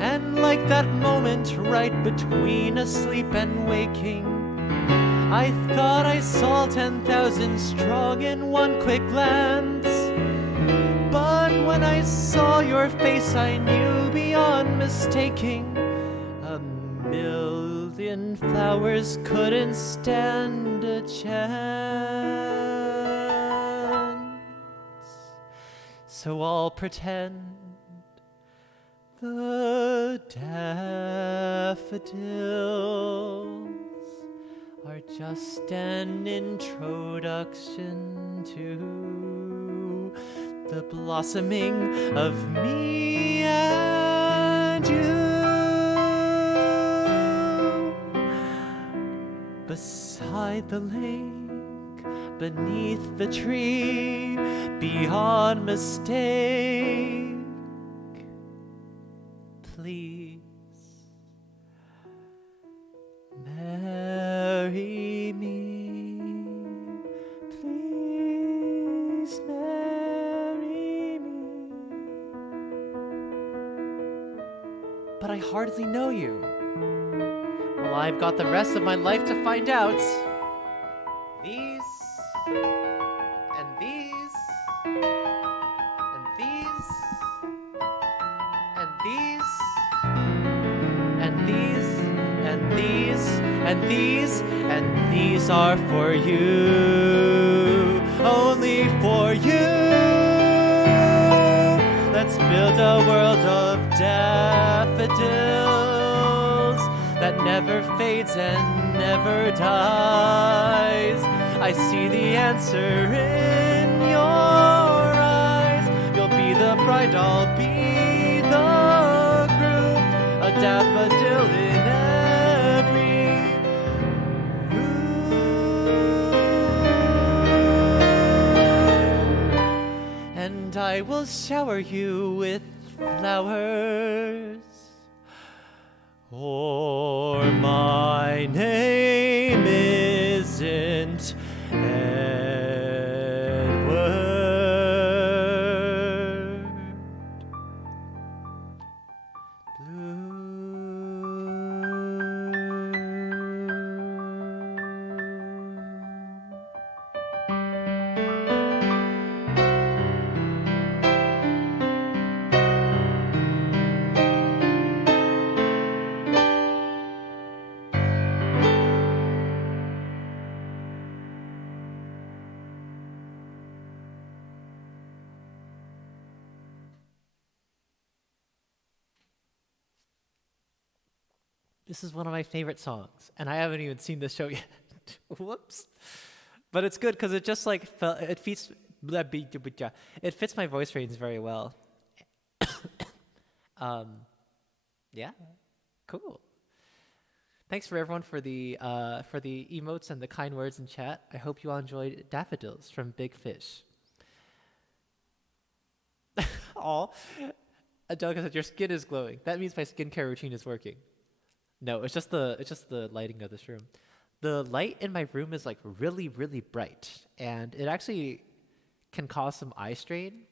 And like that moment right between asleep and waking, I thought I saw 10,000 strong in one quick glance. But when I saw your face, I knew beyond mistaking, a million flowers couldn't stand a chance. So I'll pretend the daffodils are just an introduction to the blossoming of me and you. Beside the lake, beneath the tree, beyond mistake, please marry me. Please marry me. But I hardly know you. Well, I've got the rest of my life to find out. These, and these, and these, and these, and these, and these, and these, and these are for you, only for you. Let's build a world of daffodils that never fades and never dies. I see the answer in your eyes. You'll be the bride, I'll be the groom, a daffodil in every room. And I will shower you with flowers, or my name isn't Edward Bloom. This is one of my favorite songs, and I haven't even seen the show yet. Whoops. But it's good because it just like it fits. It fits my voice range very well. Um, yeah, cool. Thanks for everyone for the emotes and the kind words in chat. I hope you all enjoyed Daffodils from Big Fish. Aw, Angelica said your skin is glowing. That means my skincare routine is working. No, it's just the lighting of this room. The light in my room is like really, really bright, and it actually can cause some eye strain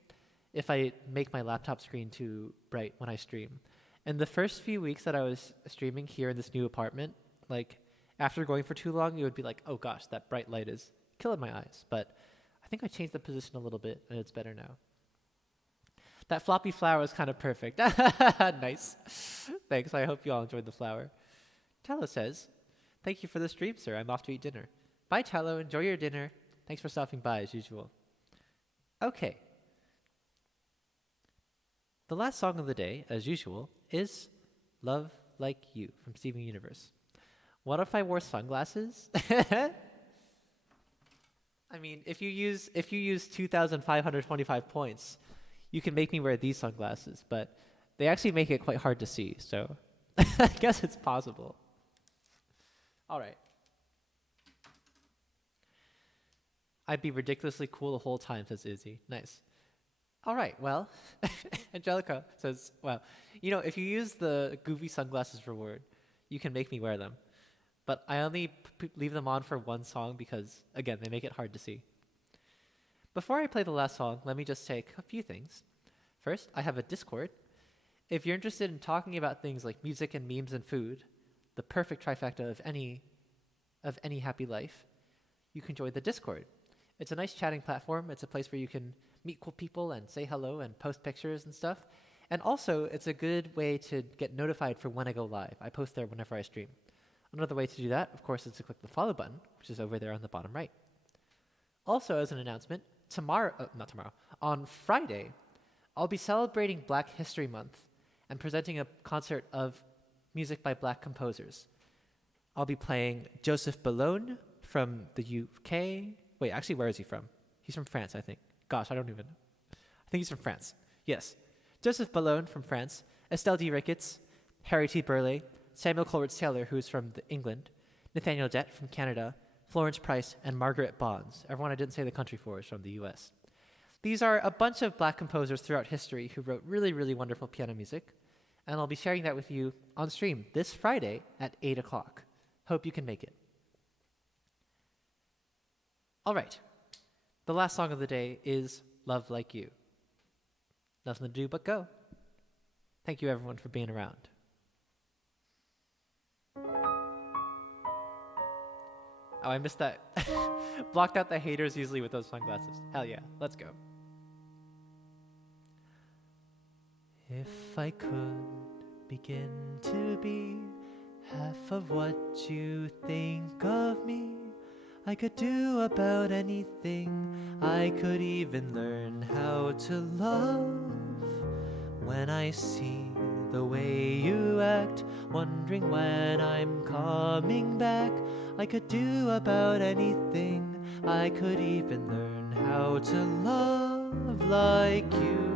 if I make my laptop screen too bright when I stream. And the first few weeks that I was streaming here in this new apartment, like after going for too long, it would be like, oh gosh, that bright light is killing my eyes. But I think I changed the position a little bit, and it's better now. That floppy flower is kind of perfect. Nice. Thanks. I hope you all enjoyed the flower. Tallow says, thank you for the stream, sir. I'm off to eat dinner. Bye, Tallow. Enjoy your dinner. Thanks for stopping by, as usual. Okay. The last song of the day, as usual, is Love Like You from Steven Universe. What if I wore sunglasses? I mean, if you use 2,525 points, you can make me wear these sunglasses, but they actually make it quite hard to see, so I guess it's possible. All right. I'd be ridiculously cool the whole time, says Izzy. Nice. All right, well, Angelica says, well, you know, if you use the goofy sunglasses reward, you can make me wear them. But I only leave them on for one song because, again, they make it hard to see. Before I play the last song, let me just say a few things. First, I have a Discord. If you're interested in talking about things like music and memes and food, the perfect trifecta of any happy life, you can join the Discord. It's a nice chatting platform. It's a place where you can meet cool people and say hello and post pictures and stuff. And also, it's a good way to get notified for when I go live. I post there whenever I stream. Another way to do that, of course, is to click the follow button, which is over there on the bottom right. Also, as an announcement, on Friday, I'll be celebrating Black History Month and presenting a concert of music by Black composers. I'll be playing Joseph Boulogne from the UK. Wait, actually, where is he from? He's from France, I think. Gosh, I don't even know. I think he's from France. Yes. Joseph Boulogne from France, Estelle D. Ricketts, Harry T. Burleigh, Samuel Coleridge Taylor, who's from England, Nathaniel Dett from Canada, Florence Price, and Margaret Bonds. Everyone I didn't say the country for is from the US. These are a bunch of Black composers throughout history who wrote really, really wonderful piano music, and I'll be sharing that with you on stream this Friday at 8 o'clock. Hope you can make it. All right. The last song of the day is Love Like You. Nothing to do but go. Thank you, everyone, for being around. Oh, I missed that. Blocked out the haters usually with those sunglasses. Hell yeah, let's go. If I could begin to be half of what you think of me, I could do about anything. I could even learn how to love. When I see the way you act, wondering when I'm coming back, I could do about anything. I could even learn how to love like you.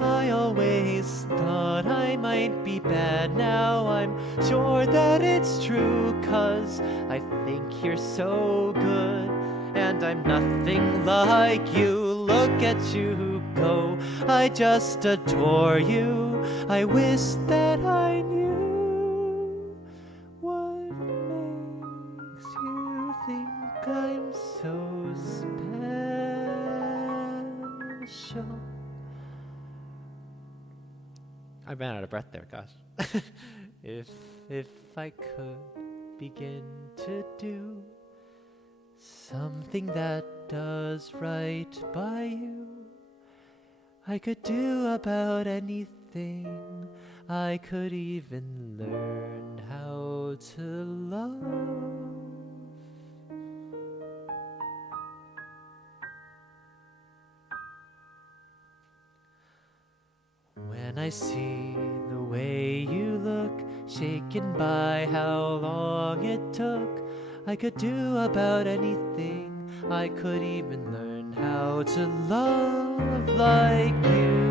I always thought I might be bad. Now I'm sure that it's true, 'cause I think you're so good, and I'm nothing like you. Look at you go, I just adore you. I wish that I knew what makes you think I'm so special. I ran out of breath there, gosh. If I could begin to do something that does right by you, I could do about anything. I could even learn how to love. When I see the way you look, shaken by how long it took, I could do about anything. I could even learn how to love like you.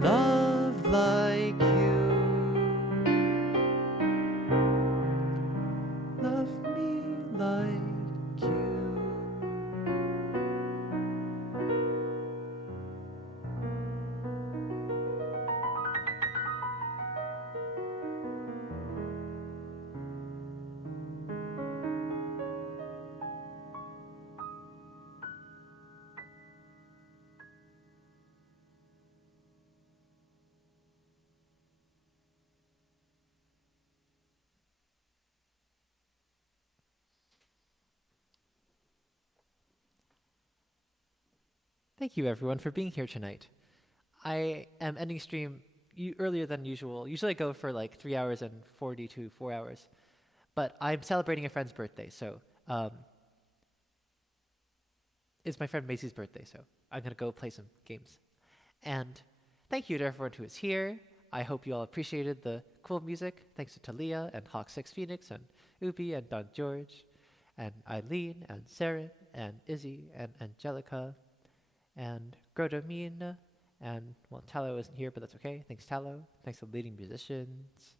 Love like you. Love me like you. Thank you everyone for being here tonight. I am ending stream earlier than usual. Usually I go for like 3 hours and 40 to 4 hours. But I'm celebrating a friend's birthday, so it's my friend Macy's birthday, so I'm gonna go play some games. And thank you to everyone who is here. I hope you all appreciated the cool music. Thanks to Talia and Hawk6 Phoenix and Ubi and Don George and Eileen and Saren and Izzy and Angelica and Grodomine and, well, Tallow isn't here, but that's okay. Thanks, Tallow. Thanks to leading musicians.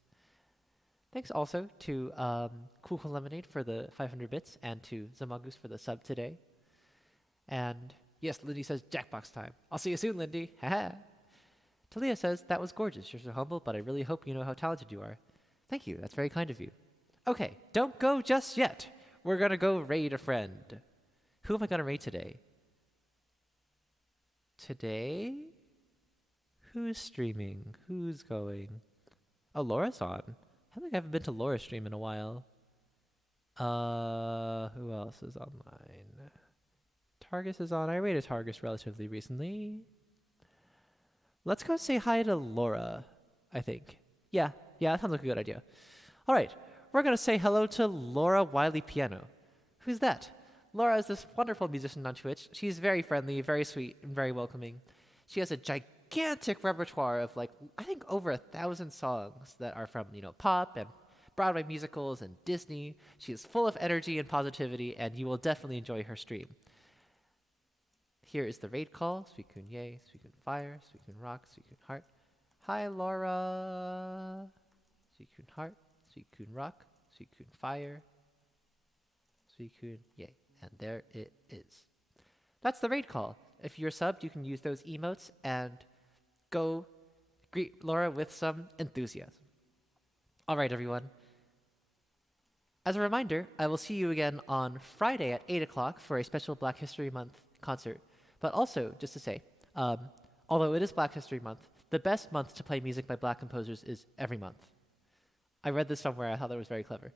Thanks also to Cool Cool Lemonade for the 500 bits and to Zamagus for the sub today. And yes, Lindy says Jackbox time. I'll see you soon, Lindy. Haha. Talia says, that was gorgeous. You're so humble, but I really hope you know how talented you are. Thank you. That's very kind of you. Okay, don't go just yet. We're going to go raid a friend. Who am I going to raid today? Today? Who's streaming? Who's going? Oh, Laura's on. I think I haven't been to Laura's stream in a while. Who else is online? Targus is on. I raided Targus relatively recently. Let's go say hi to Laura, I think. Yeah, that sounds like a good idea. All right, we're going to say hello to Laura Wiley Piano. Who's that? Laura is this wonderful musician on Twitch. She's very friendly, very sweet, and very welcoming. She has a gigantic repertoire of, like, I think over 1,000 songs that are from, pop and Broadway musicals and Disney. She is full of energy and positivity, and you will definitely enjoy her stream. Here is the raid call. Suikun yay, Suikun fire, Suikun rock, Suikun heart. Hi, Laura. Suikun heart, Suikun rock, Suikun fire, Suikun yay. And there it is. That's the raid call. If you're subbed, you can use those emotes and go greet Laura with some enthusiasm. All right, everyone. As a reminder, I will see you again on Friday at 8 o'clock for a special Black History Month concert. But also, just to say, although it is Black History Month, the best month to play music by Black composers is every month. I read this somewhere. I thought that was very clever.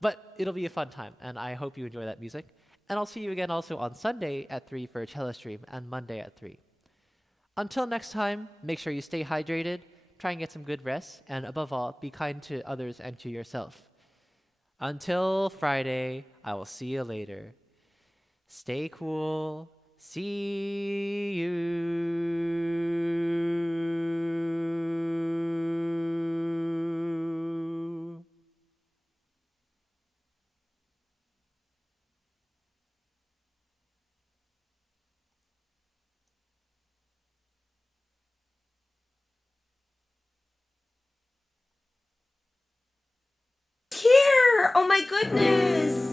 But it'll be a fun time, and I hope you enjoy that music. And I'll see you again also on Sunday at 3 for a cello stream and Monday at 3. Until next time, make sure you stay hydrated, try and get some good rest, and above all, be kind to others and to yourself. Until Friday, I will see you later. Stay cool. See you. Here! Oh my goodness!